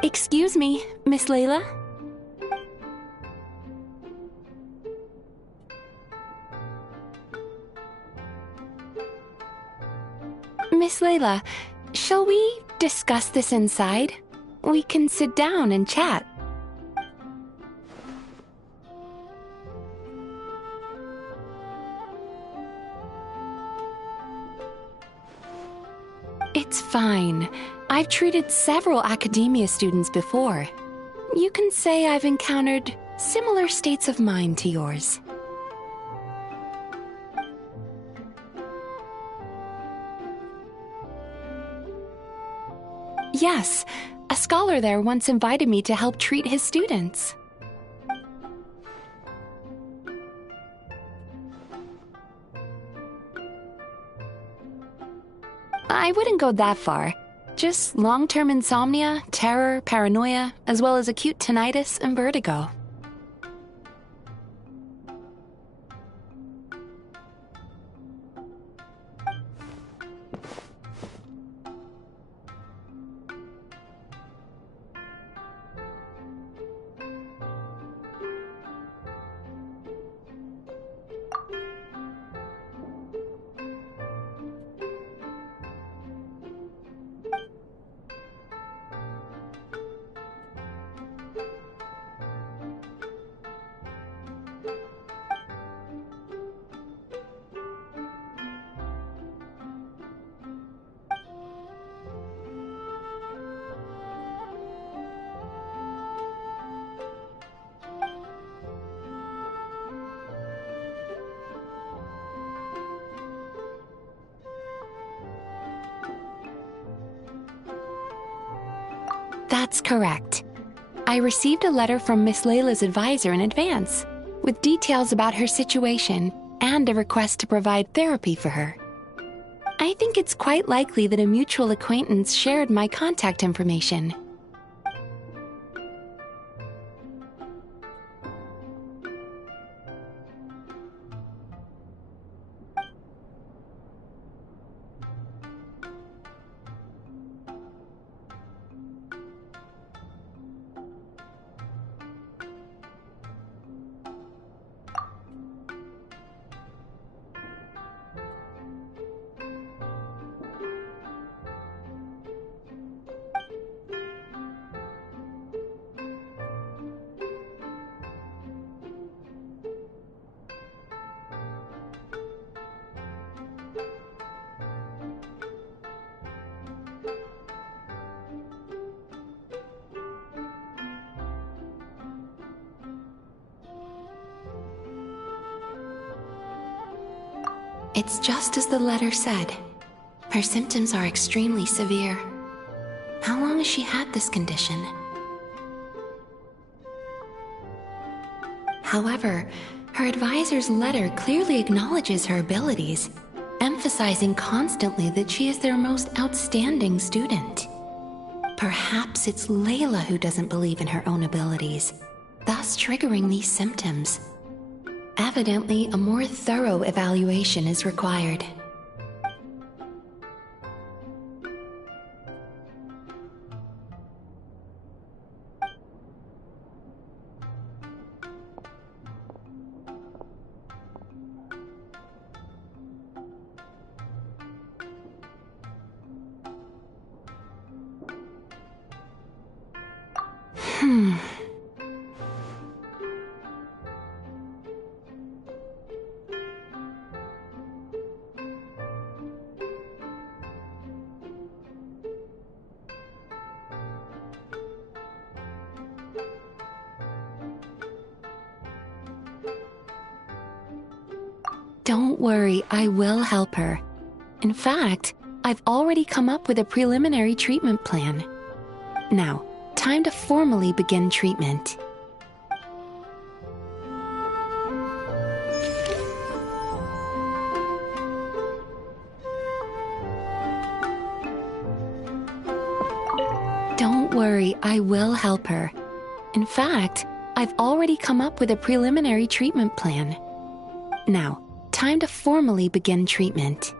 Excuse me, Miss Layla? Miss Layla, shall we discuss this inside? We can sit down and chat. It's fine. I've treated several academia students before. You can say I've encountered similar states of mind to yours. Yes, a scholar there once invited me to help treat his students. I wouldn't go that far. Just long-term insomnia, terror, paranoia, as well as acute tinnitus and vertigo. That's correct. I received a letter from Miss Layla's advisor in advance, with details about her situation and a request to provide therapy for her. I think it's quite likely that a mutual acquaintance shared my contact information. It's just as the letter said. Her symptoms are extremely severe. How long has she had this condition? However, her advisor's letter clearly acknowledges her abilities, emphasizing constantly that she is their most outstanding student. Perhaps it's Layla who doesn't believe in her own abilities, thus triggering these symptoms. Evidently, a more thorough evaluation is required. Don't worry, I will help her. In fact, I've already come up with a preliminary treatment plan. Now, time to formally begin treatment. Don't worry, I will help her. In fact, I've already come up with a preliminary treatment plan. Now, time to formally begin treatment.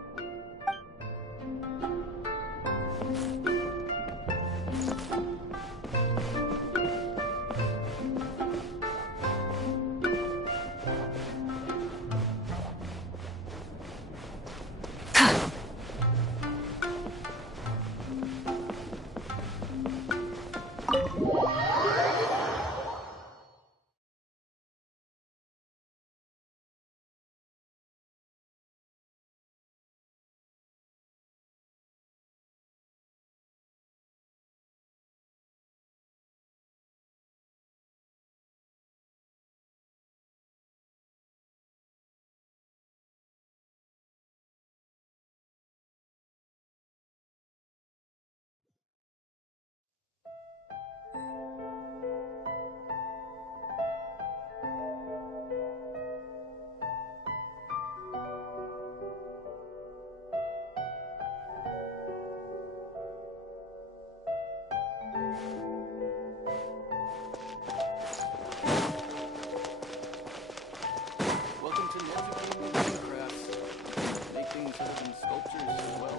Welcome to Narukami Crafts. Make things other than sculptures as well.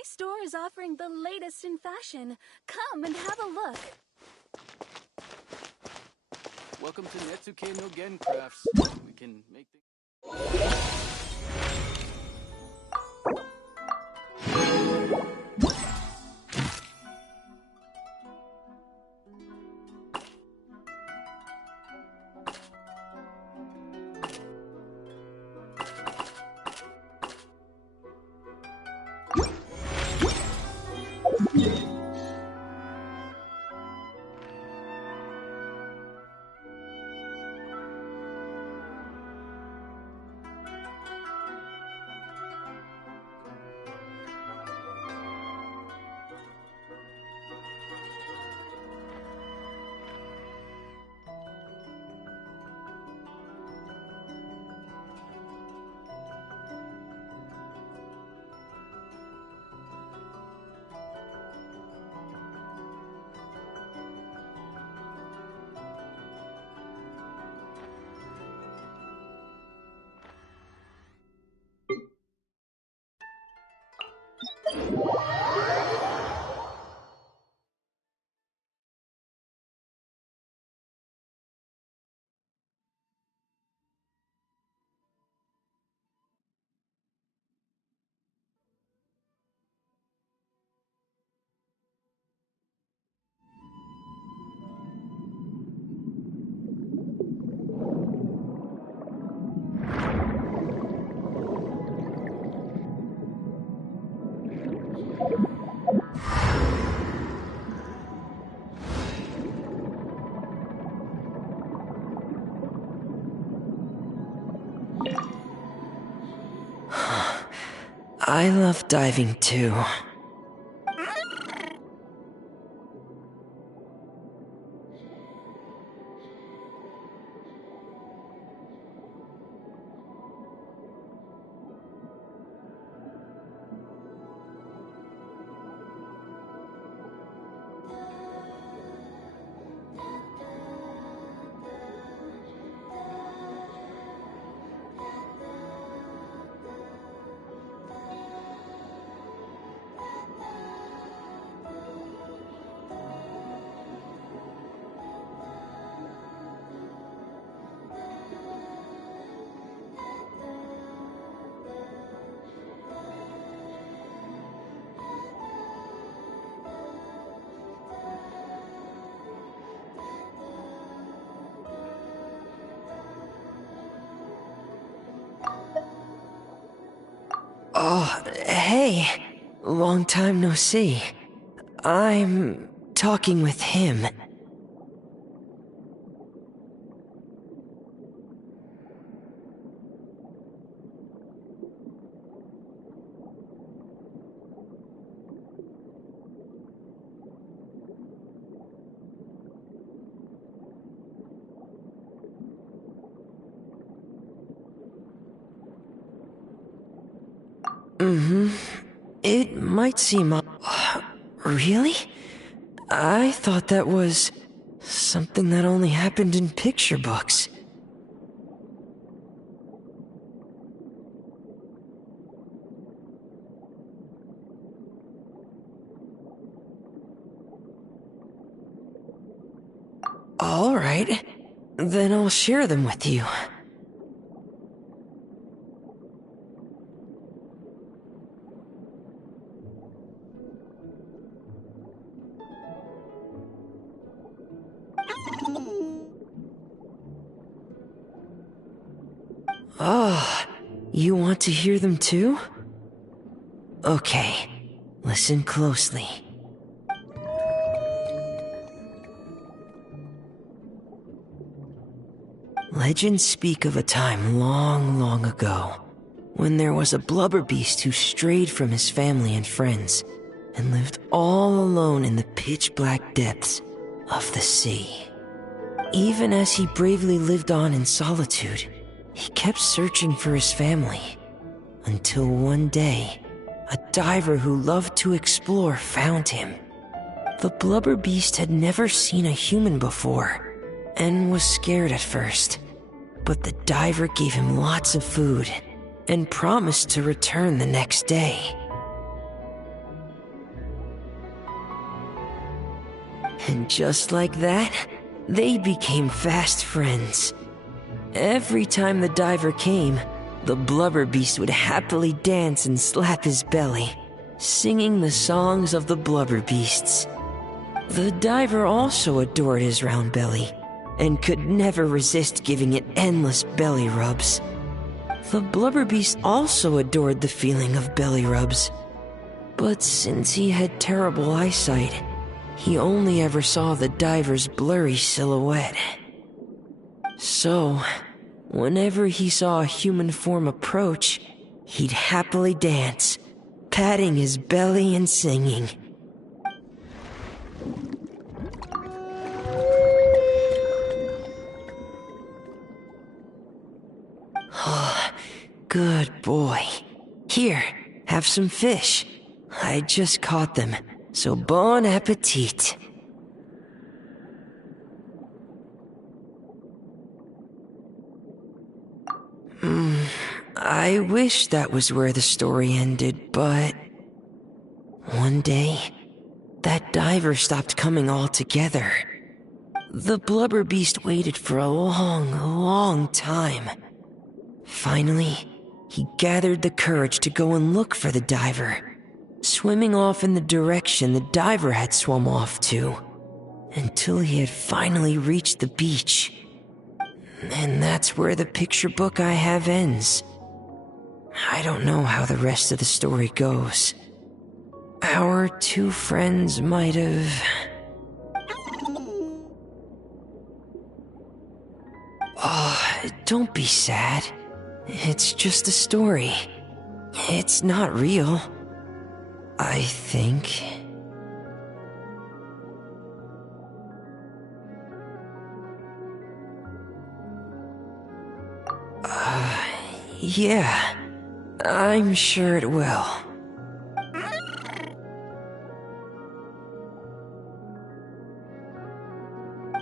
My store is offering the latest in fashion. Come and have a look. Welcome to Netsuke no Gen Crafts. We can make things... I love diving too. Oh, hey. Long time no see. I'm talking with him. It might seem... really? I thought that was... something that only happened in picture books. Alright, then I'll share them with you. Oh, you want to hear them too? Okay, listen closely. Legends speak of a time long, long ago, when there was a blubber beast who strayed from his family and friends, and lived all alone in the pitch-black depths of the sea. Even as he bravely lived on in solitude, he kept searching for his family, until one day, a diver who loved to explore found him. The blubber beast had never seen a human before, and was scared at first, but the diver gave him lots of food, and promised to return the next day. And just like that, they became fast friends. Every time the diver came, the blubber beast would happily dance and slap his belly, singing the songs of the blubber beasts. The diver also adored his round belly, and could never resist giving it endless belly rubs. The blubber beast also adored the feeling of belly rubs, but since he had terrible eyesight, he only ever saw the diver's blurry silhouette. So, whenever he saw a human form approach, he'd happily dance, patting his belly and singing. Oh, good boy. Here, have some fish. I just caught them, so bon appetit. I wish that was where the story ended, but... One day, that diver stopped coming altogether. The blubber beast waited for a long, long time. Finally, he gathered the courage to go and look for the diver, swimming off in the direction the diver had swum off to, until he had finally reached the beach. And that's where the picture book I have ends. I don't know how the rest of the story goes. Our two friends might have... Oh, don't be sad. It's just a story. It's not real. I think. Yeah. I'm sure it will.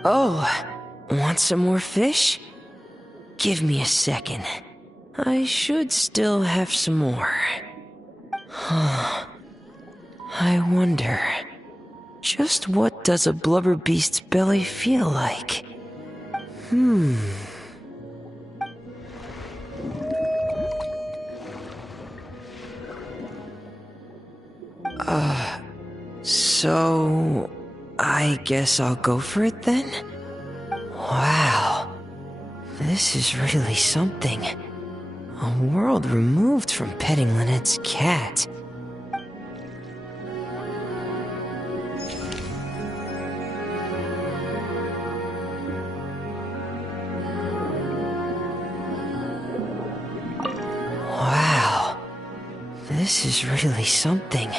Oh, want some more fish? Give me a second. I should still have some more. I wonder, just what does a blubber beast's belly feel like? So... I guess I'll go for it then? Wow. This is really something. A world removed from petting Lynette's cat. Wow. This is really something.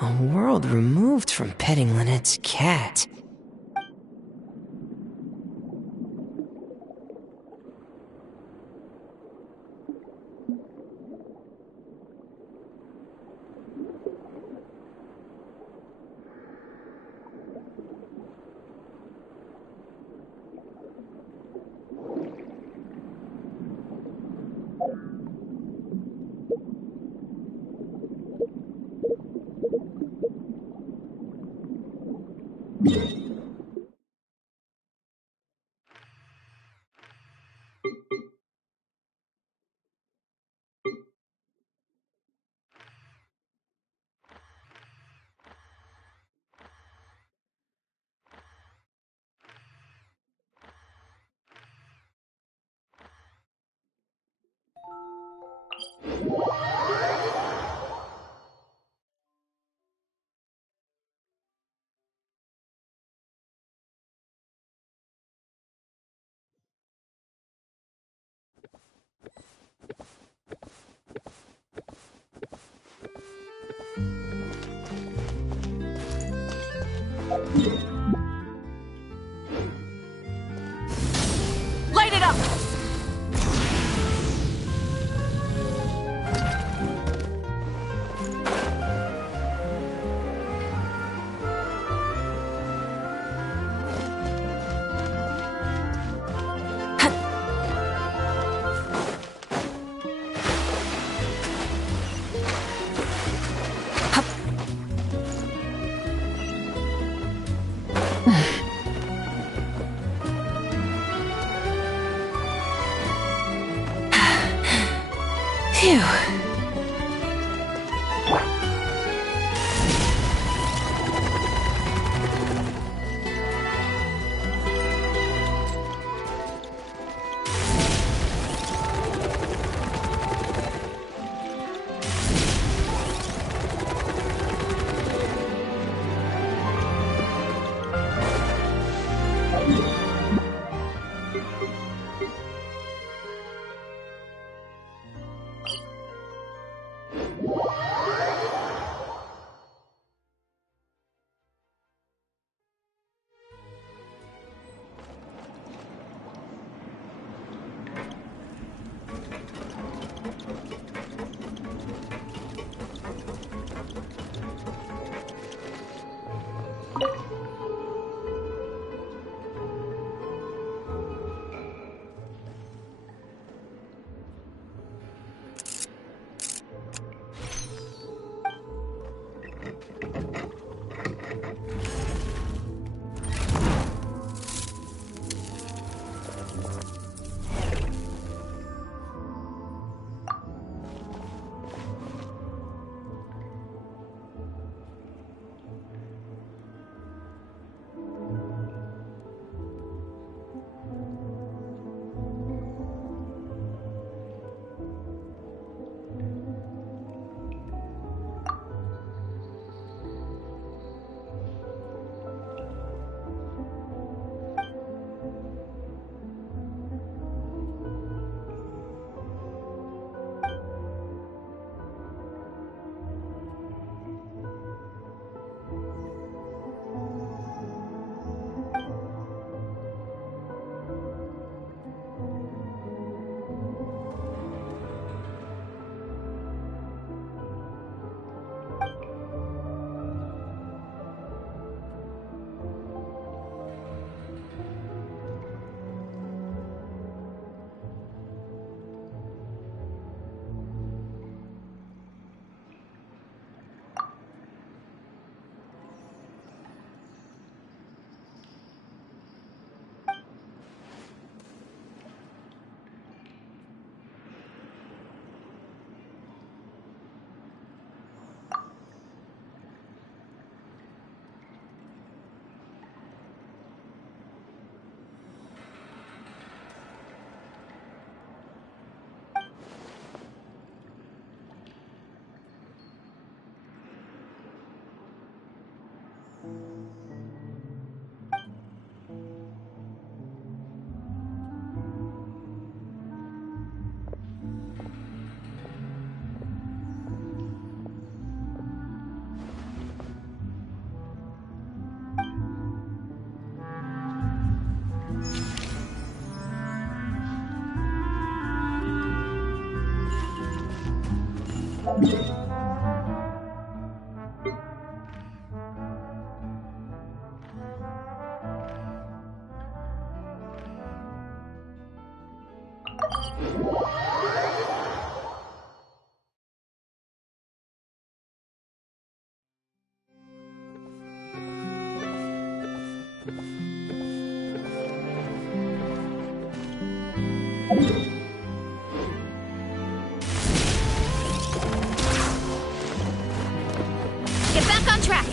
A world removed from petting Lynette's cat. Light it up! Phew. Get back on track!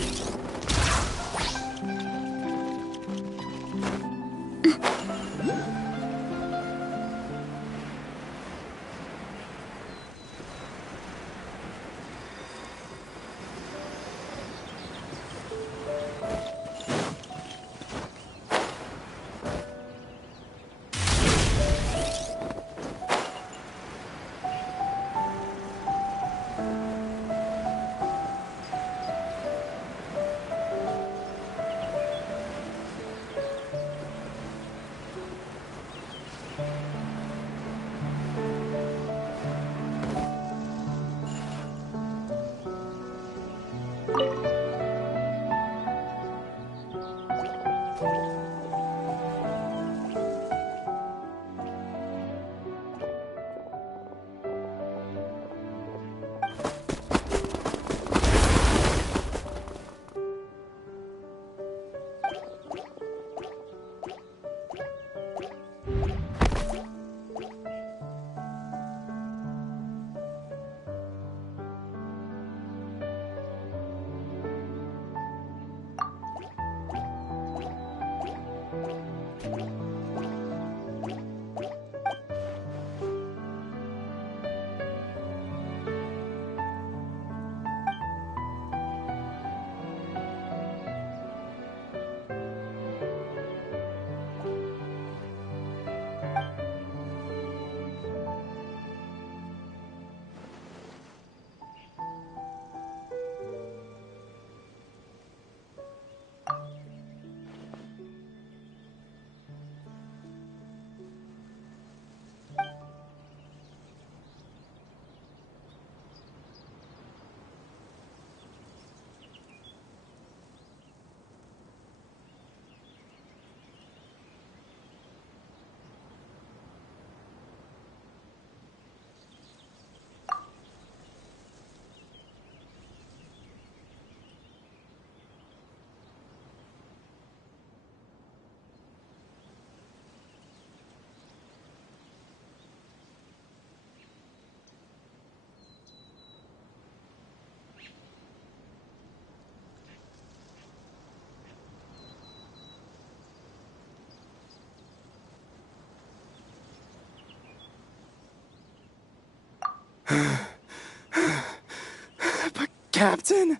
But Captain,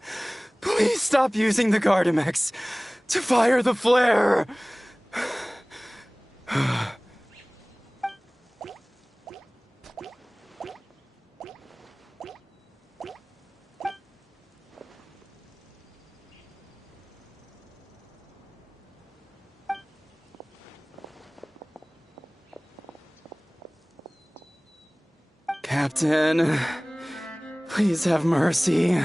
please stop using the Gardamex to fire the flare. Captain, please have mercy.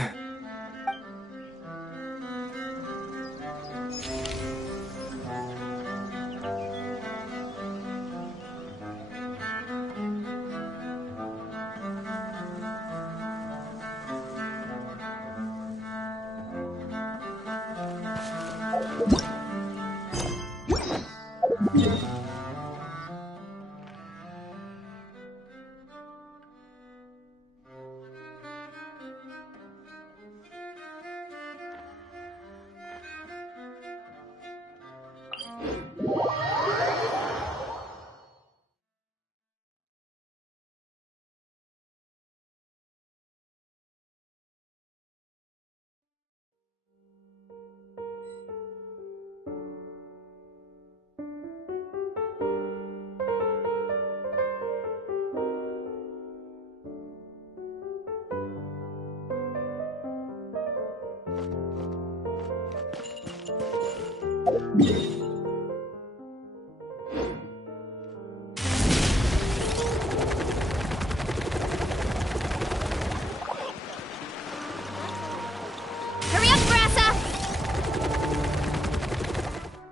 Hurry up, Grassa!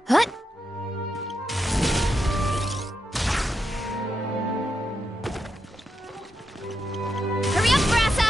Hut! Hurry up, Grassa!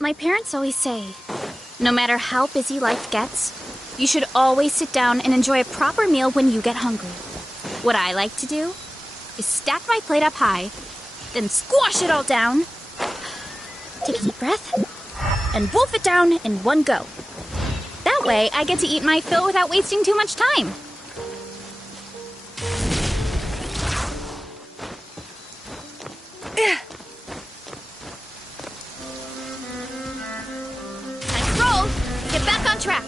My parents always say, no matter how busy life gets, you should always sit down and enjoy a proper meal when you get hungry. What I like to do is stack my plate up high, then squash it all down, take a deep breath, and wolf it down in one go. That way, I get to eat my fill without wasting too much time. on track.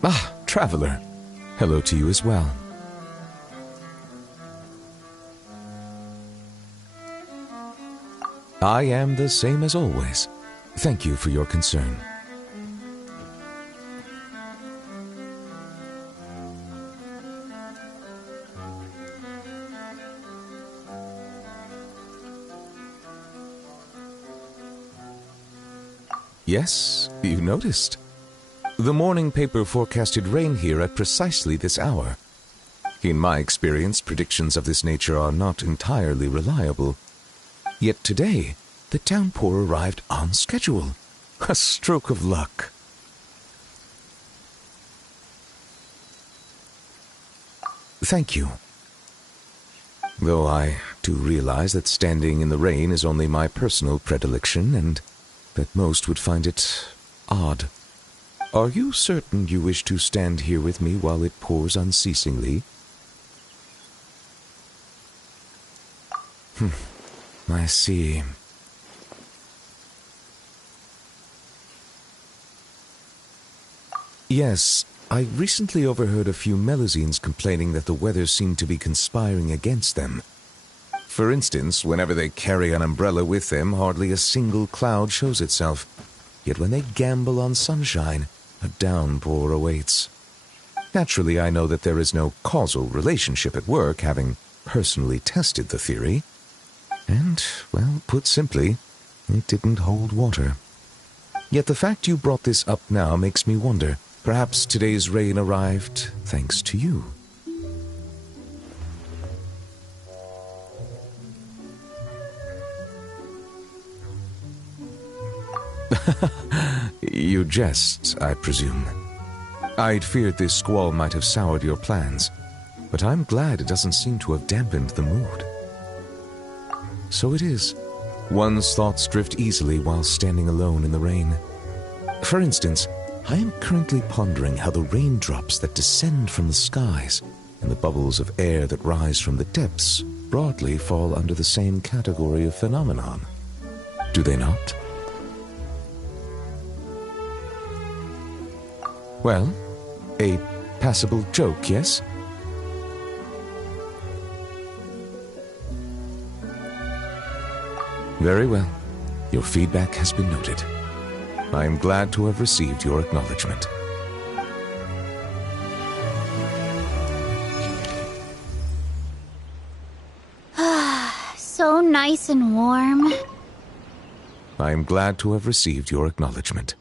Ah, traveler. Hello to you as well. I am the same as always. Thank you for your concern. Yes, you noticed. The morning paper forecasted rain here at precisely this hour. In my experience, predictions of this nature are not entirely reliable. Yet today, the downpour arrived on schedule. A stroke of luck. Thank you. Though I do realize that standing in the rain is only my personal predilection, and that most would find it odd. Are you certain you wish to stand here with me while it pours unceasingly? I see. Yes, I recently overheard a few Melusines complaining that the weather seemed to be conspiring against them. For instance, whenever they carry an umbrella with them, hardly a single cloud shows itself. Yet when they gamble on sunshine, a downpour awaits. Naturally, I know that there is no causal relationship at work, having personally tested the theory. And, well, put simply, it didn't hold water. Yet the fact you brought this up now makes me wonder. Perhaps today's rain arrived thanks to you. You jest, I presume. I'd feared this squall might have soured your plans, but I'm glad it doesn't seem to have dampened the mood. So it is. One's thoughts drift easily while standing alone in the rain. For instance, I am currently pondering how the raindrops that descend from the skies and the bubbles of air that rise from the depths broadly fall under the same category of phenomenon. Do they not? Well, a passable joke, yes? Very well. Your feedback has been noted. I am glad to have received your acknowledgement. So nice and warm. I am glad to have received your acknowledgement.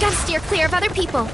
Gotta steer clear of other people.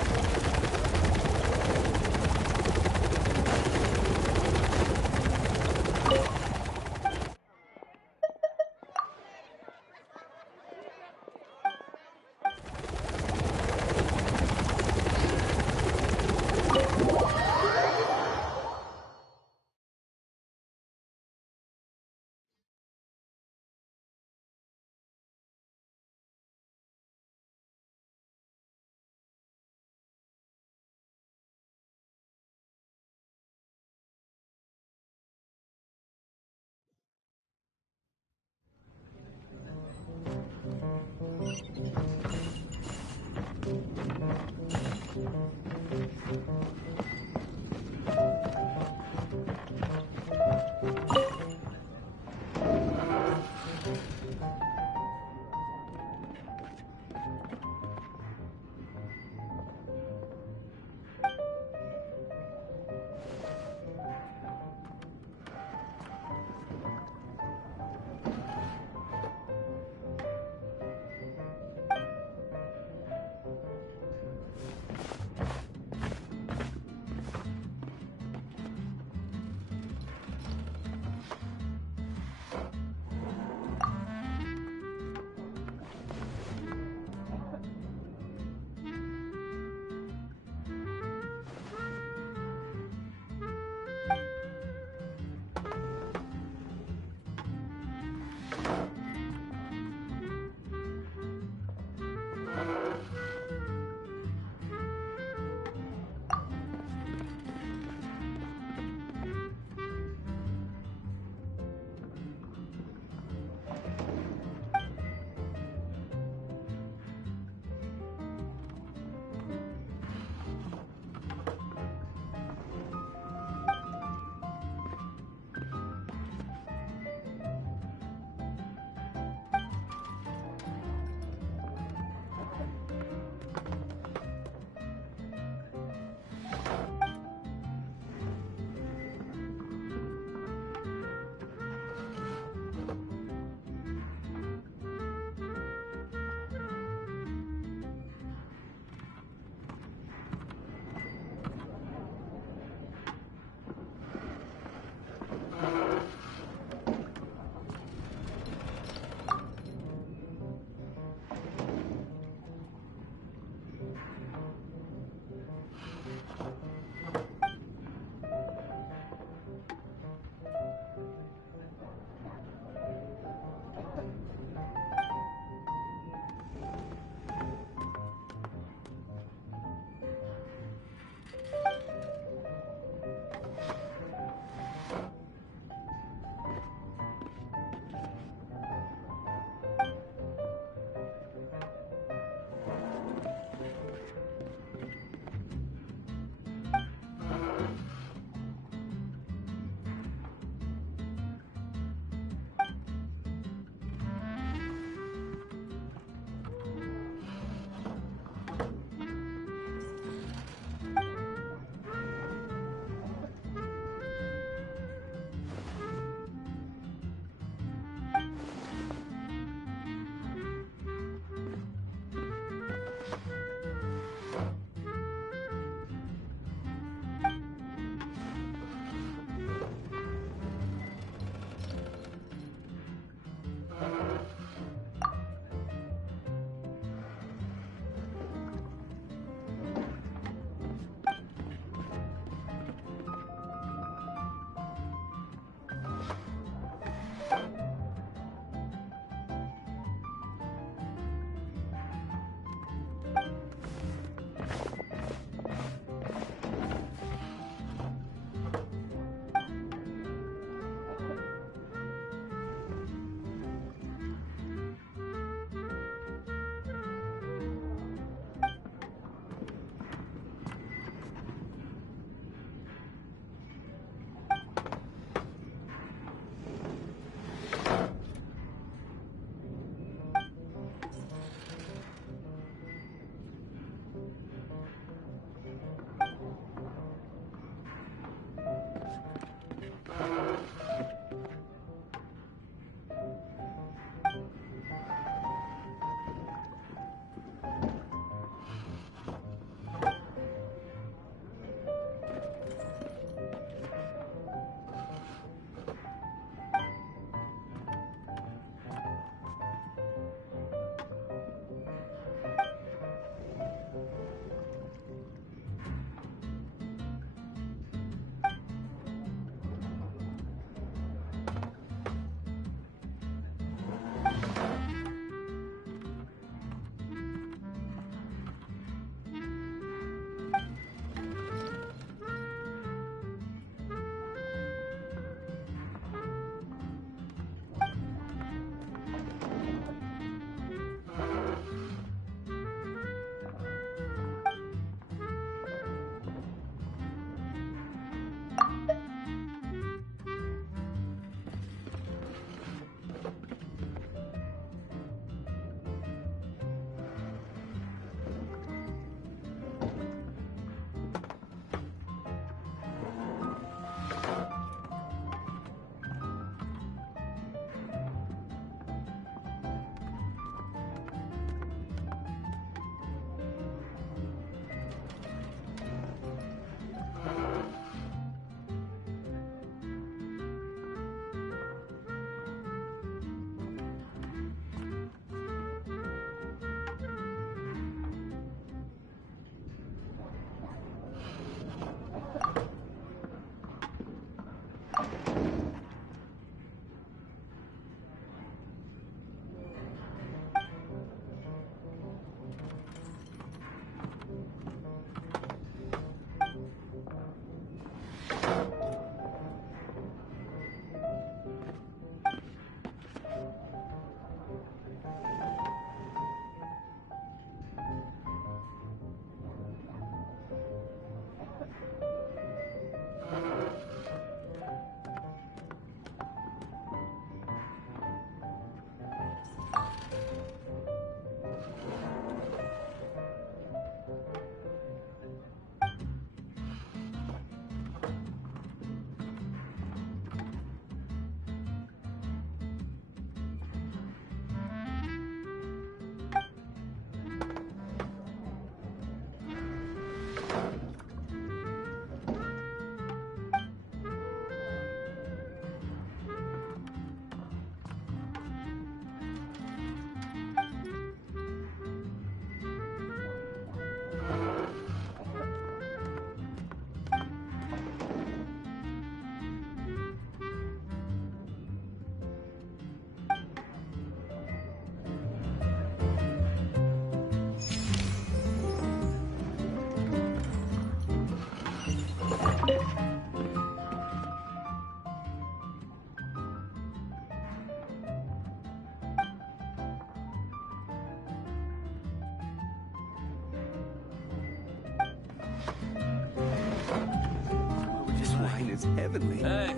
is heavenly. Hey,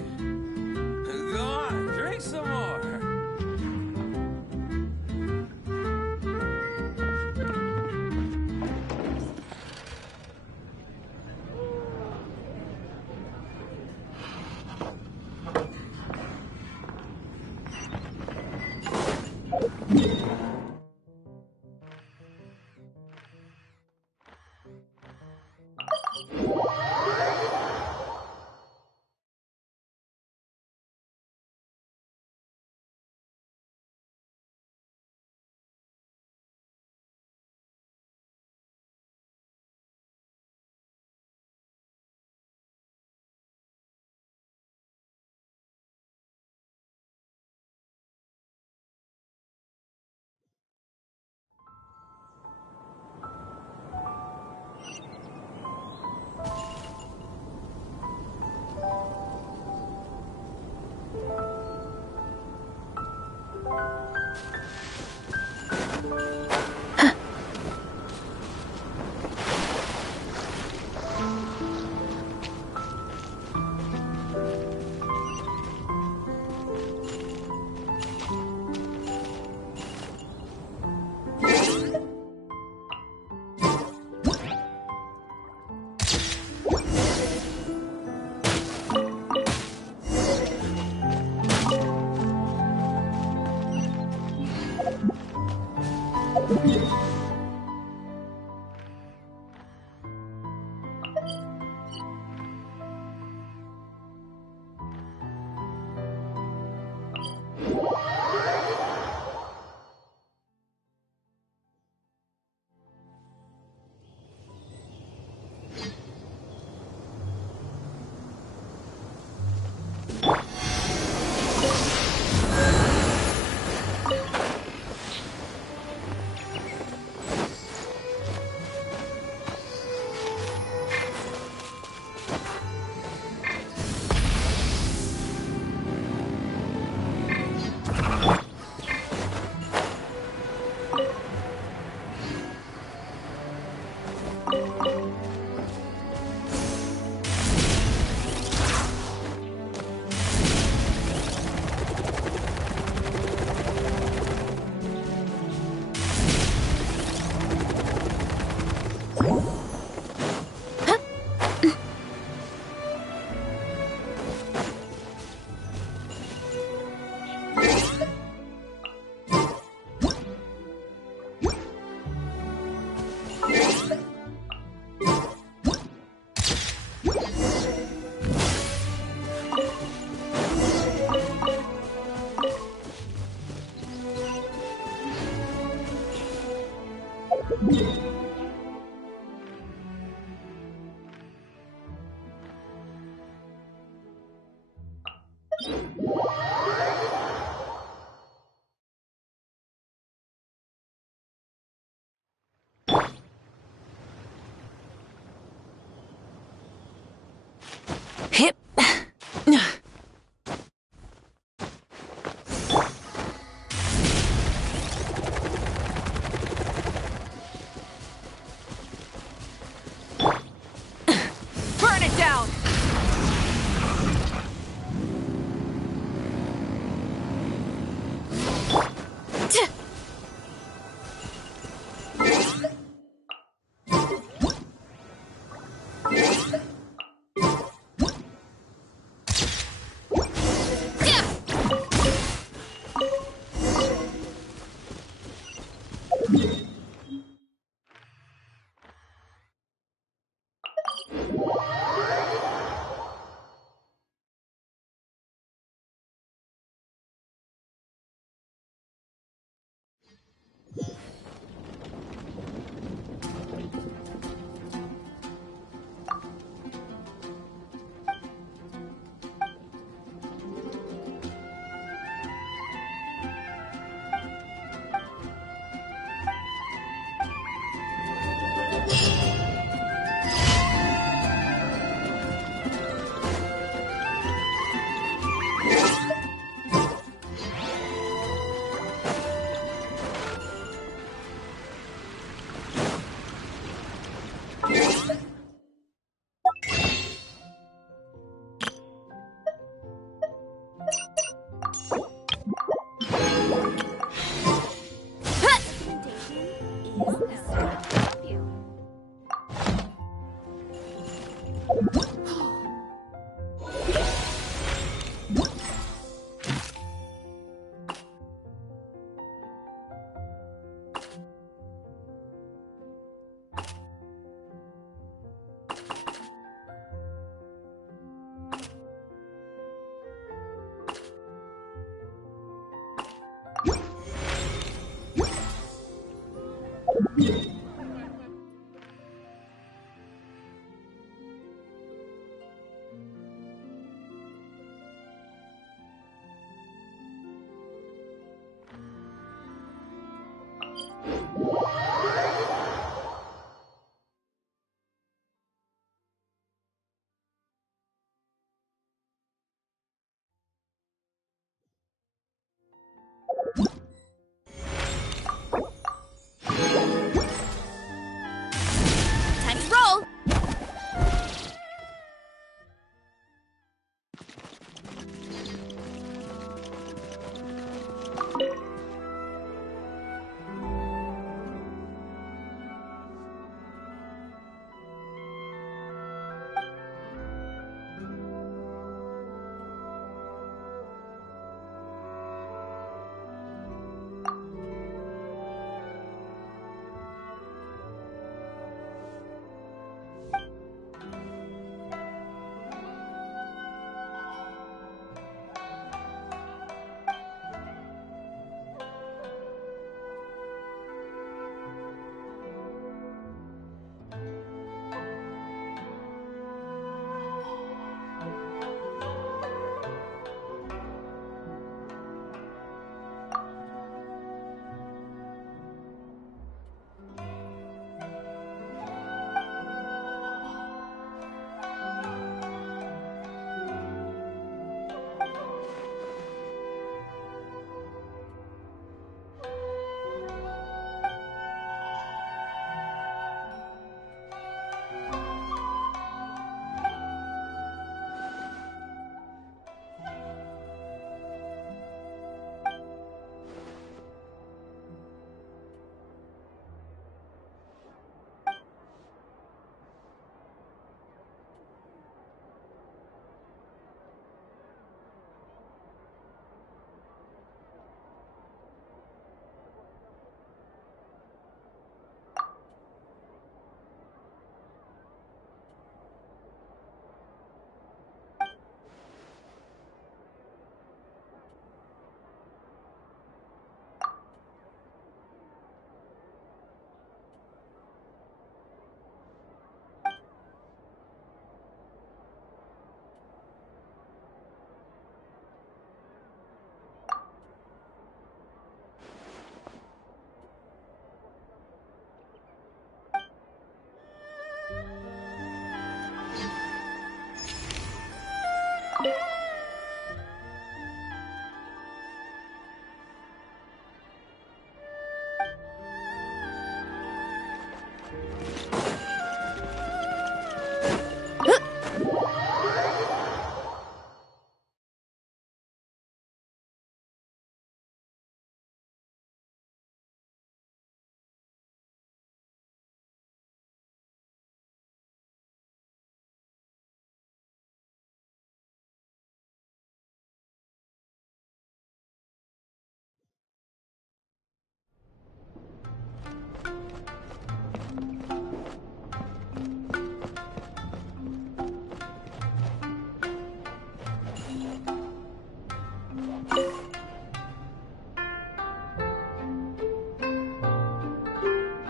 go on, drink some more. Hip. Time to roll!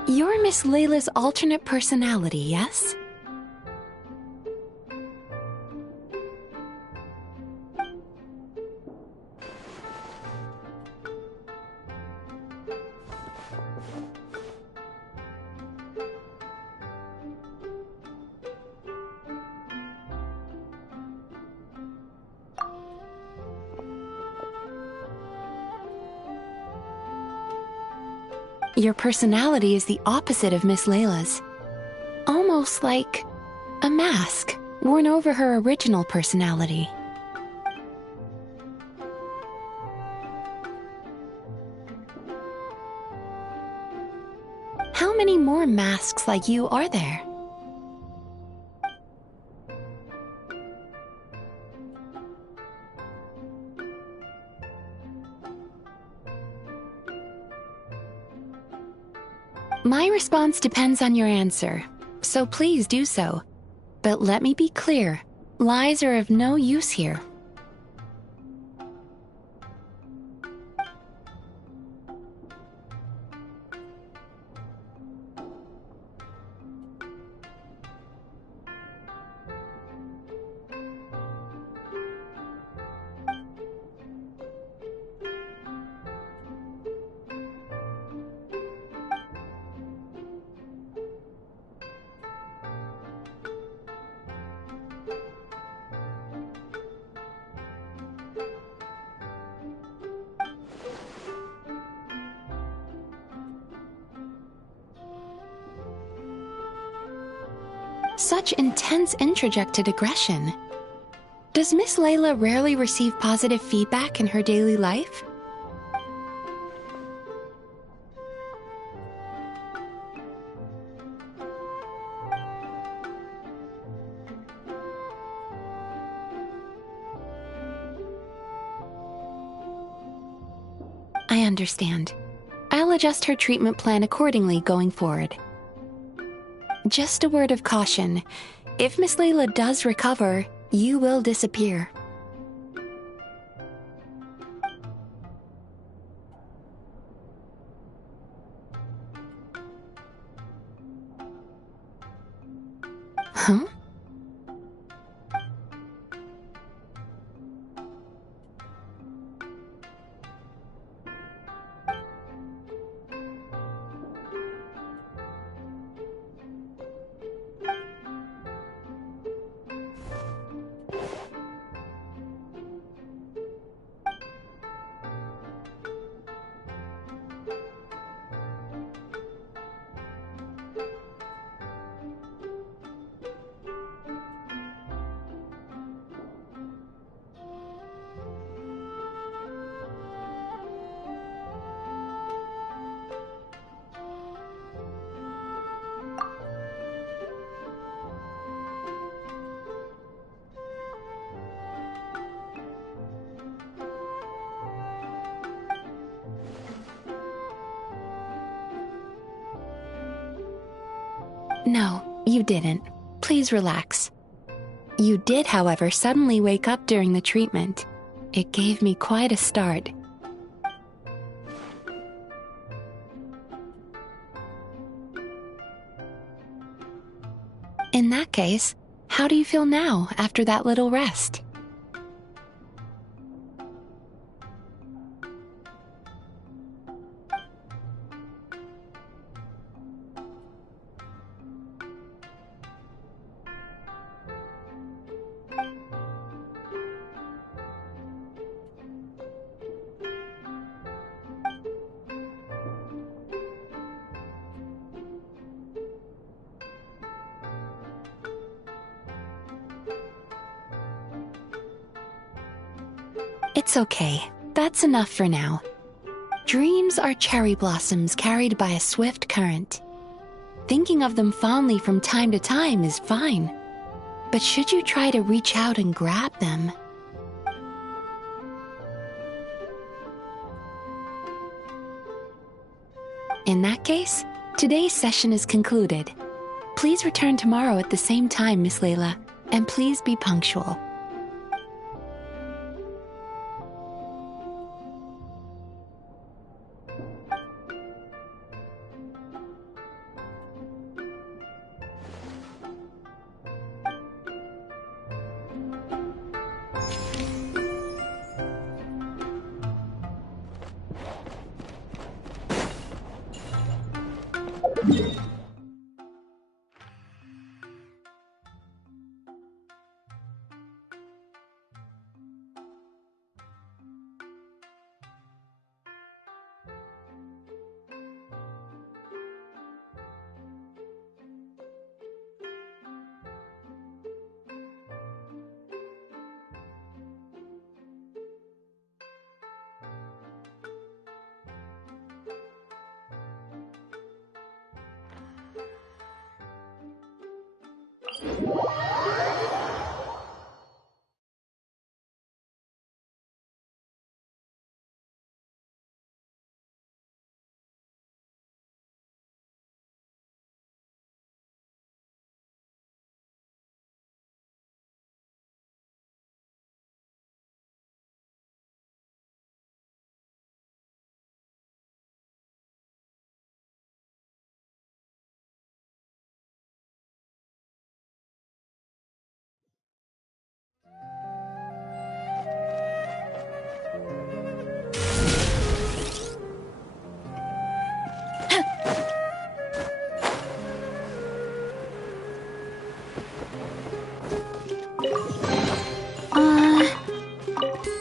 You're Miss Layla's alternate personality, yes? Your personality is the opposite of Miss Layla's. Almost like a mask worn over her original personality. How many more masks like you are there? My response depends on your answer, so please do so. But let me be clear, lies are of no use here. Such intense introjected aggression. Does Miss Layla rarely receive positive feedback in her daily life? I understand. I'll adjust her treatment plan accordingly going forward. Just a word of caution. If Miss Layla does recover, you will disappear. Huh? No, you didn't. Please relax. You did, however, suddenly wake up during the treatment. It gave me quite a start. In that case, how do you feel now after that little rest? It's okay. That's enough for now. Dreams are cherry blossoms carried by a swift current. Thinking of them fondly from time to time is fine. But should you try to reach out and grab them, in that case, today's session is concluded. Please return tomorrow at the same time, Miss Layla, and please be punctual.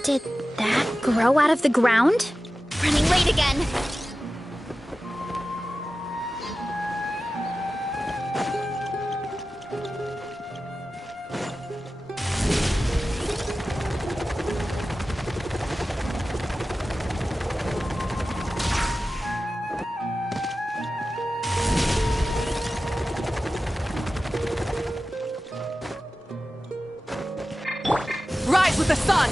Did that grow out of the ground? Running late again. the sun!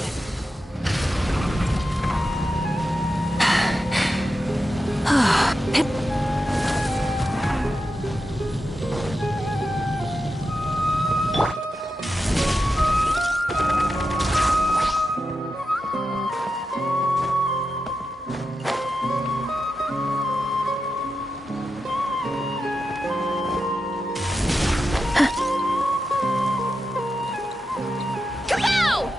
Kapow!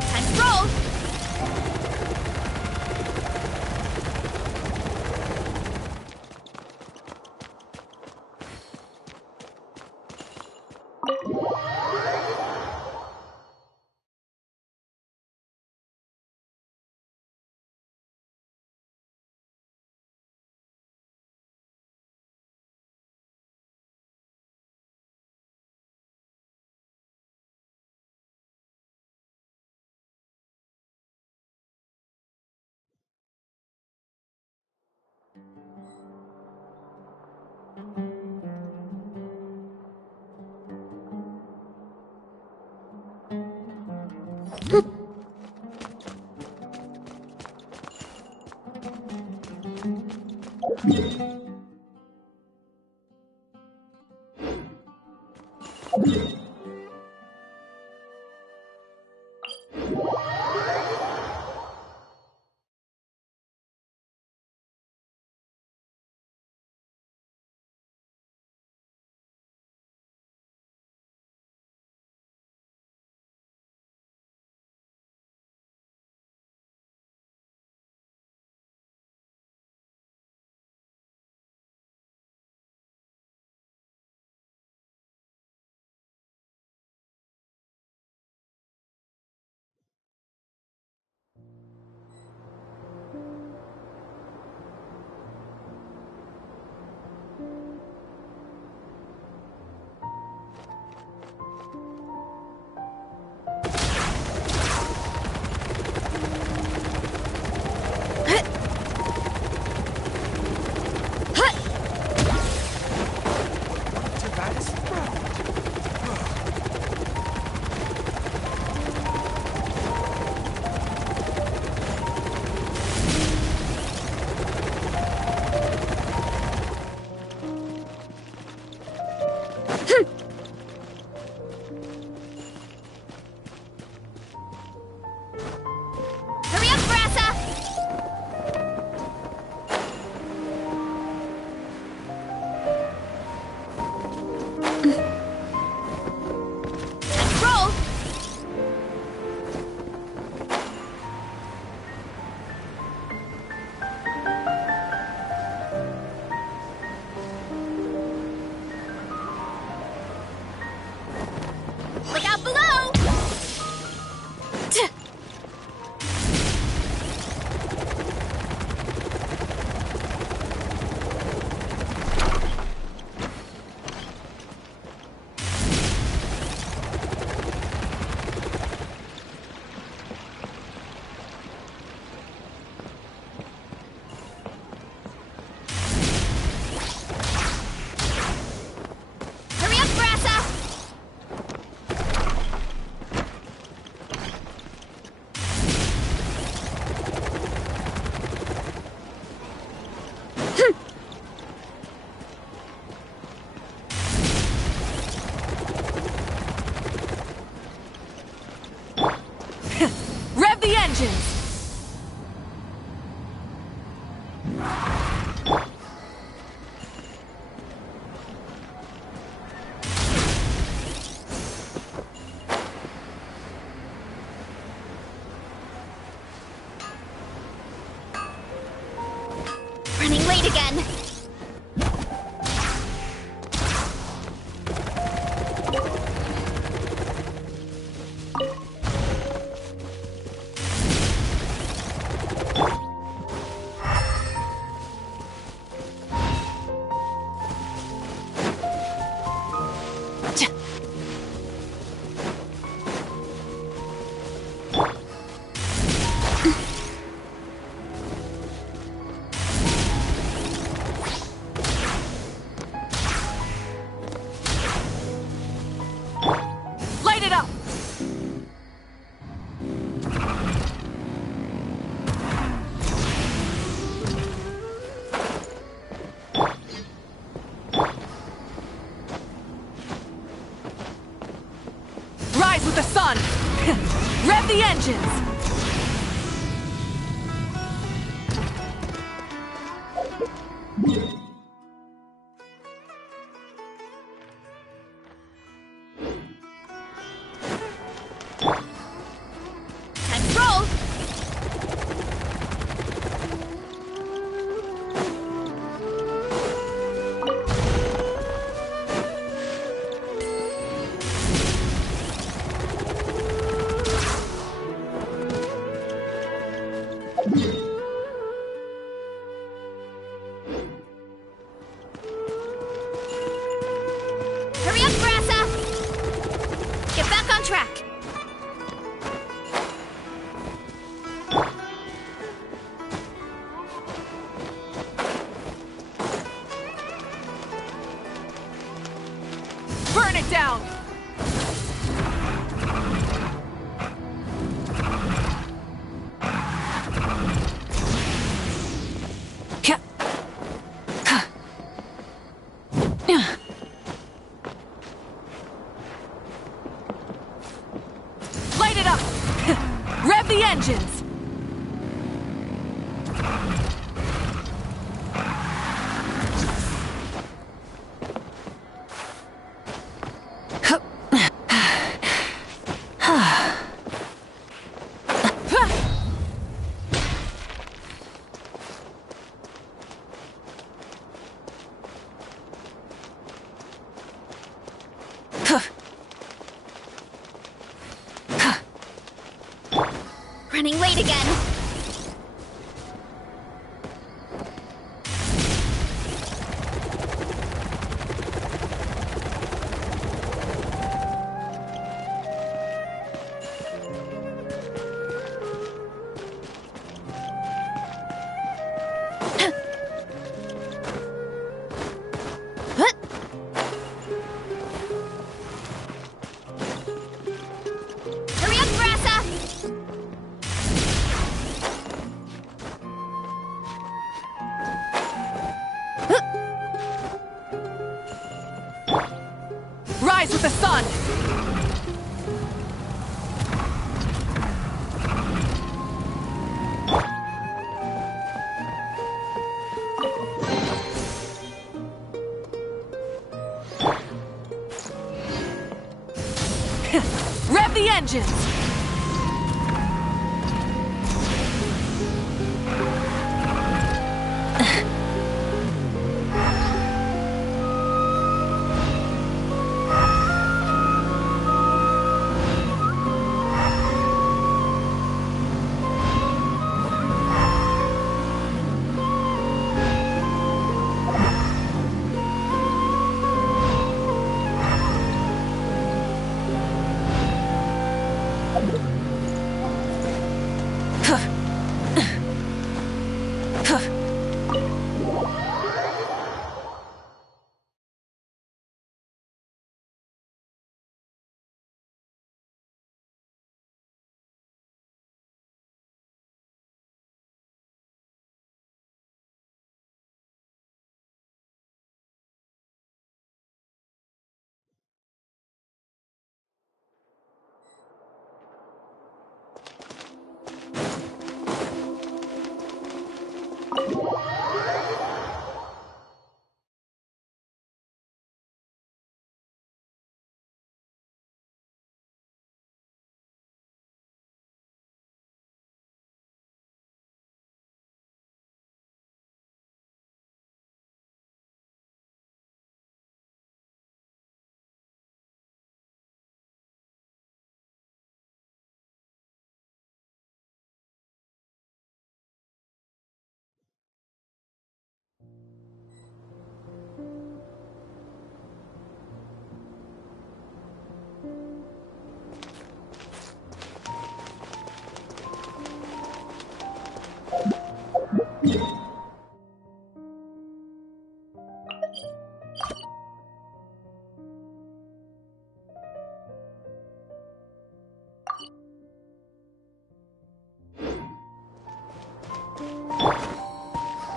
Time to roll! the engines! Time to roll! Hurry up, Grassa! Get back on track! Burn it down! Light it up! Rev the engines! Running late again. Hurry up, Grassa! Rise with the sun! Rev the engines!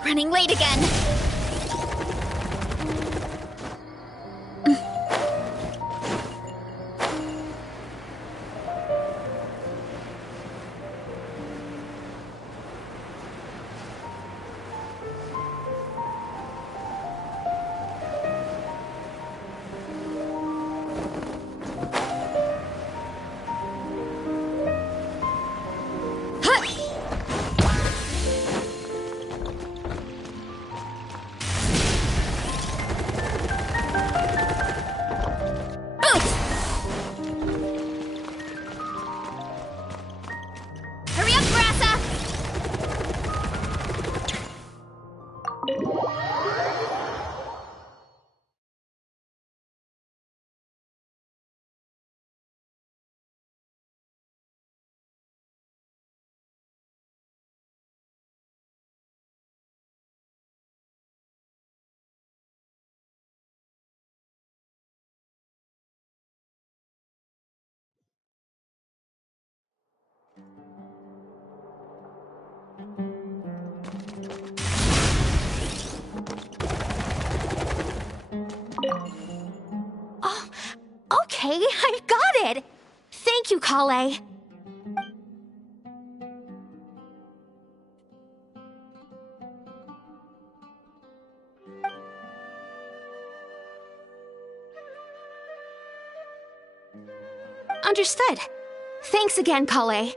Running late again. Okay, I've got it! Thank you, Kale. Understood. Thanks again, Kale.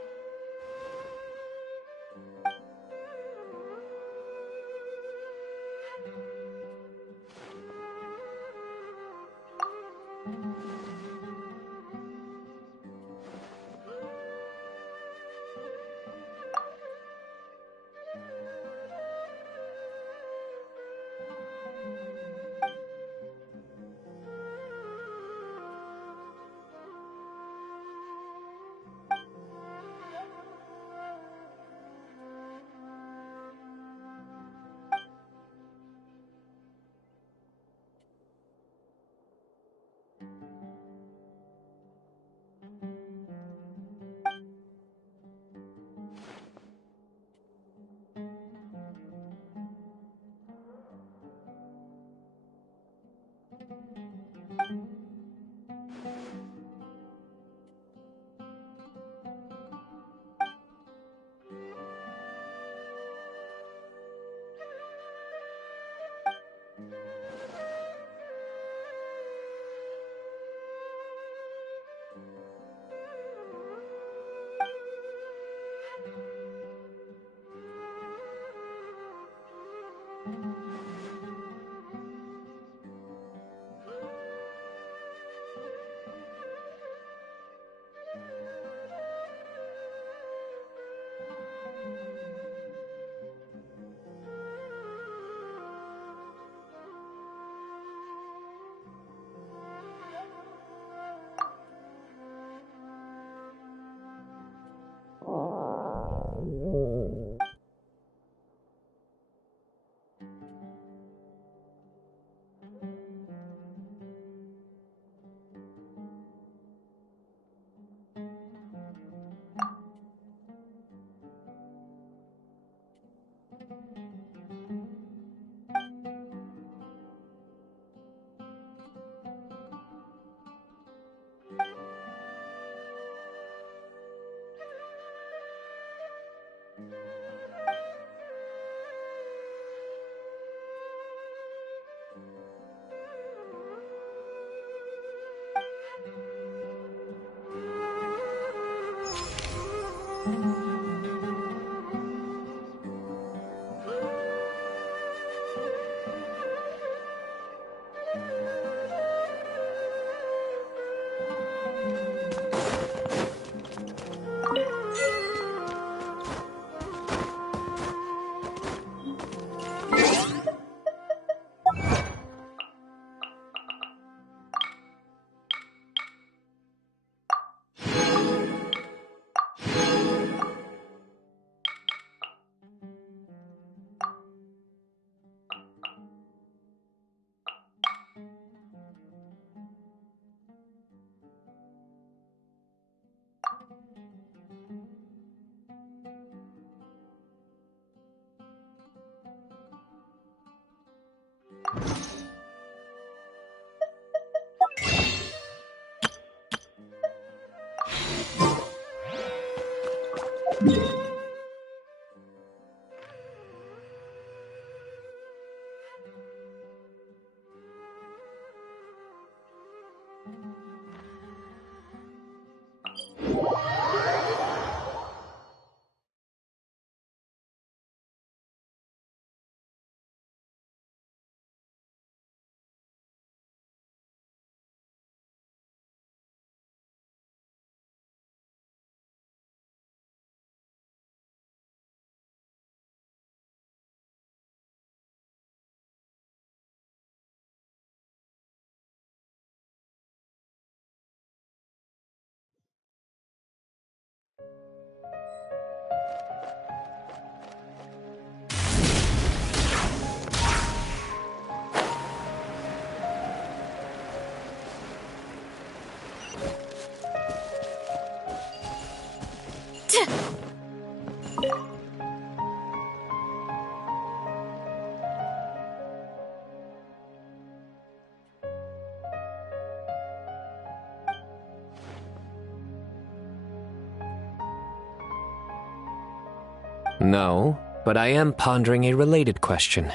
No, but I am pondering a related question.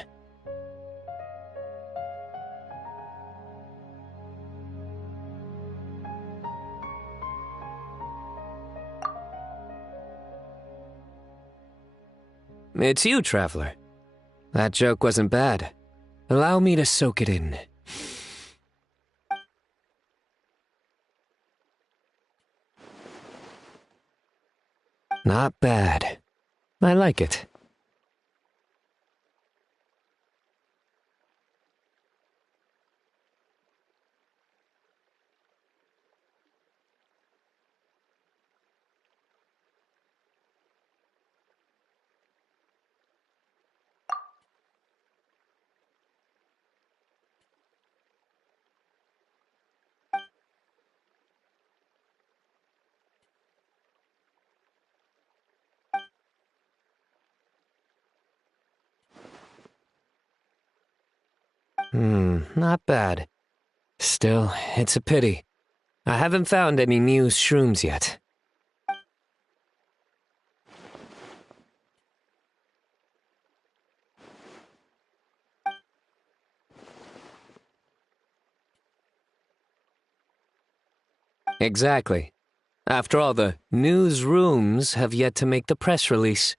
It's you, Traveler. That joke wasn't bad. Allow me to soak it in. Not bad. I like it. Not bad. Still, it's a pity. I haven't found any Muse shrooms yet. Exactly. After all, the newsrooms have yet to make the press release.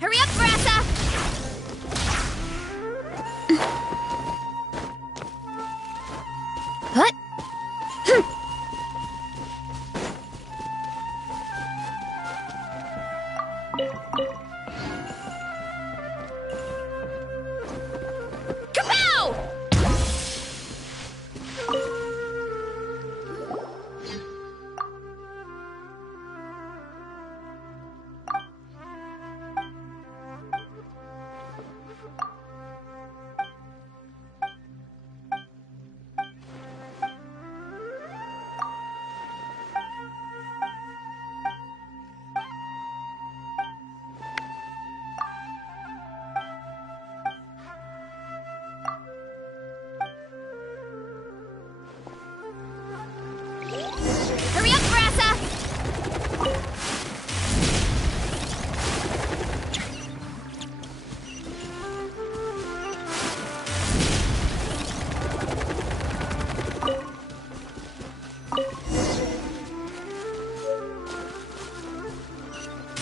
Hurry up, Grassa! What? Kapow! Hurry up, Grassa!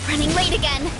Running late again.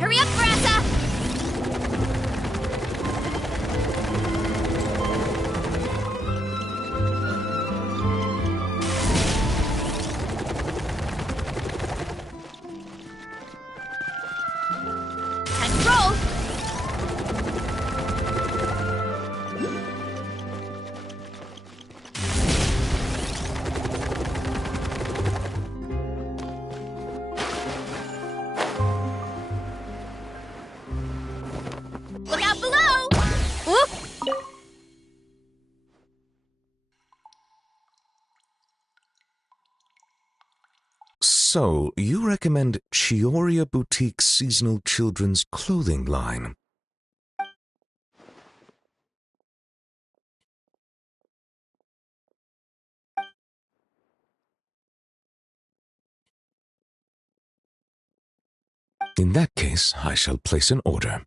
Hurry up, Brassa! So, you recommend Chioria Boutique's seasonal children's clothing line? In that case, I shall place an order.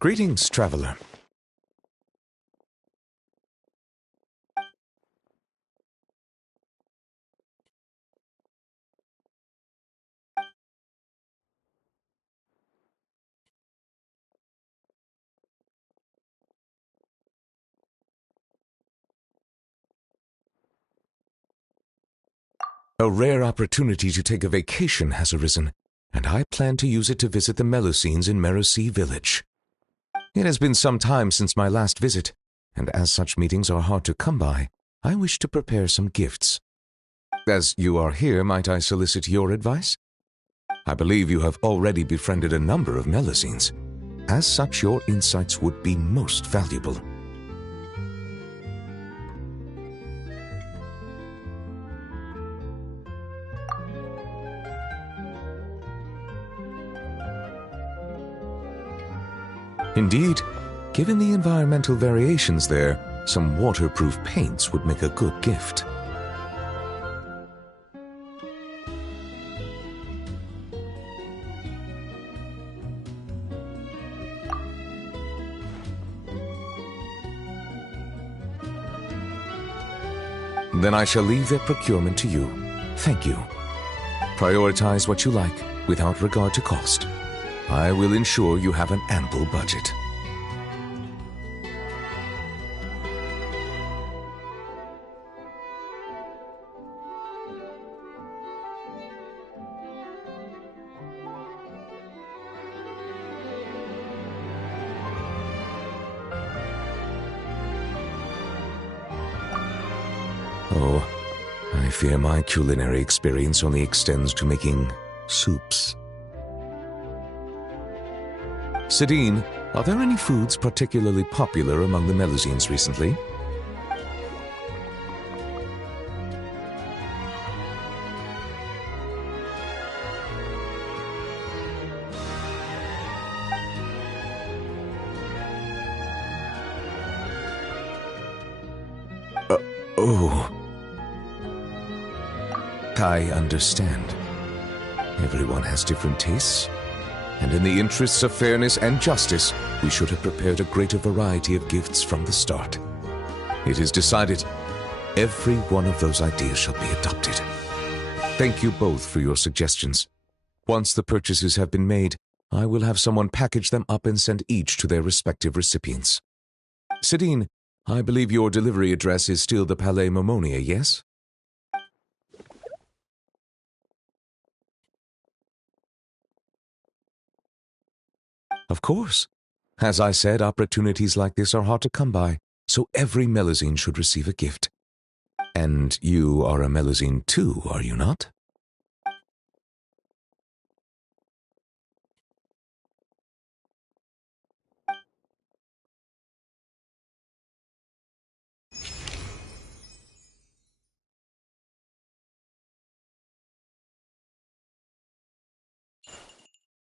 Greetings, traveler. A rare opportunity to take a vacation has arisen, and I plan to use it to visit the Melusines in Merosi Village. It has been some time since my last visit, and as such meetings are hard to come by, I wish to prepare some gifts. As you are here, might I solicit your advice? I believe you have already befriended a number of Melusines. As such, your insights would be most valuable. Indeed, given the environmental variations there, some waterproof paints would make a good gift. Then I shall leave their procurement to you. Thank you. Prioritize what you like, without regard to cost. I will ensure you have an ample budget. Oh, I fear my culinary experience only extends to making soups. Sidine, are there any foods particularly popular among the Melusines recently? Oh. I understand. Everyone has different tastes, and in the interests of fairness and justice, we should have prepared a greater variety of gifts from the start. It is decided. Every one of those ideas shall be adopted. Thank you both for your suggestions. Once the purchases have been made, I will have someone package them up and send each to their respective recipients. Sidine, I believe your delivery address is still the Palais Momonia, yes? Of course. As I said, opportunities like this are hard to come by, so every Melusine should receive a gift. And you are a Melusine too, are you not?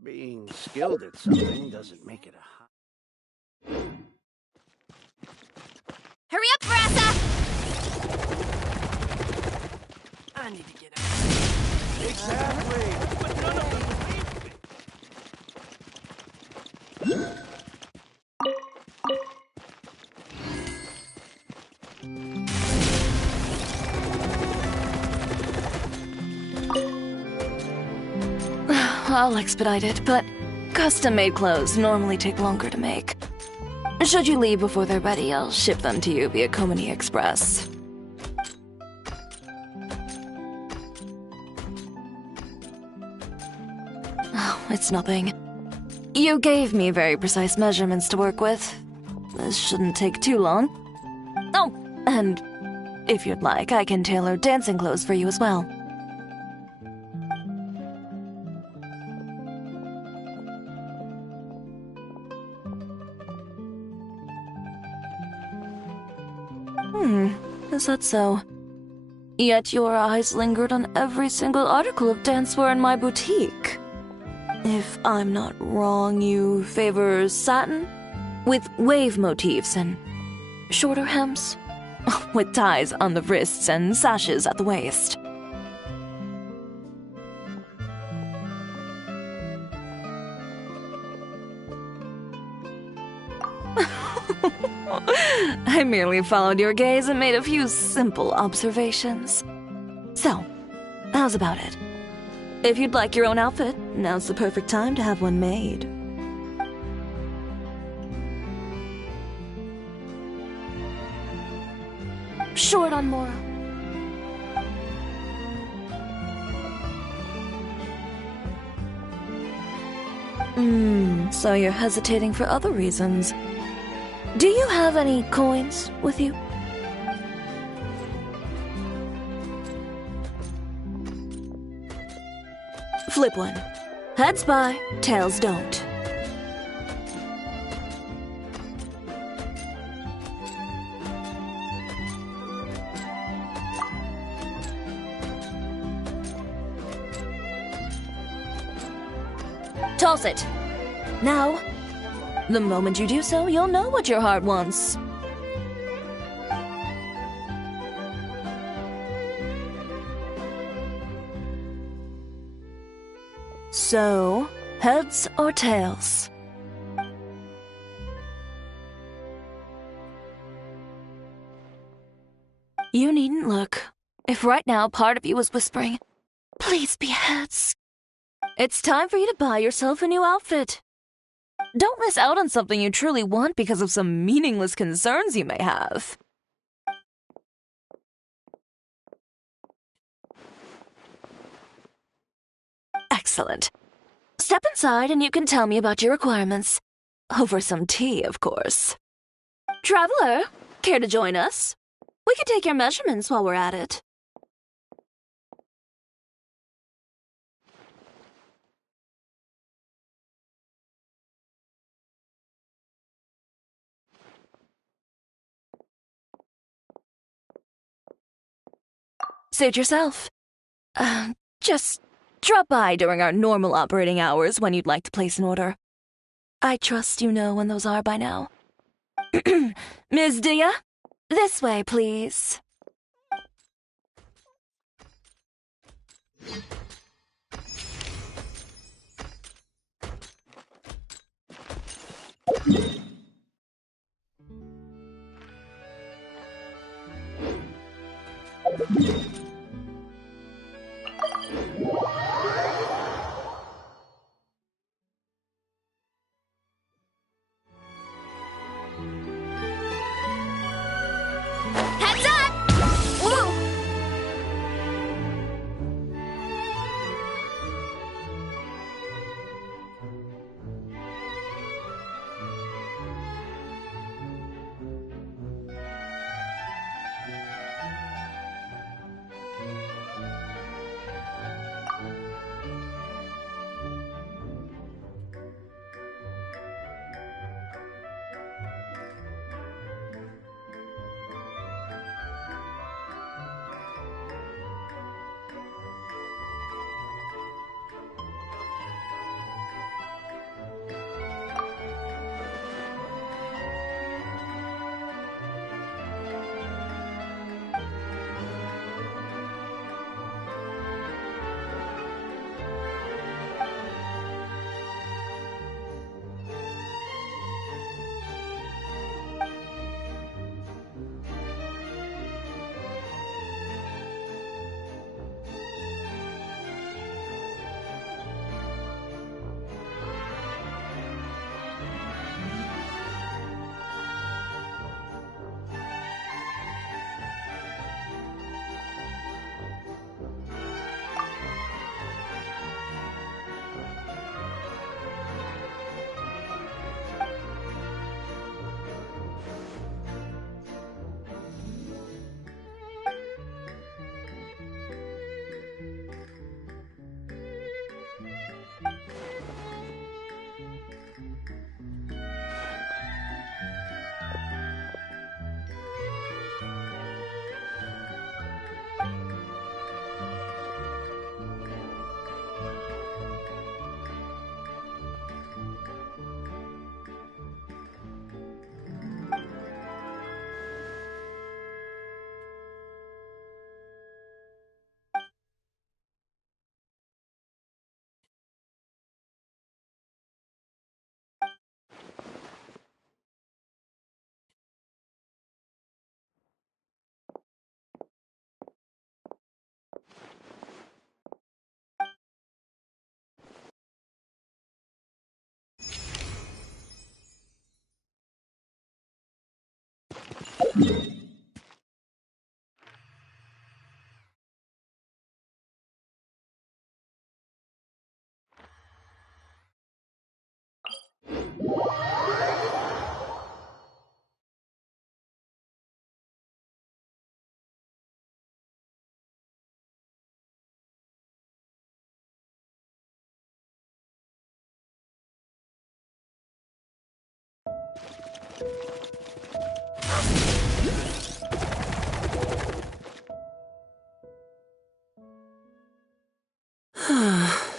Being skilled at something doesn't make it a hobby. Hurry up, Brassa! I need to get out. Exactly! But none of them I'll expedite it, but custom-made clothes normally take longer to make. Should you leave before they're ready, I'll ship them to you via Komini Express. Oh, it's nothing. You gave me very precise measurements to work with. This shouldn't take too long. Oh, and if you'd like, I can tailor dancing clothes for you as well. Is that so? Yet your eyes lingered on every single article of dancewear in my boutique. If I'm not wrong, you favor satin? With wave motifs and shorter hems? With ties on the wrists and sashes at the waist. I merely followed your gaze and made a few simple observations. So, how's about it? If you'd like your own outfit, now's the perfect time to have one made. Short on moral. So you're hesitating for other reasons. Do you have any coins with you? Flip one. Heads buy, tails don't. Toss it. Now, the moment you do so, you'll know what your heart wants. So, heads or tails? You needn't look. If right now part of you was whispering, please be heads. It's time for you to buy yourself a new outfit. Don't miss out on something you truly want because of some meaningless concerns you may have. Excellent. Step inside and you can tell me about your requirements. Over some tea, of course. Traveler, care to join us? We could take your measurements while we're at it. Suit yourself. Just drop by during our normal operating hours when you'd like to place an order. I trust you know when those are by now. Ms. Dia, this way, please. Heads up! Whoa!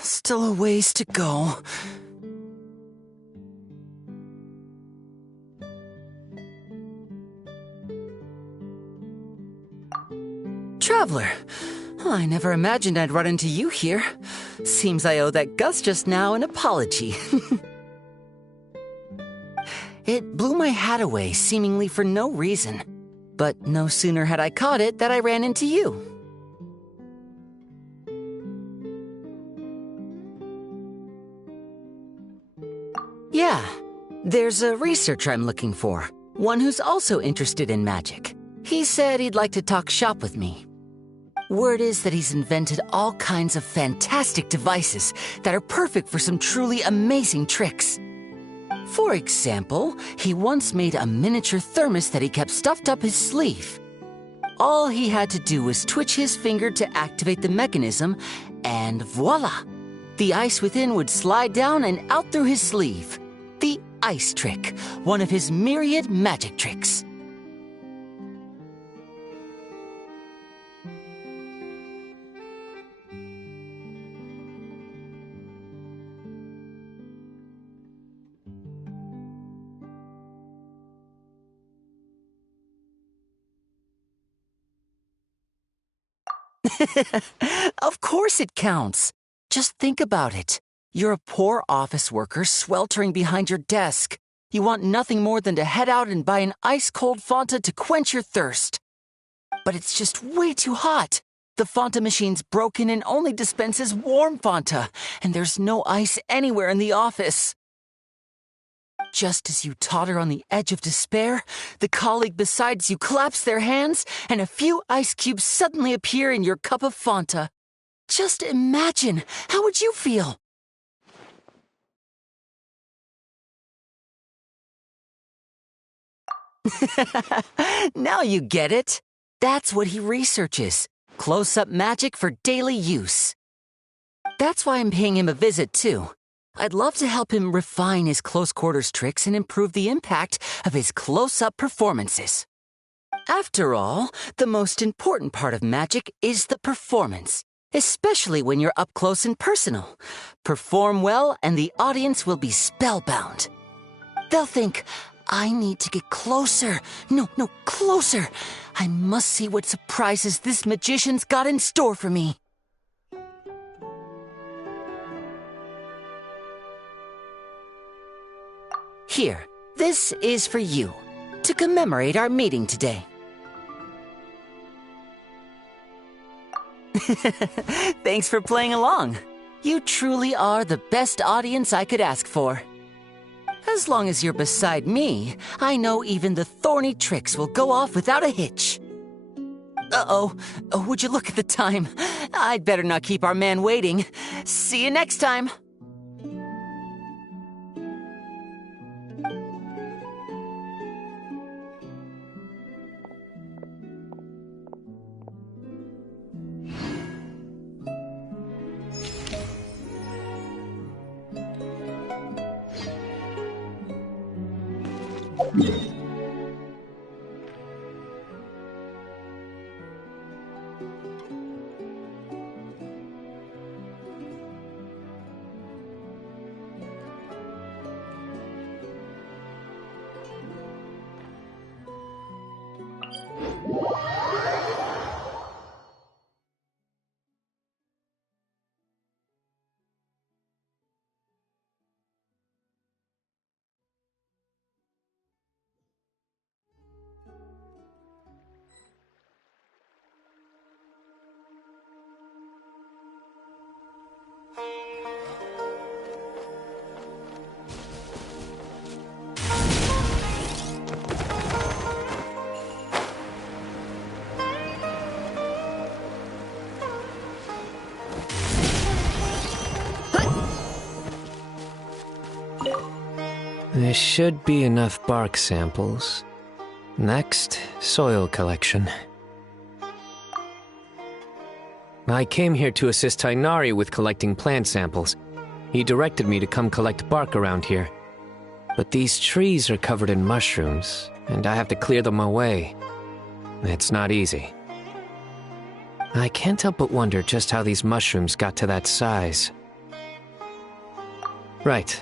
Still a ways to go. Traveler, I never imagined I'd run into you here. Seems I owe that Gus just now an apology. It blew my hat away, seemingly for no reason. But no sooner had I caught it that I ran into you. Yeah, there's a researcher I'm looking for. One who's also interested in magic. He said he'd like to talk shop with me. Word is that he's invented all kinds of fantastic devices that are perfect for some truly amazing tricks. For example, he once made a miniature thermos that he kept stuffed up his sleeve. All he had to do was twitch his finger to activate the mechanism, and voila! The ice within would slide down and out through his sleeve. The ice trick, one of his myriad magic tricks. Of course it counts. Just think about it. You're a poor office worker sweltering behind your desk. You want nothing more than to head out and buy an ice-cold Fanta to quench your thirst. But it's just way too hot. The Fanta machine's broken and only dispenses warm Fanta, and there's no ice anywhere in the office. Just as you totter on the edge of despair, the colleague beside you claps their hands, and a few ice cubes suddenly appear in your cup of Fanta. Just imagine, how would you feel? Now you get it. That's what he researches. Close-up magic for daily use. That's why I'm paying him a visit, too. I'd love to help him refine his close-quarters tricks and improve the impact of his close-up performances. After all, the most important part of magic is the performance, especially when you're up close and personal. Perform well and the audience will be spellbound. They'll think, I need to get closer. No, closer. I must see what surprises this magician's got in store for me. Here, this is for you, to commemorate our meeting today. Thanks for playing along. You truly are the best audience I could ask for. As long as you're beside me, I know even the thorny tricks will go off without a hitch. Uh-oh. Would you look at the time? I'd better not keep our man waiting. See you next time. There should be enough bark samples. Next, soil collection. I came here to assist Tainari with collecting plant samples. He directed me to come collect bark around here. But these trees are covered in mushrooms, and I have to clear them away. It's not easy. I can't help but wonder just how these mushrooms got to that size. Right.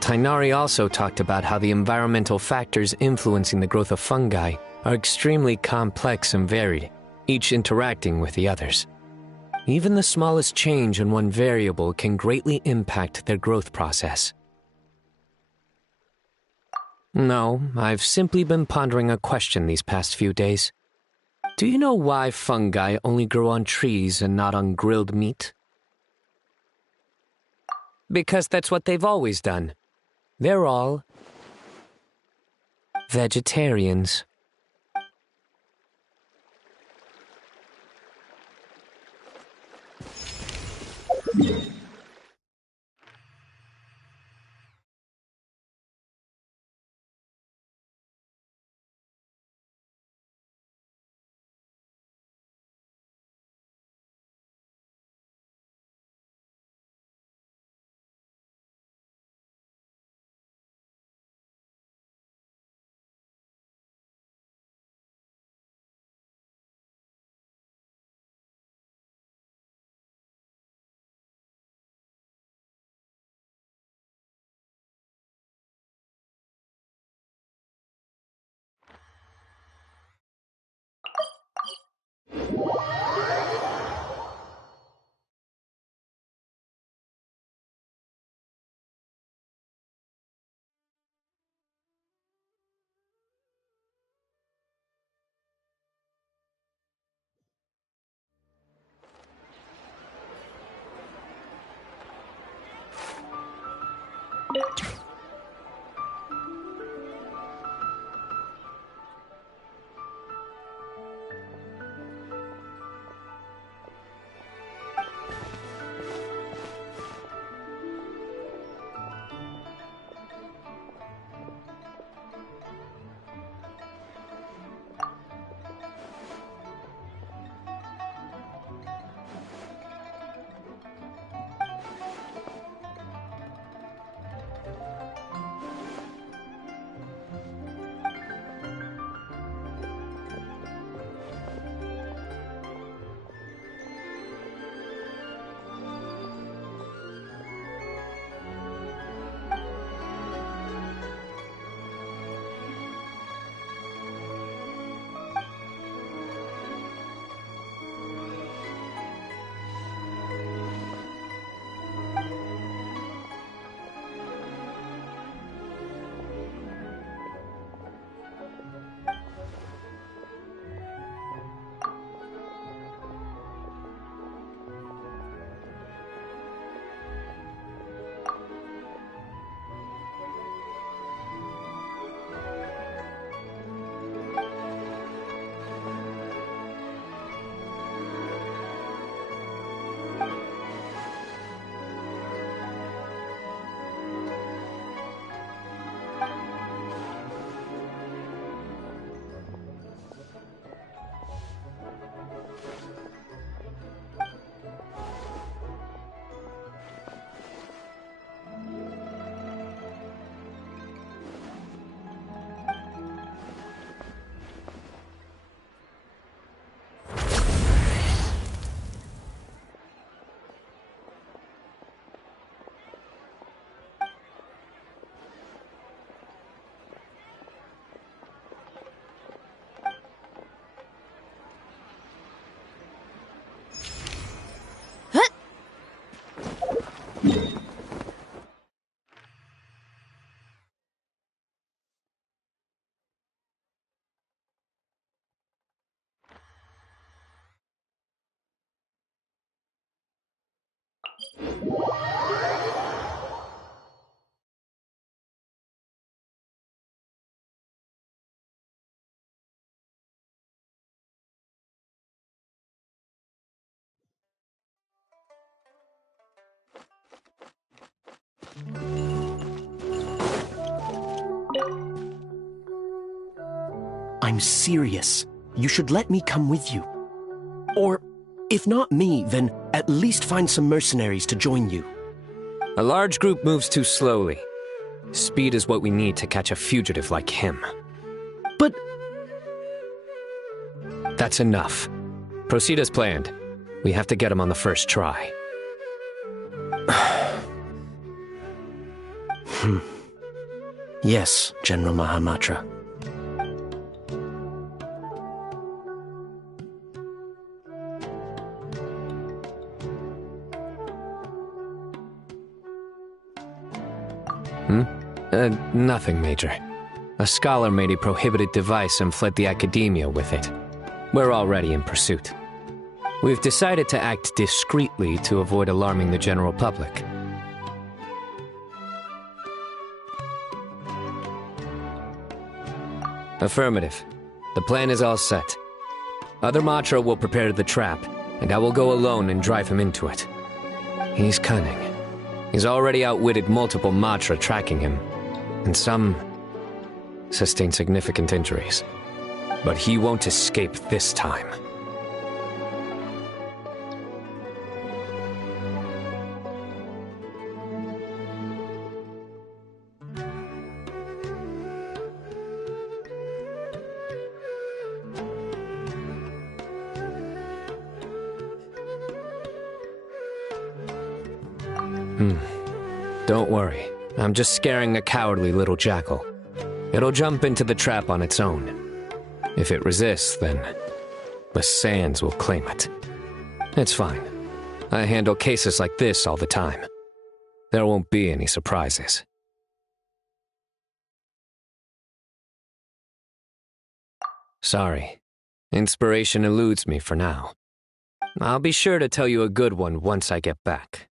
Tainari also talked about how the environmental factors influencing the growth of fungi are extremely complex and varied, each interacting with the others. Even the smallest change in one variable can greatly impact their growth process. No, I've simply been pondering a question these past few days. Do you know why fungi only grow on trees and not on grilled meat? Because that's what they've always done. They're all vegetarians. I'm serious. You should let me come with you. Or, if not me, then at least find some mercenaries to join you. A large group moves too slowly. Speed is what we need to catch a fugitive like him. But... That's enough. Proceed as planned. We have to get him on the first try. Yes, General Mahamatra. Nothing, Major. A scholar made a prohibited device and fled the academia with it. We're already in pursuit. We've decided to act discreetly to avoid alarming the general public. Affirmative. The plan is all set. Other Matra will prepare the trap, and I will go alone and drive him into it. He's cunning. He's already outwitted multiple Matra tracking him, and some sustained significant injuries. But he won't escape this time. Don't worry. I'm just scaring a cowardly little jackal. It'll jump into the trap on its own. If it resists, then the sands will claim it. It's fine. I handle cases like this all the time. There won't be any surprises. Sorry. Inspiration eludes me for now. I'll be sure to tell you a good one once I get back.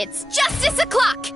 It's justice o'clock!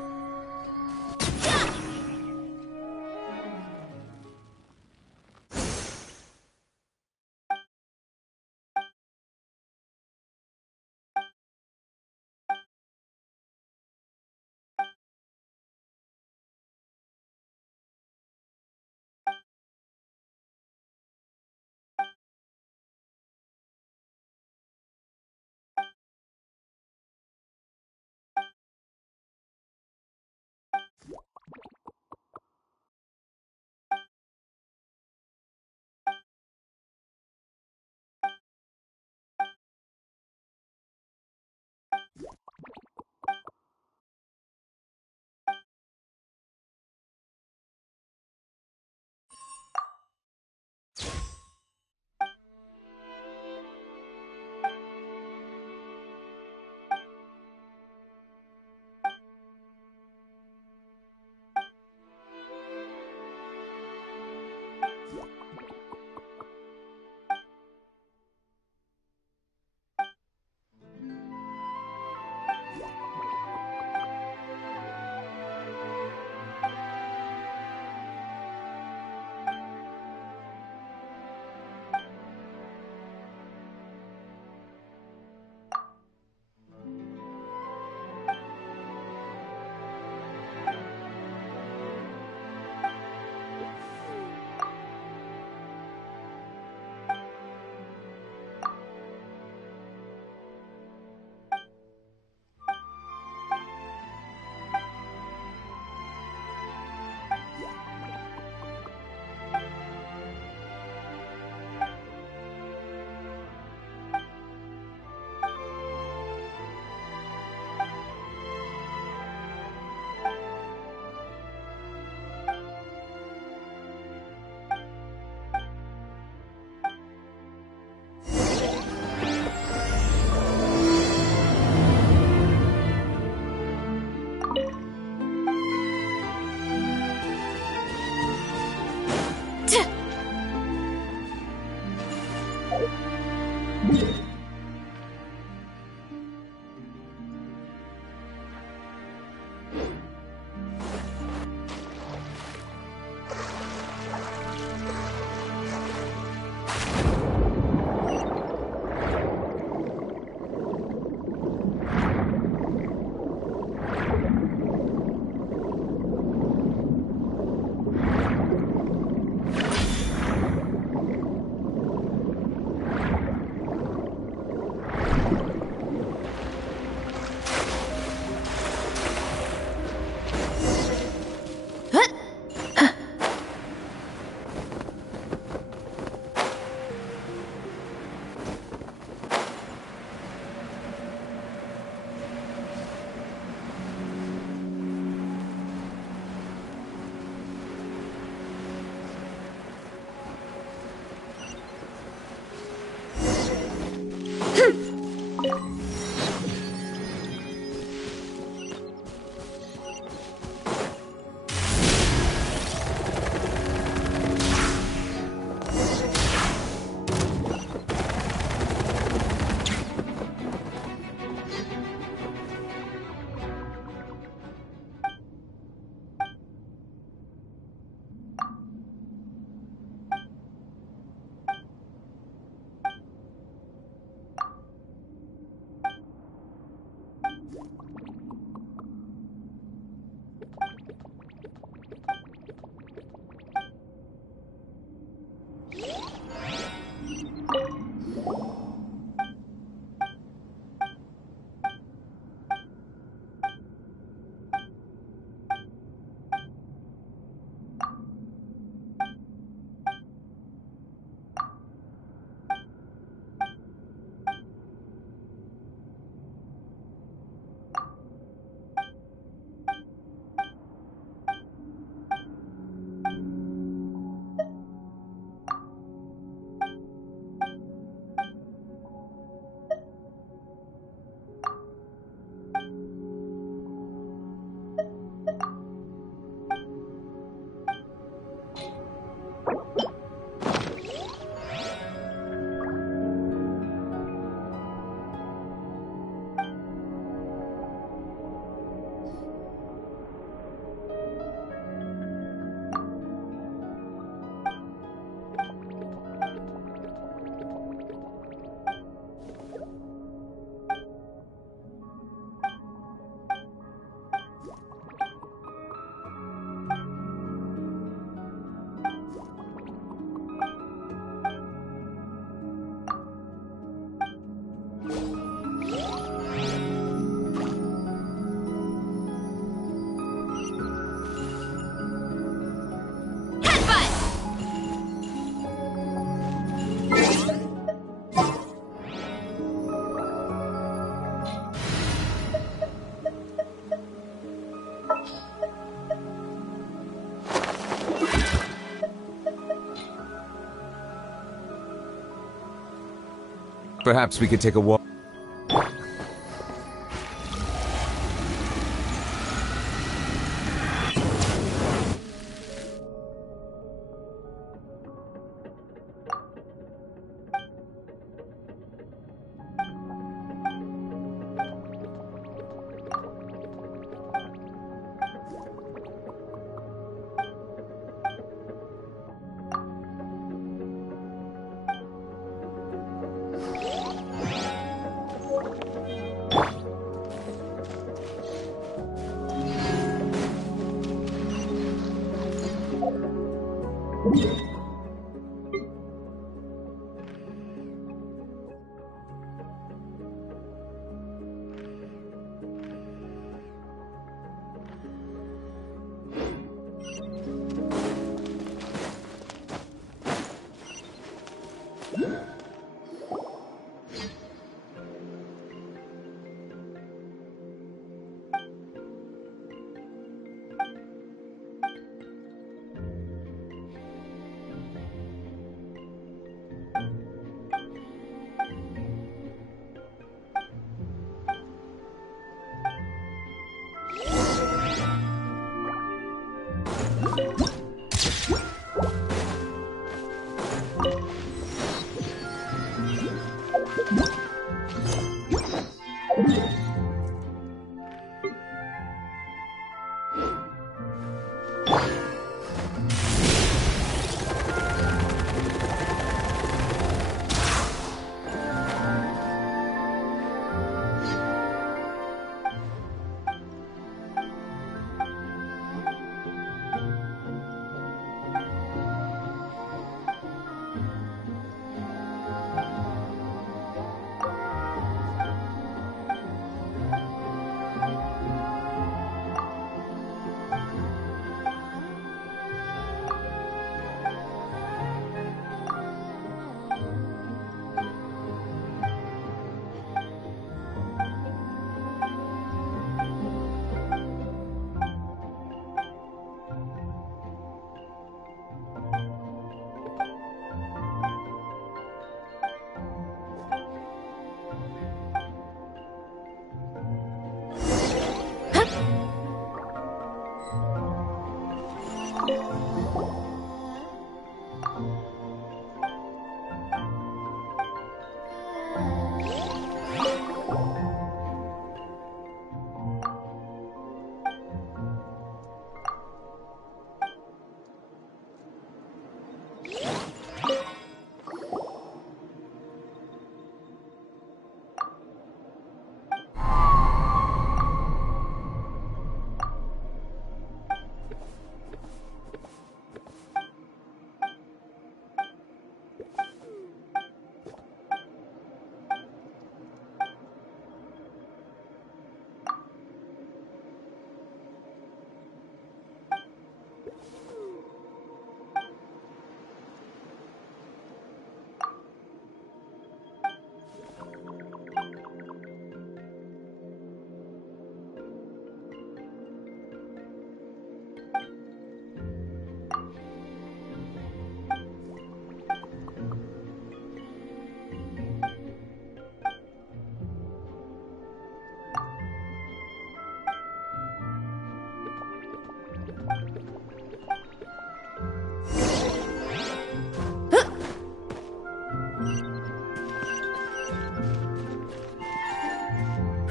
Perhaps we could take a walk.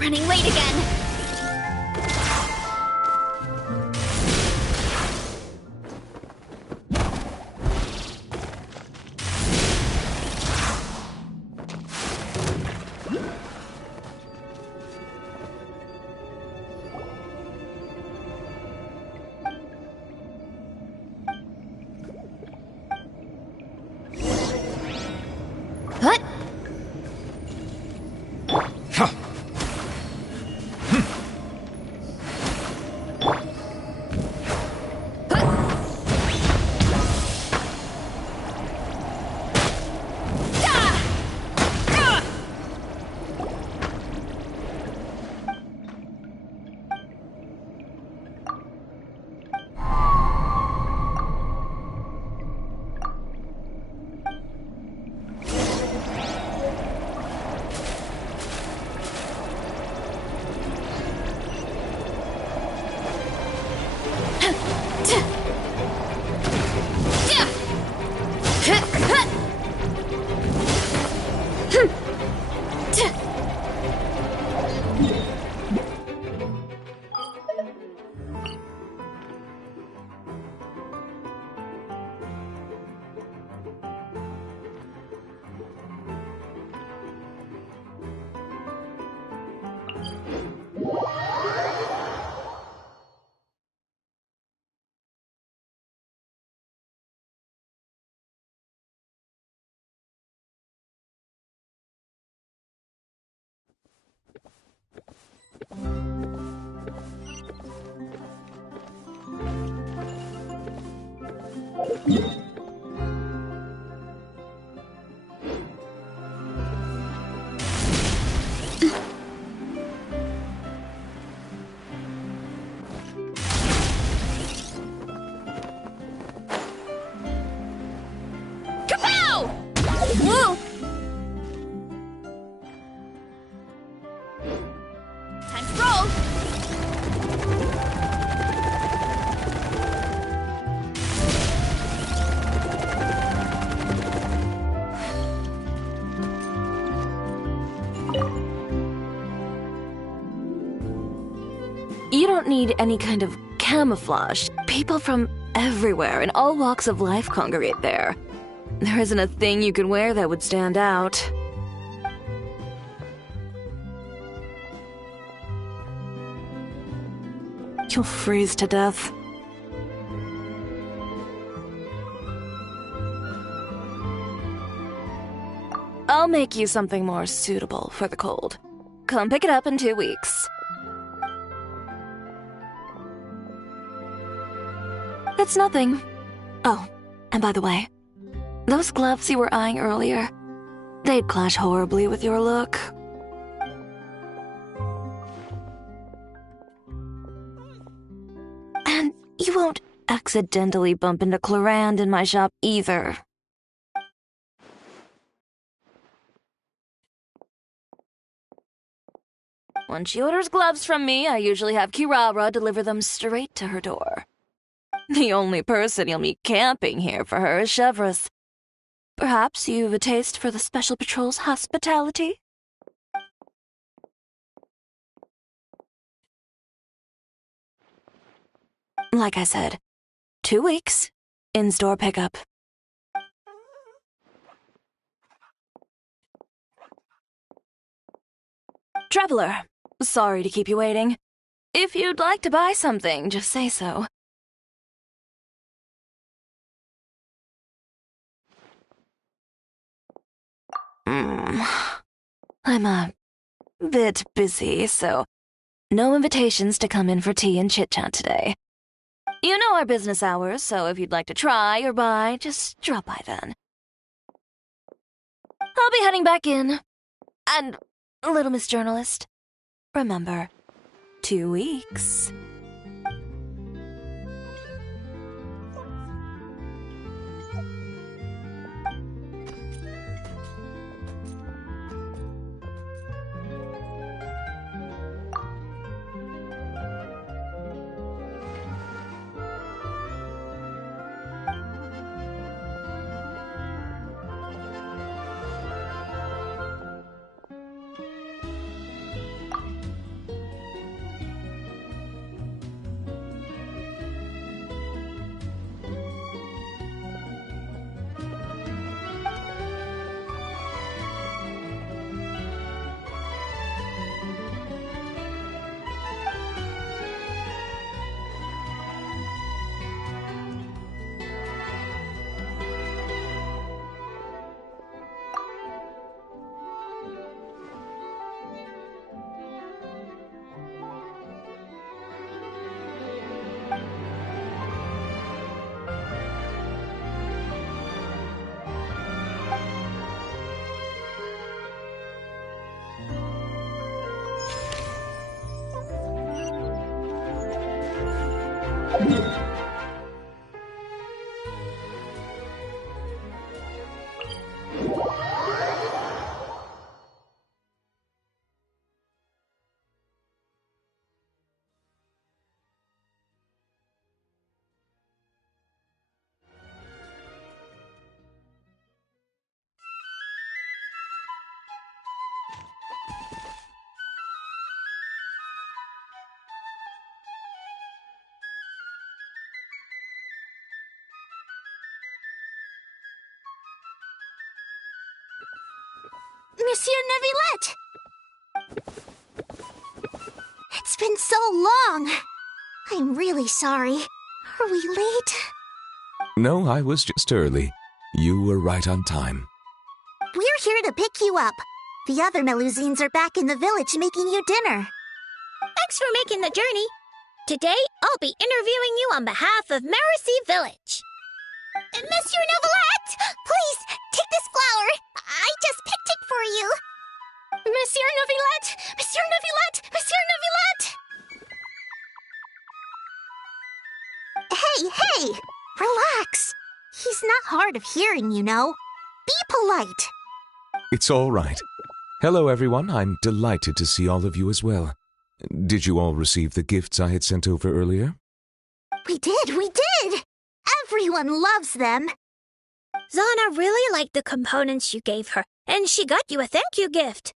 Running late again. Woo! Time to roll! You don't need any kind of camouflage. People from everywhere in all walks of life congregate there. There isn't a thing you could wear that would stand out. You'll freeze to death. I'll make you something more suitable for the cold. Come pick it up in 2 weeks. It's nothing. Oh, and by the way, those gloves you were eyeing earlier, they'd clash horribly with your look. And you won't accidentally bump into Clarand in my shop either. When she orders gloves from me, I usually have Kirara deliver them straight to her door. The only person you'll meet camping here for her is Chevreuse. Perhaps you've a taste for the Special Patrol's hospitality? Like I said, 2 weeks, in-store pickup. Traveler, sorry to keep you waiting. If you'd like to buy something, just say so. I'm a bit busy, so no invitations to come in for tea and chit-chat today. You know our business hours, so if you'd like to try or buy, just drop by then. I'll be heading back in. And, little Miss Journalist, remember, 2 weeks. Monsieur Neuvillette! It's been so long. I'm really sorry. Are we late? No, I was just early. You were right on time. We're here to pick you up. The other Melusines are back in the village making you dinner. Thanks for making the journey. Today, I'll be interviewing you on behalf of Mercy Village. Monsieur Neuvillette, please, take this flower. I just picked it for you. Monsieur Neuvillette! Monsieur Neuvillette! Monsieur Neuvillette! Hey! Relax. He's not hard of hearing, you know. Be polite. It's all right. Hello, everyone. I'm delighted to see all of you as well. Did you all receive the gifts I had sent over earlier? We did! Everyone loves them. Zana really liked the components you gave her, and she got you a thank you gift.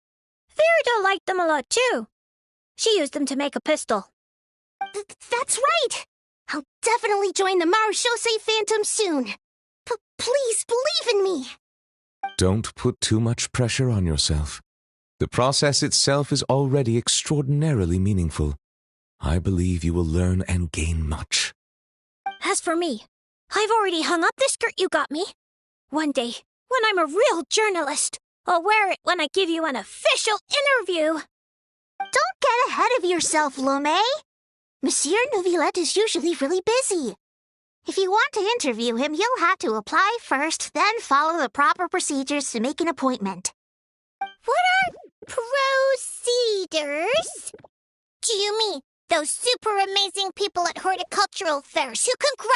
Verida liked them a lot too. She used them to make a pistol. That's right! I'll definitely join the Marechaussee Phantom soon. Please believe in me. Don't put too much pressure on yourself. The process itself is already extraordinarily meaningful. I believe you will learn and gain much. As for me, I've already hung up the skirt you got me. One day, when I'm a real journalist, I'll wear it when I give you an official interview. Don't get ahead of yourself, Lomé. Monsieur Neuvillette is usually really busy. If you want to interview him, you'll have to apply first, then follow the proper procedures to make an appointment. What are procedures? Do you mean those super amazing people at horticultural fairs who can grow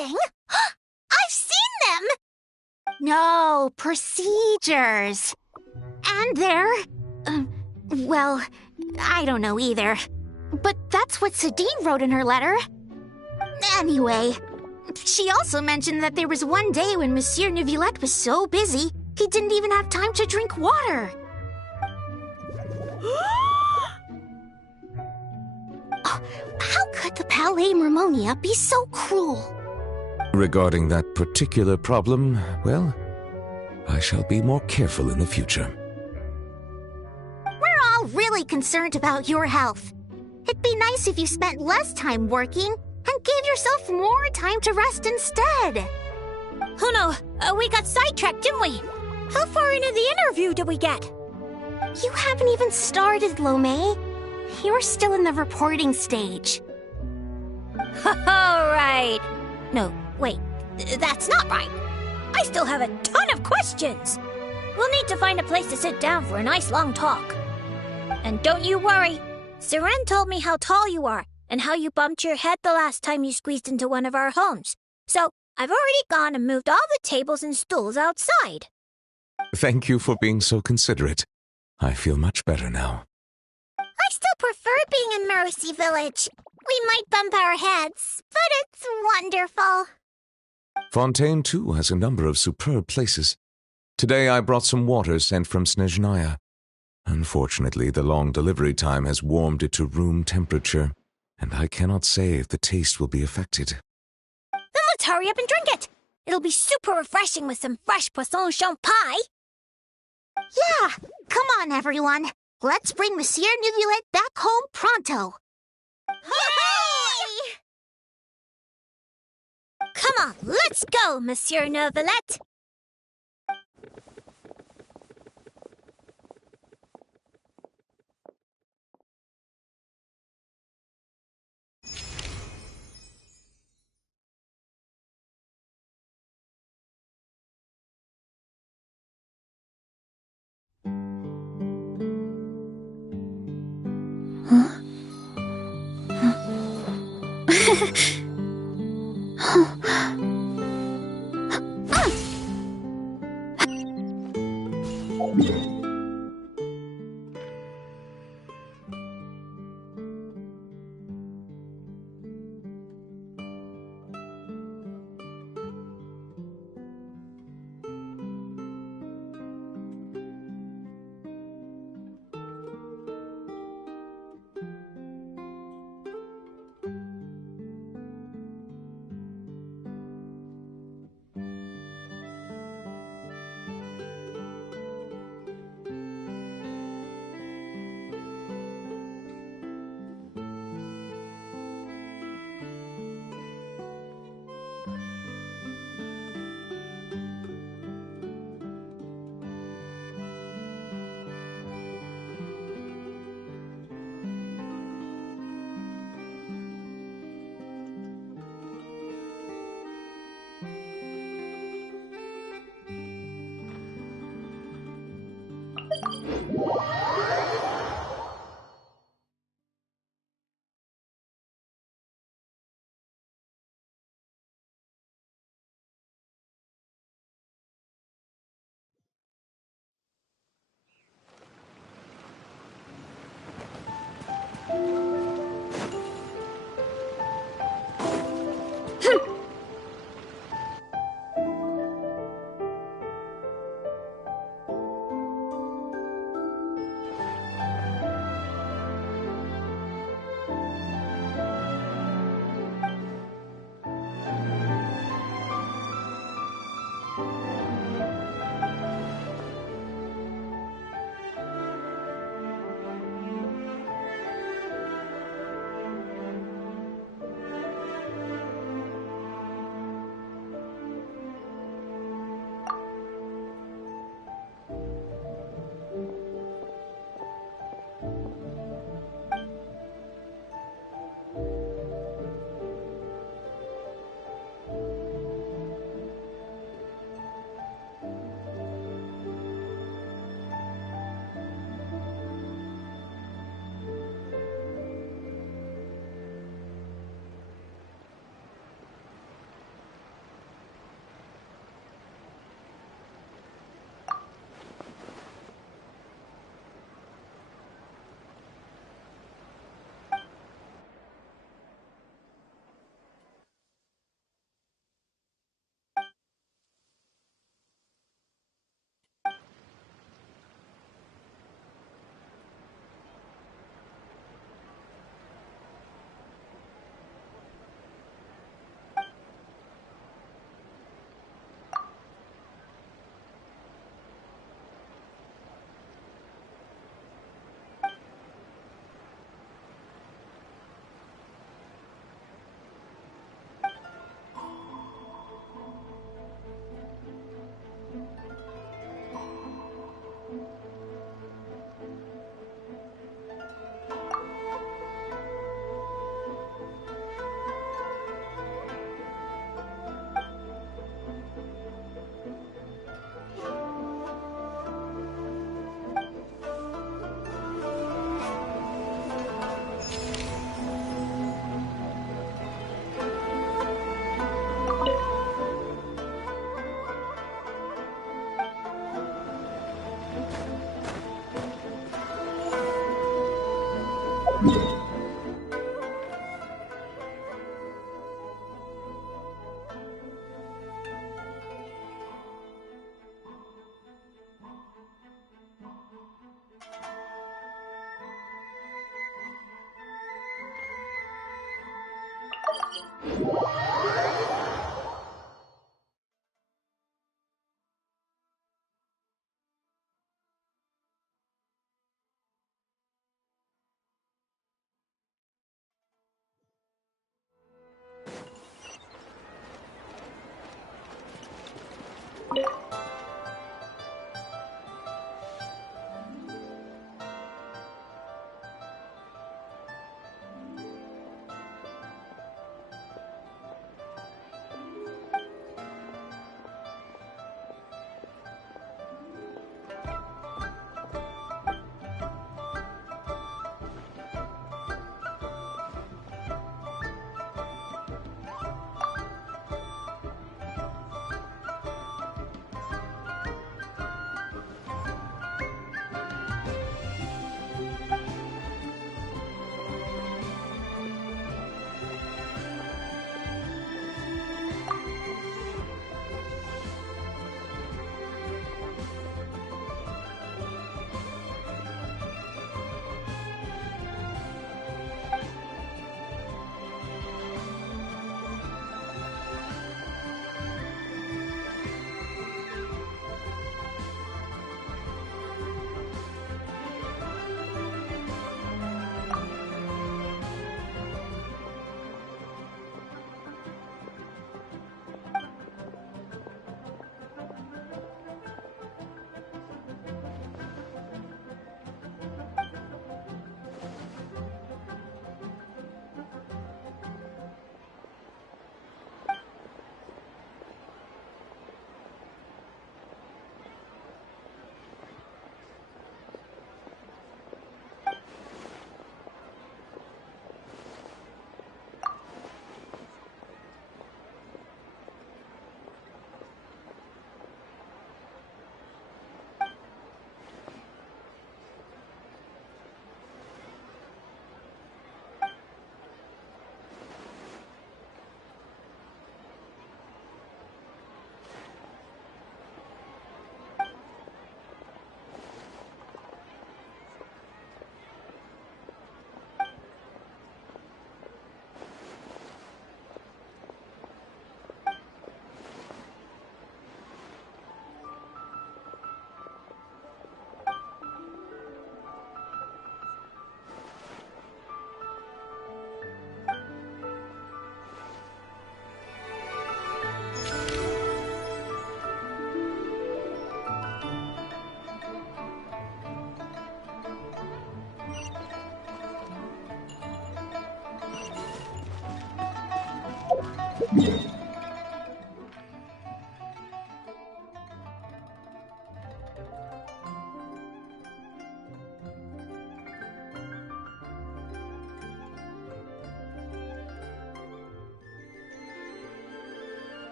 anything? I've seen them! No, procedures. And they're... well, I don't know either. But that's what Sadine wrote in her letter. Anyway, she also mentioned that there was one day when Monsieur Neuvillette was so busy, he didn't even have time to drink water. How could the Palais Mermonia be so cruel? Regarding that particular problem, well, I shall be more careful in the future. We're all really concerned about your health. It'd be nice if you spent less time working and gave yourself more time to rest instead. Oh no, we got sidetracked, didn't we? How far into the interview did we get? You haven't even started, Lomé. You're still in the reporting stage. All right. No, wait, that's not right. I still have a ton of questions. We'll need to find a place to sit down for a nice long talk. And don't you worry. Seren told me how tall you are and how you bumped your head the last time you squeezed into one of our homes. So I've already gone and moved all the tables and stools outside. Thank you for being so considerate. I feel much better now. I still prefer being in Mercy Village. We might bump our heads, but it's wonderful. Fontaine, too, has a number of superb places. Today I brought some water sent from Snezhnaya. Unfortunately, the long delivery time has warmed it to room temperature, and I cannot say if the taste will be affected. Then let's hurry up and drink it. It'll be super refreshing with some fresh poisson champ pie. Yeah, come on, everyone. Let's bring Monsieur Neuvillette back home pronto. Hooray! Come on, let's go, Monsieur Neuvillette.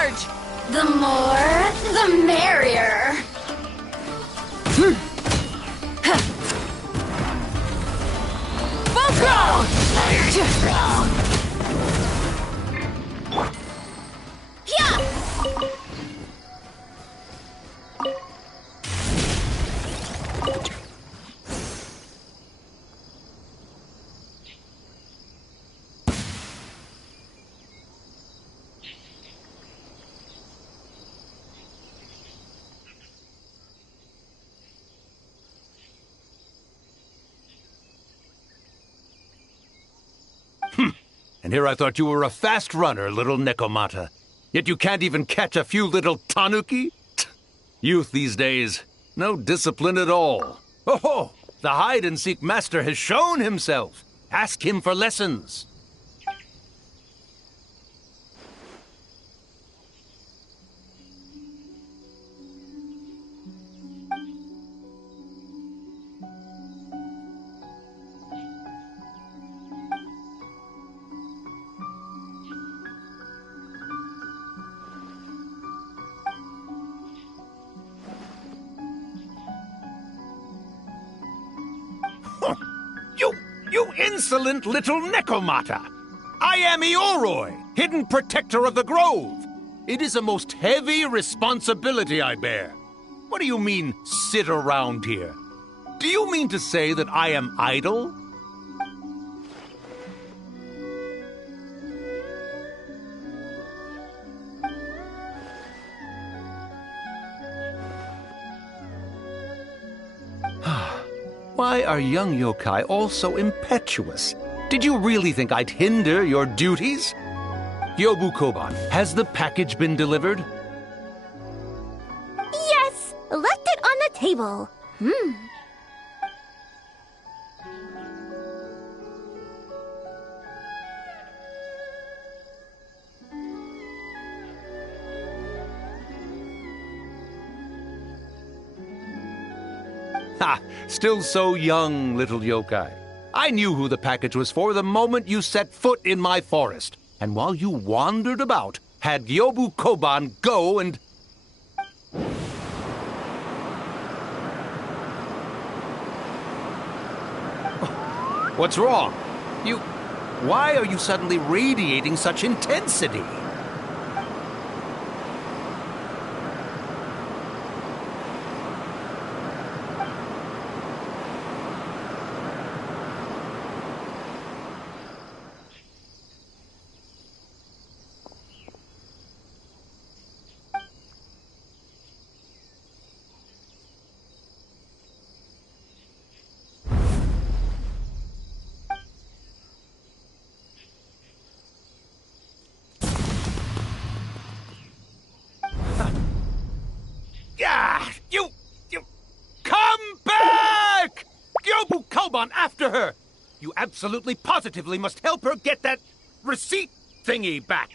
charge! The more, the merrier. And here I thought you were a fast runner, little Nekomata. Yet you can't even catch a few little tanuki? Youth these days, no discipline at all. Oh, the hide-and-seek master has shown himself. Ask him for lessons. You insolent little Nekomata! I am Ioroi, hidden protector of the grove. It is a most heavy responsibility I bear. What do you mean, sit around here? Do you mean to say that I am idle? Why are young yokai all so impetuous? Did you really think I'd hinder your duties? Yobu Koban, has the package been delivered? Yes! Left it on the table. Ha! Still so young, little yokai. I knew who the package was for the moment you set foot in my forest. And while you wandered about, had Yobu Koban go and... What's wrong? Why are you suddenly radiating such intensity? You come back! Yobu Koban, after her! You absolutely positively must help her get that receipt thingy back.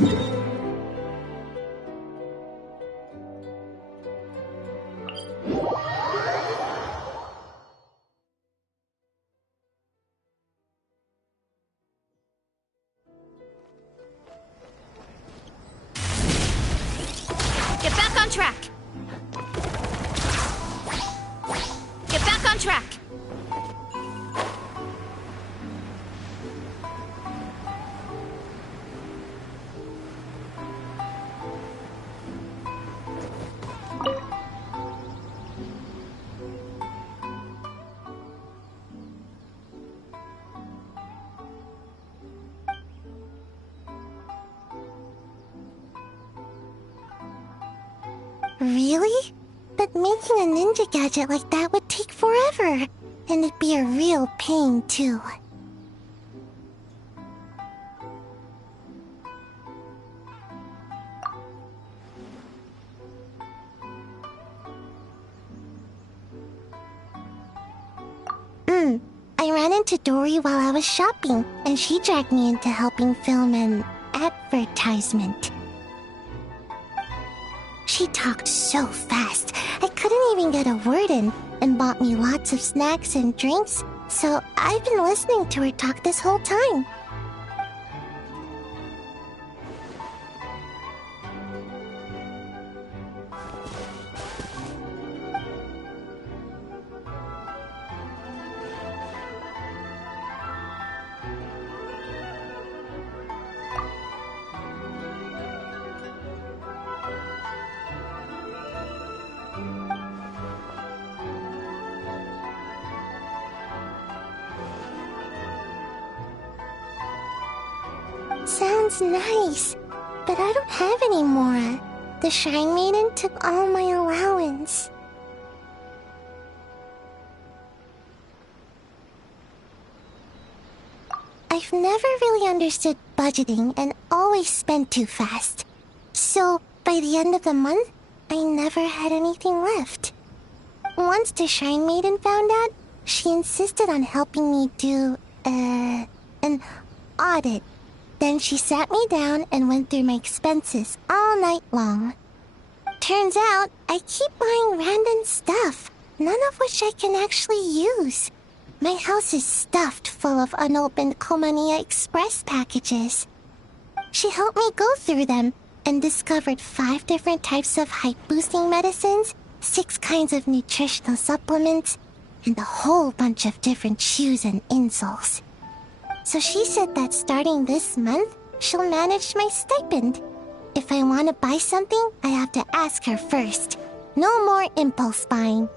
Get back on track! Get back on track! Really? But making a ninja gadget like that would take forever. And it'd be a real pain, too. I ran into Dory while I was shopping, and she dragged me into helping film an advertisement. She talked so fast, I couldn't even get a word in, and bought me lots of snacks and drinks, so I've been listening to her talk this whole time. Sounds nice, but I don't have any more. The Shrine Maiden took all my allowance. I've never really understood budgeting and always spent too fast. So, by the end of the month, I never had anything left. Once the Shrine Maiden found out, she insisted on helping me do, an audit. Then she sat me down and went through my expenses all night long. Turns out, I keep buying random stuff, none of which I can actually use. My house is stuffed full of unopened Komania Express packages. She helped me go through them and discovered 5 different types of height-boosting medicines, 6 kinds of nutritional supplements, and a whole bunch of different shoes and insoles. So she said that starting this month, she'll manage my stipend. If I want to buy something, I have to ask her first. No more impulse buying.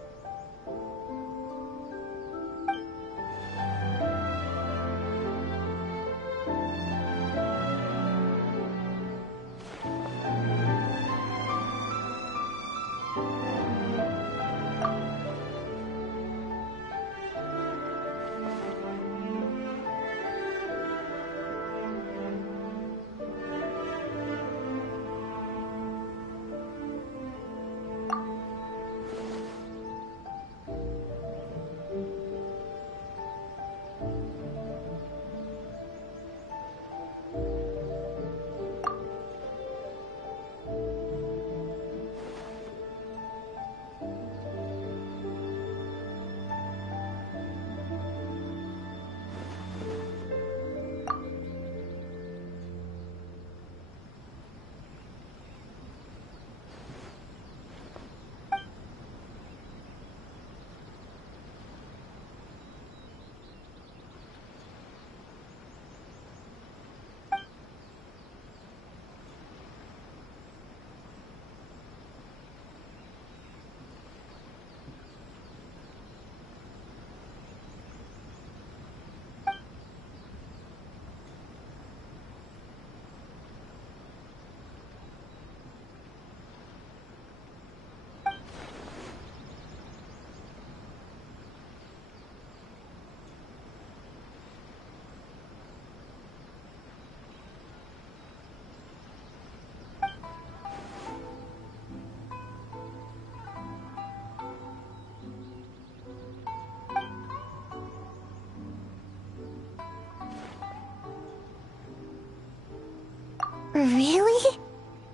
Really?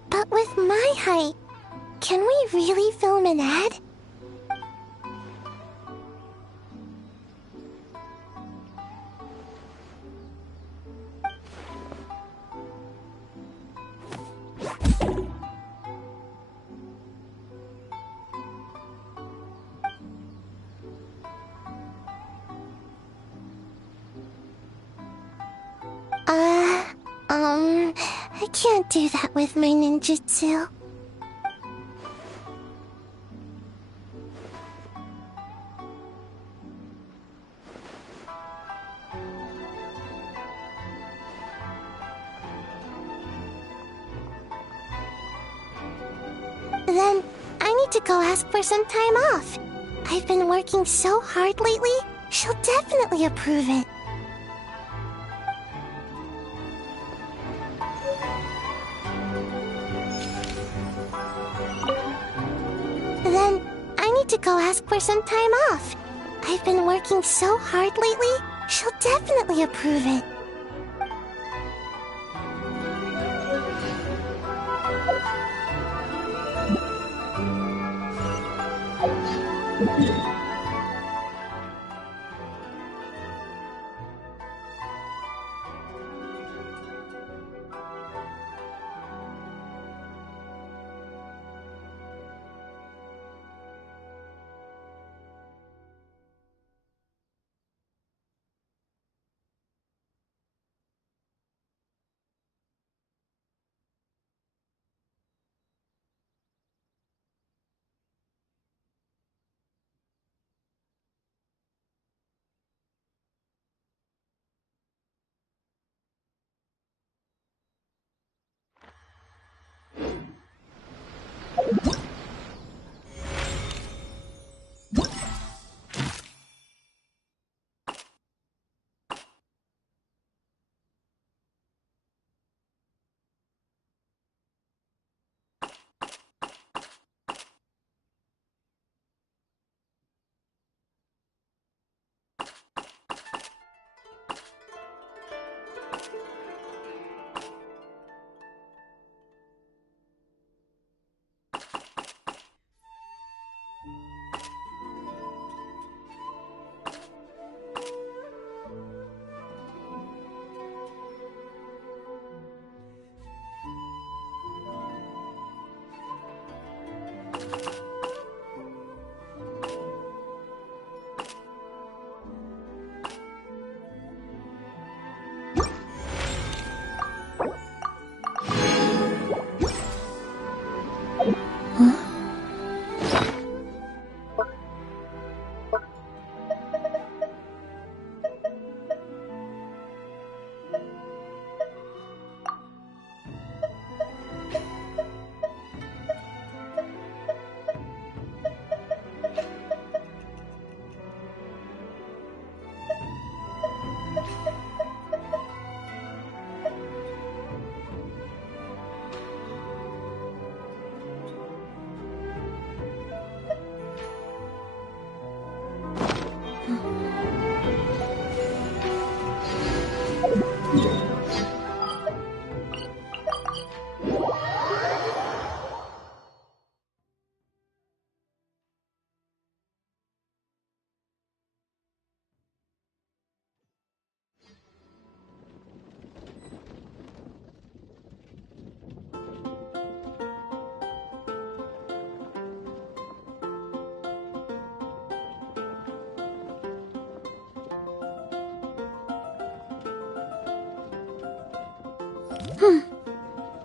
But with my height, can we really film an ad? I can't do that with my ninjutsu. Then I need to go ask for some time off. I've been working so hard lately, she'll definitely approve it. Then I need to go ask for some time off. I've been working so hard lately, she'll definitely approve it.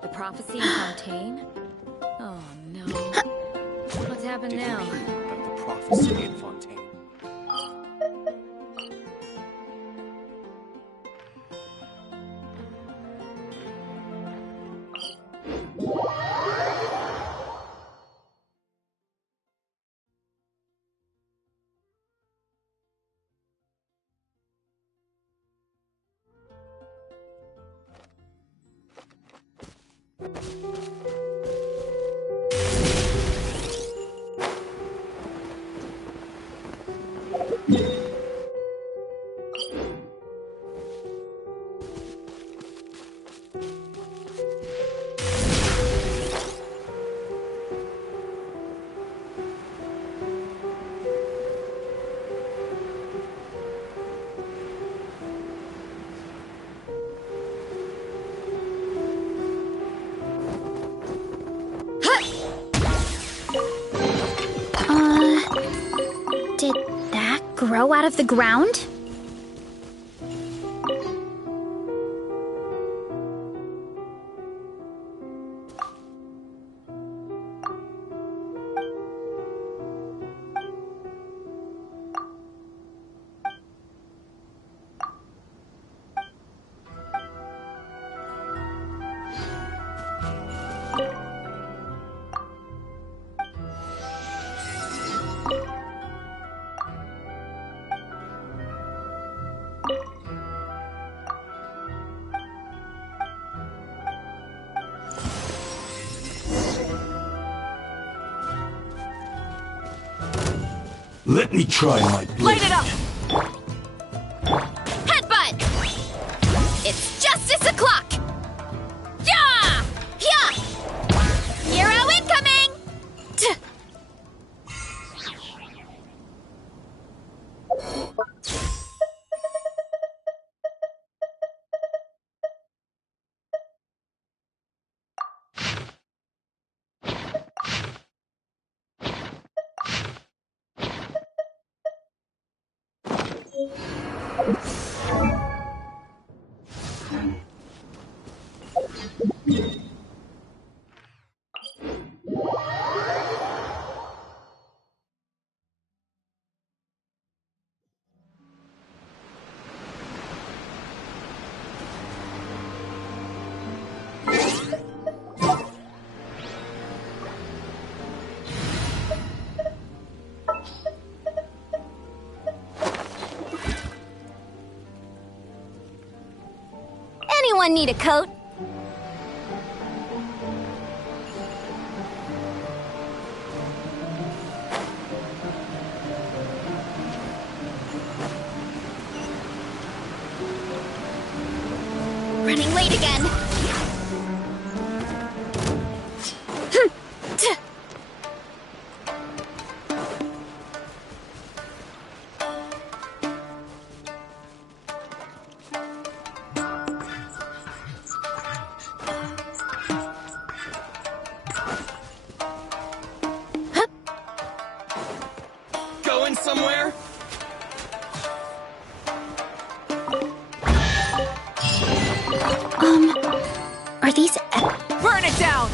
The prophecy in Fontaine? Oh no. What's happened now? Did you read about the prophecy in Fontaine? grow out of the ground? Let me try my blade. Light it up! Headbutt! It's justice o'clock! Yeah! Yeah! Hero incoming! Anyone need a coat? Running late again. Going somewhere? Are these... Burn it down!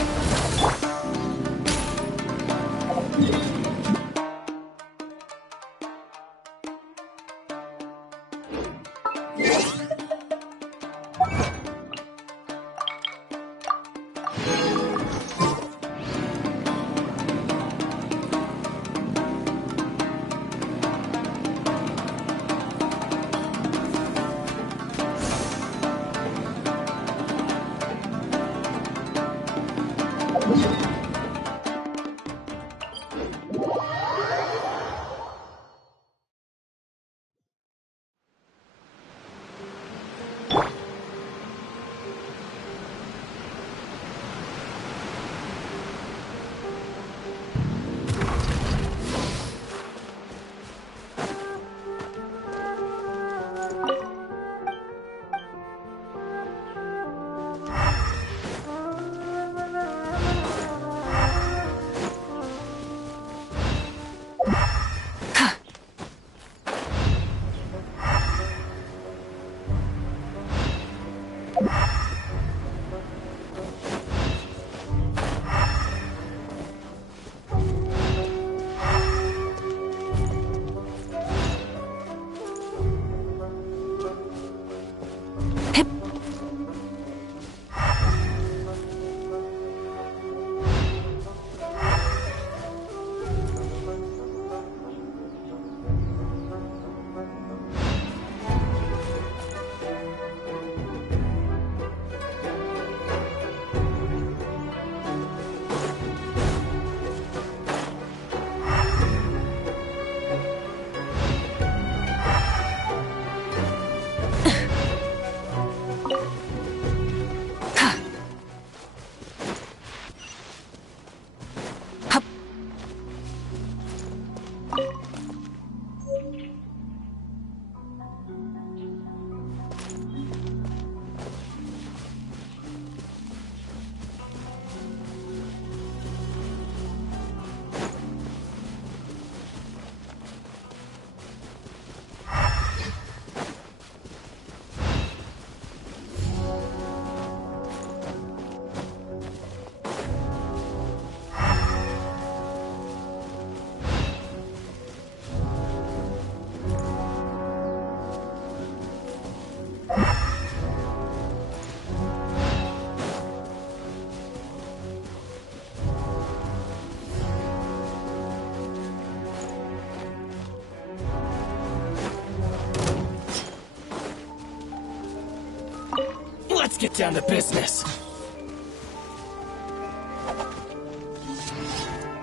down to business.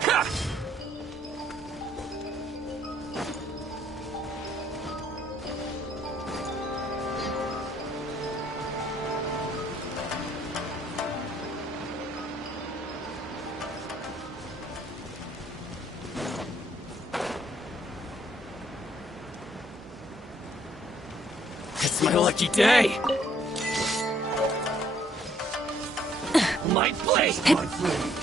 Ha! It's my lucky day! My blade! My blade!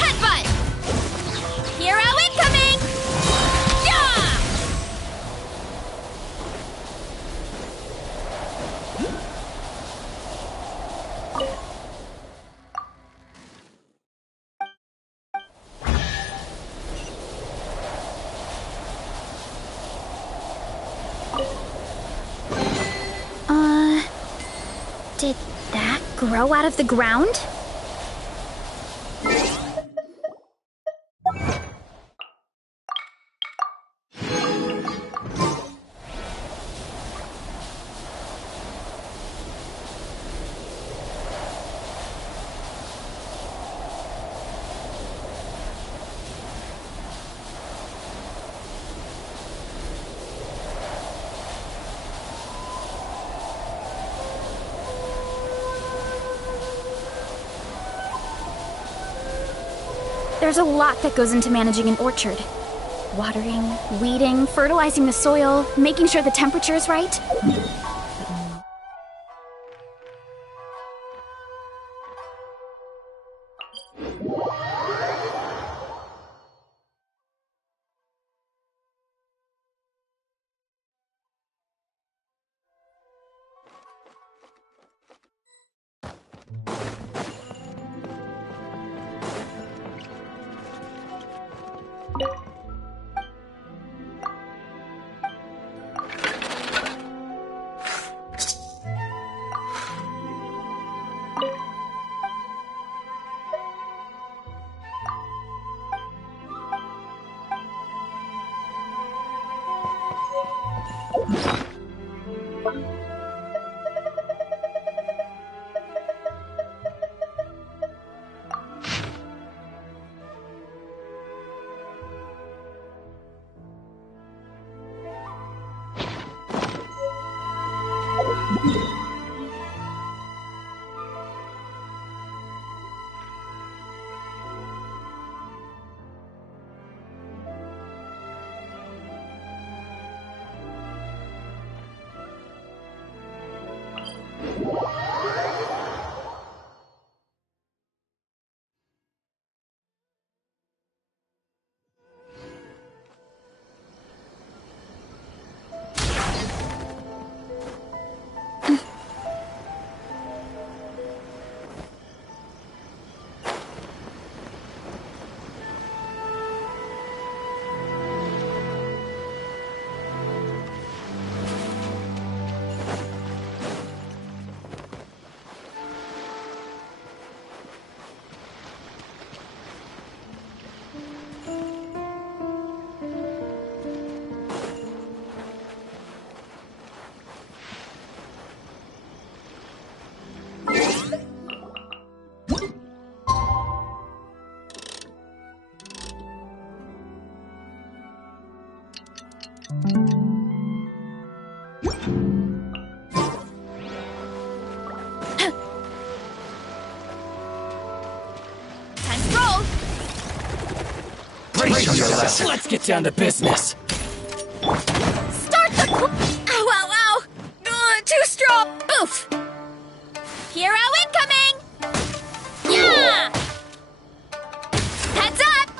Headbutt! Hero incoming! Yeah! Did that grow out of the ground? There's a lot that goes into managing an orchard. Watering, weeding, fertilizing the soil, making sure the temperature is right. Time to roll! Brace yourself. Let's get down to business. Start the Ow, ow, ow! Too strong! Oof! Hero incoming! Yeah! Heads up!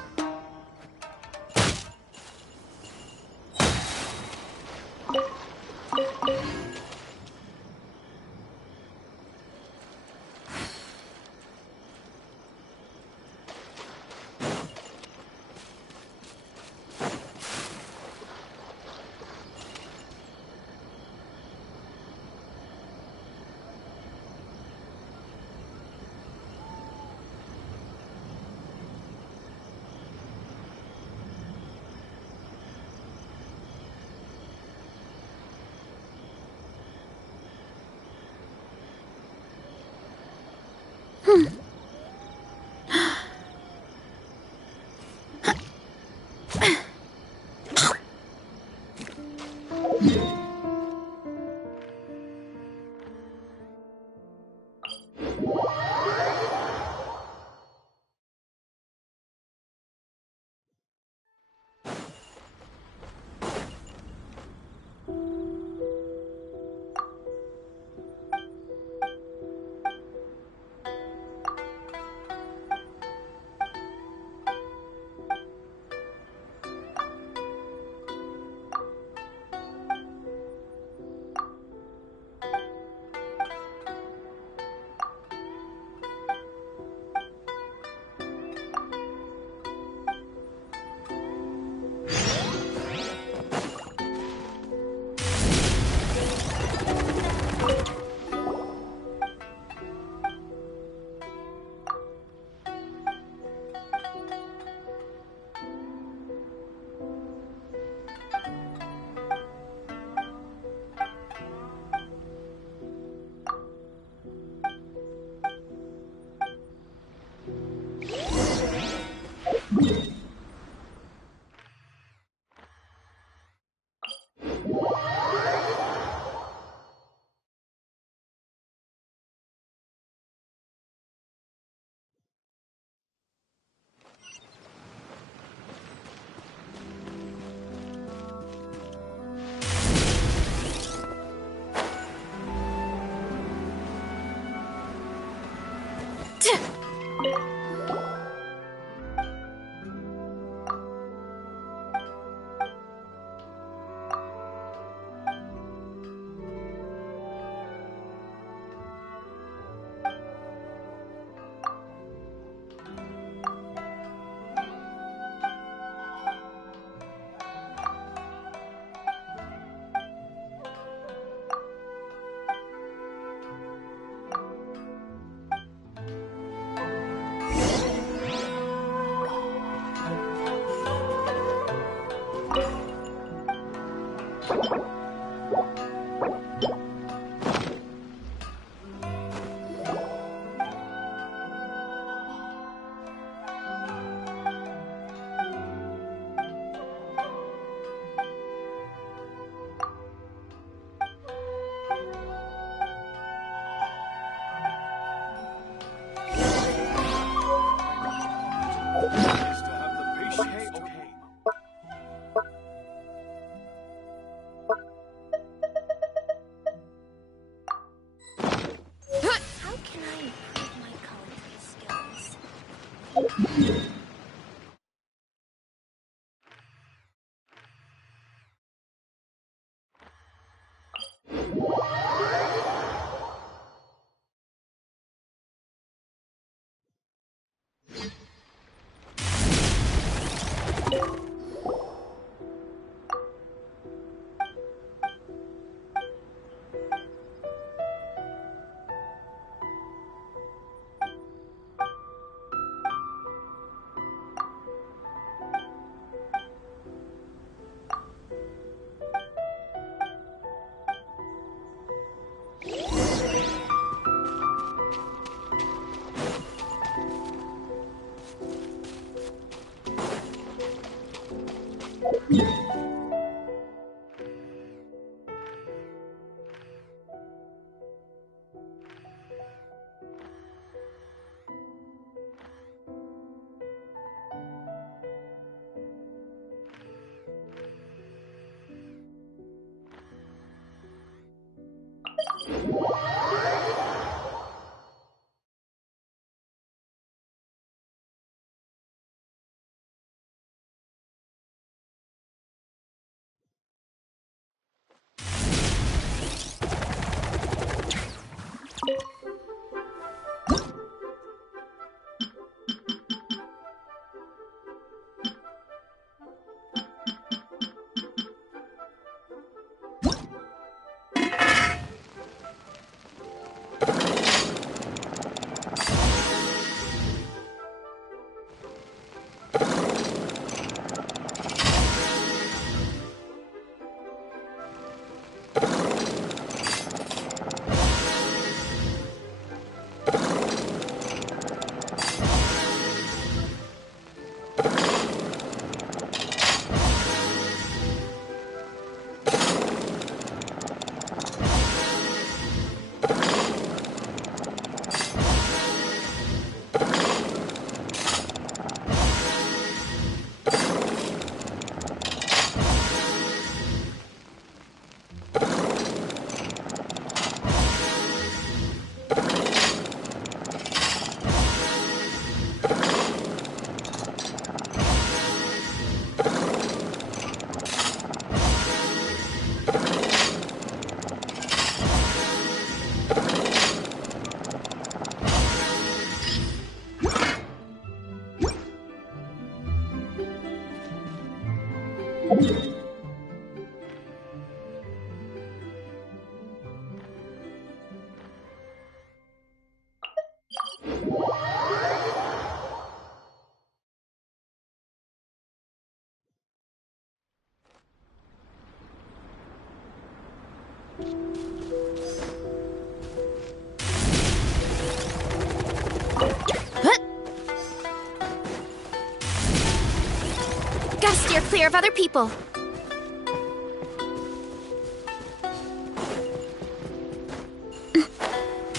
Gotta steer clear of other people.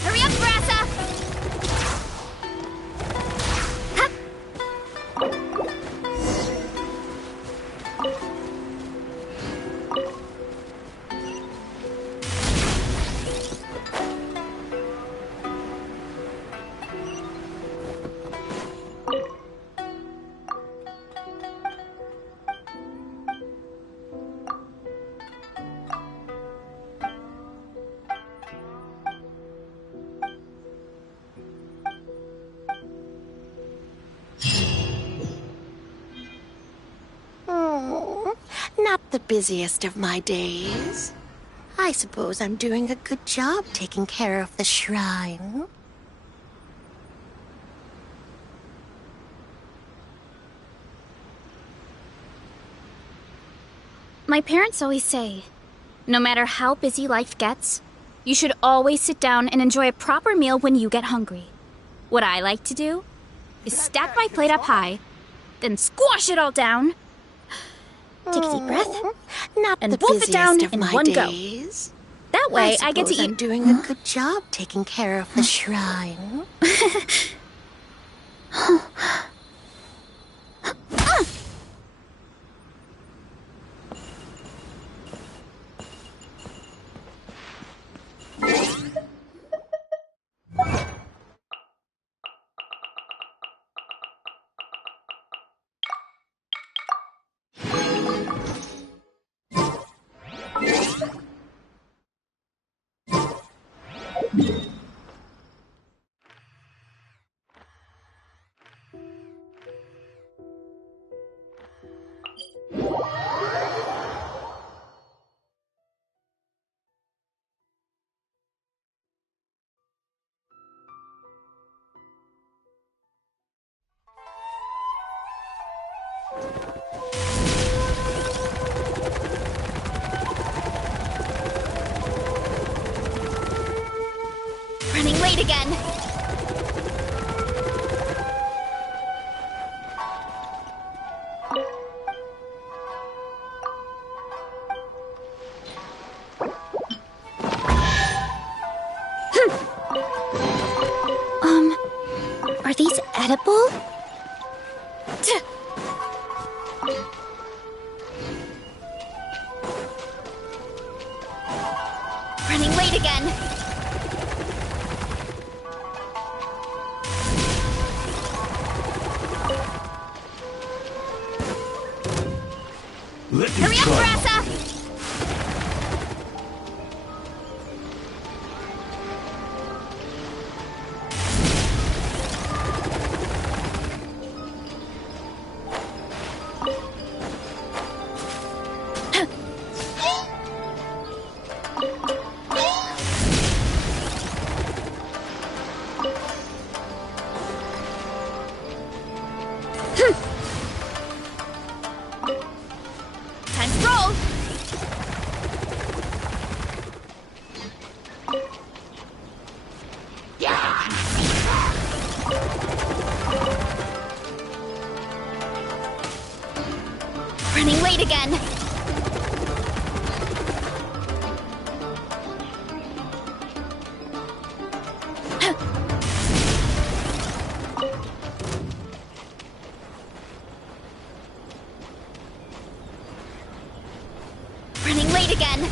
Hurry up, Brassa! Hup. Not the busiest of my days. I suppose I'm doing a good job taking care of the shrine. My parents always say, no matter how busy life gets, you should always sit down and enjoy a proper meal when you get hungry. What I like to do is stack my plate up high, then squash it all down, take a deep breath, and wolf it down in one go. That way, I get to eat. I'm doing a good job taking care of the shrine. Running late again. Are these edible? Running late again. Hurry up, Brassa! Time to roll! Running late again. Running late again.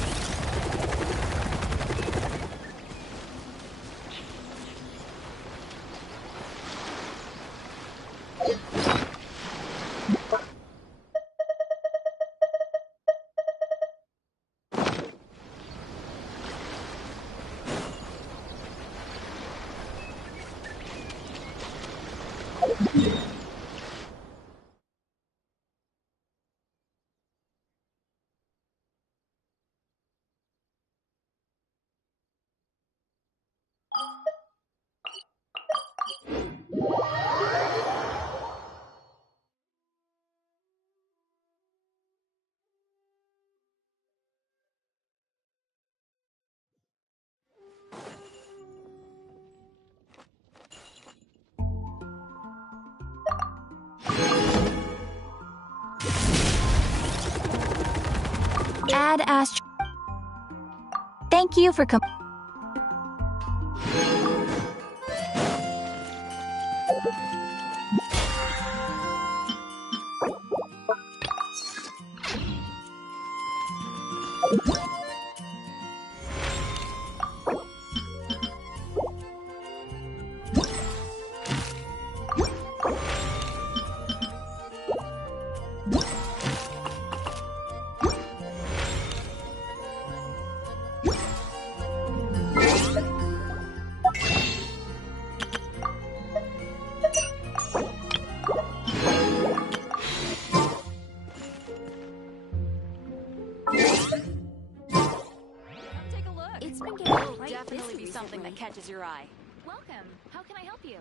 Add Astro. Thank you for It's been getting definitely be something that catches your eye. Welcome. How can I help you?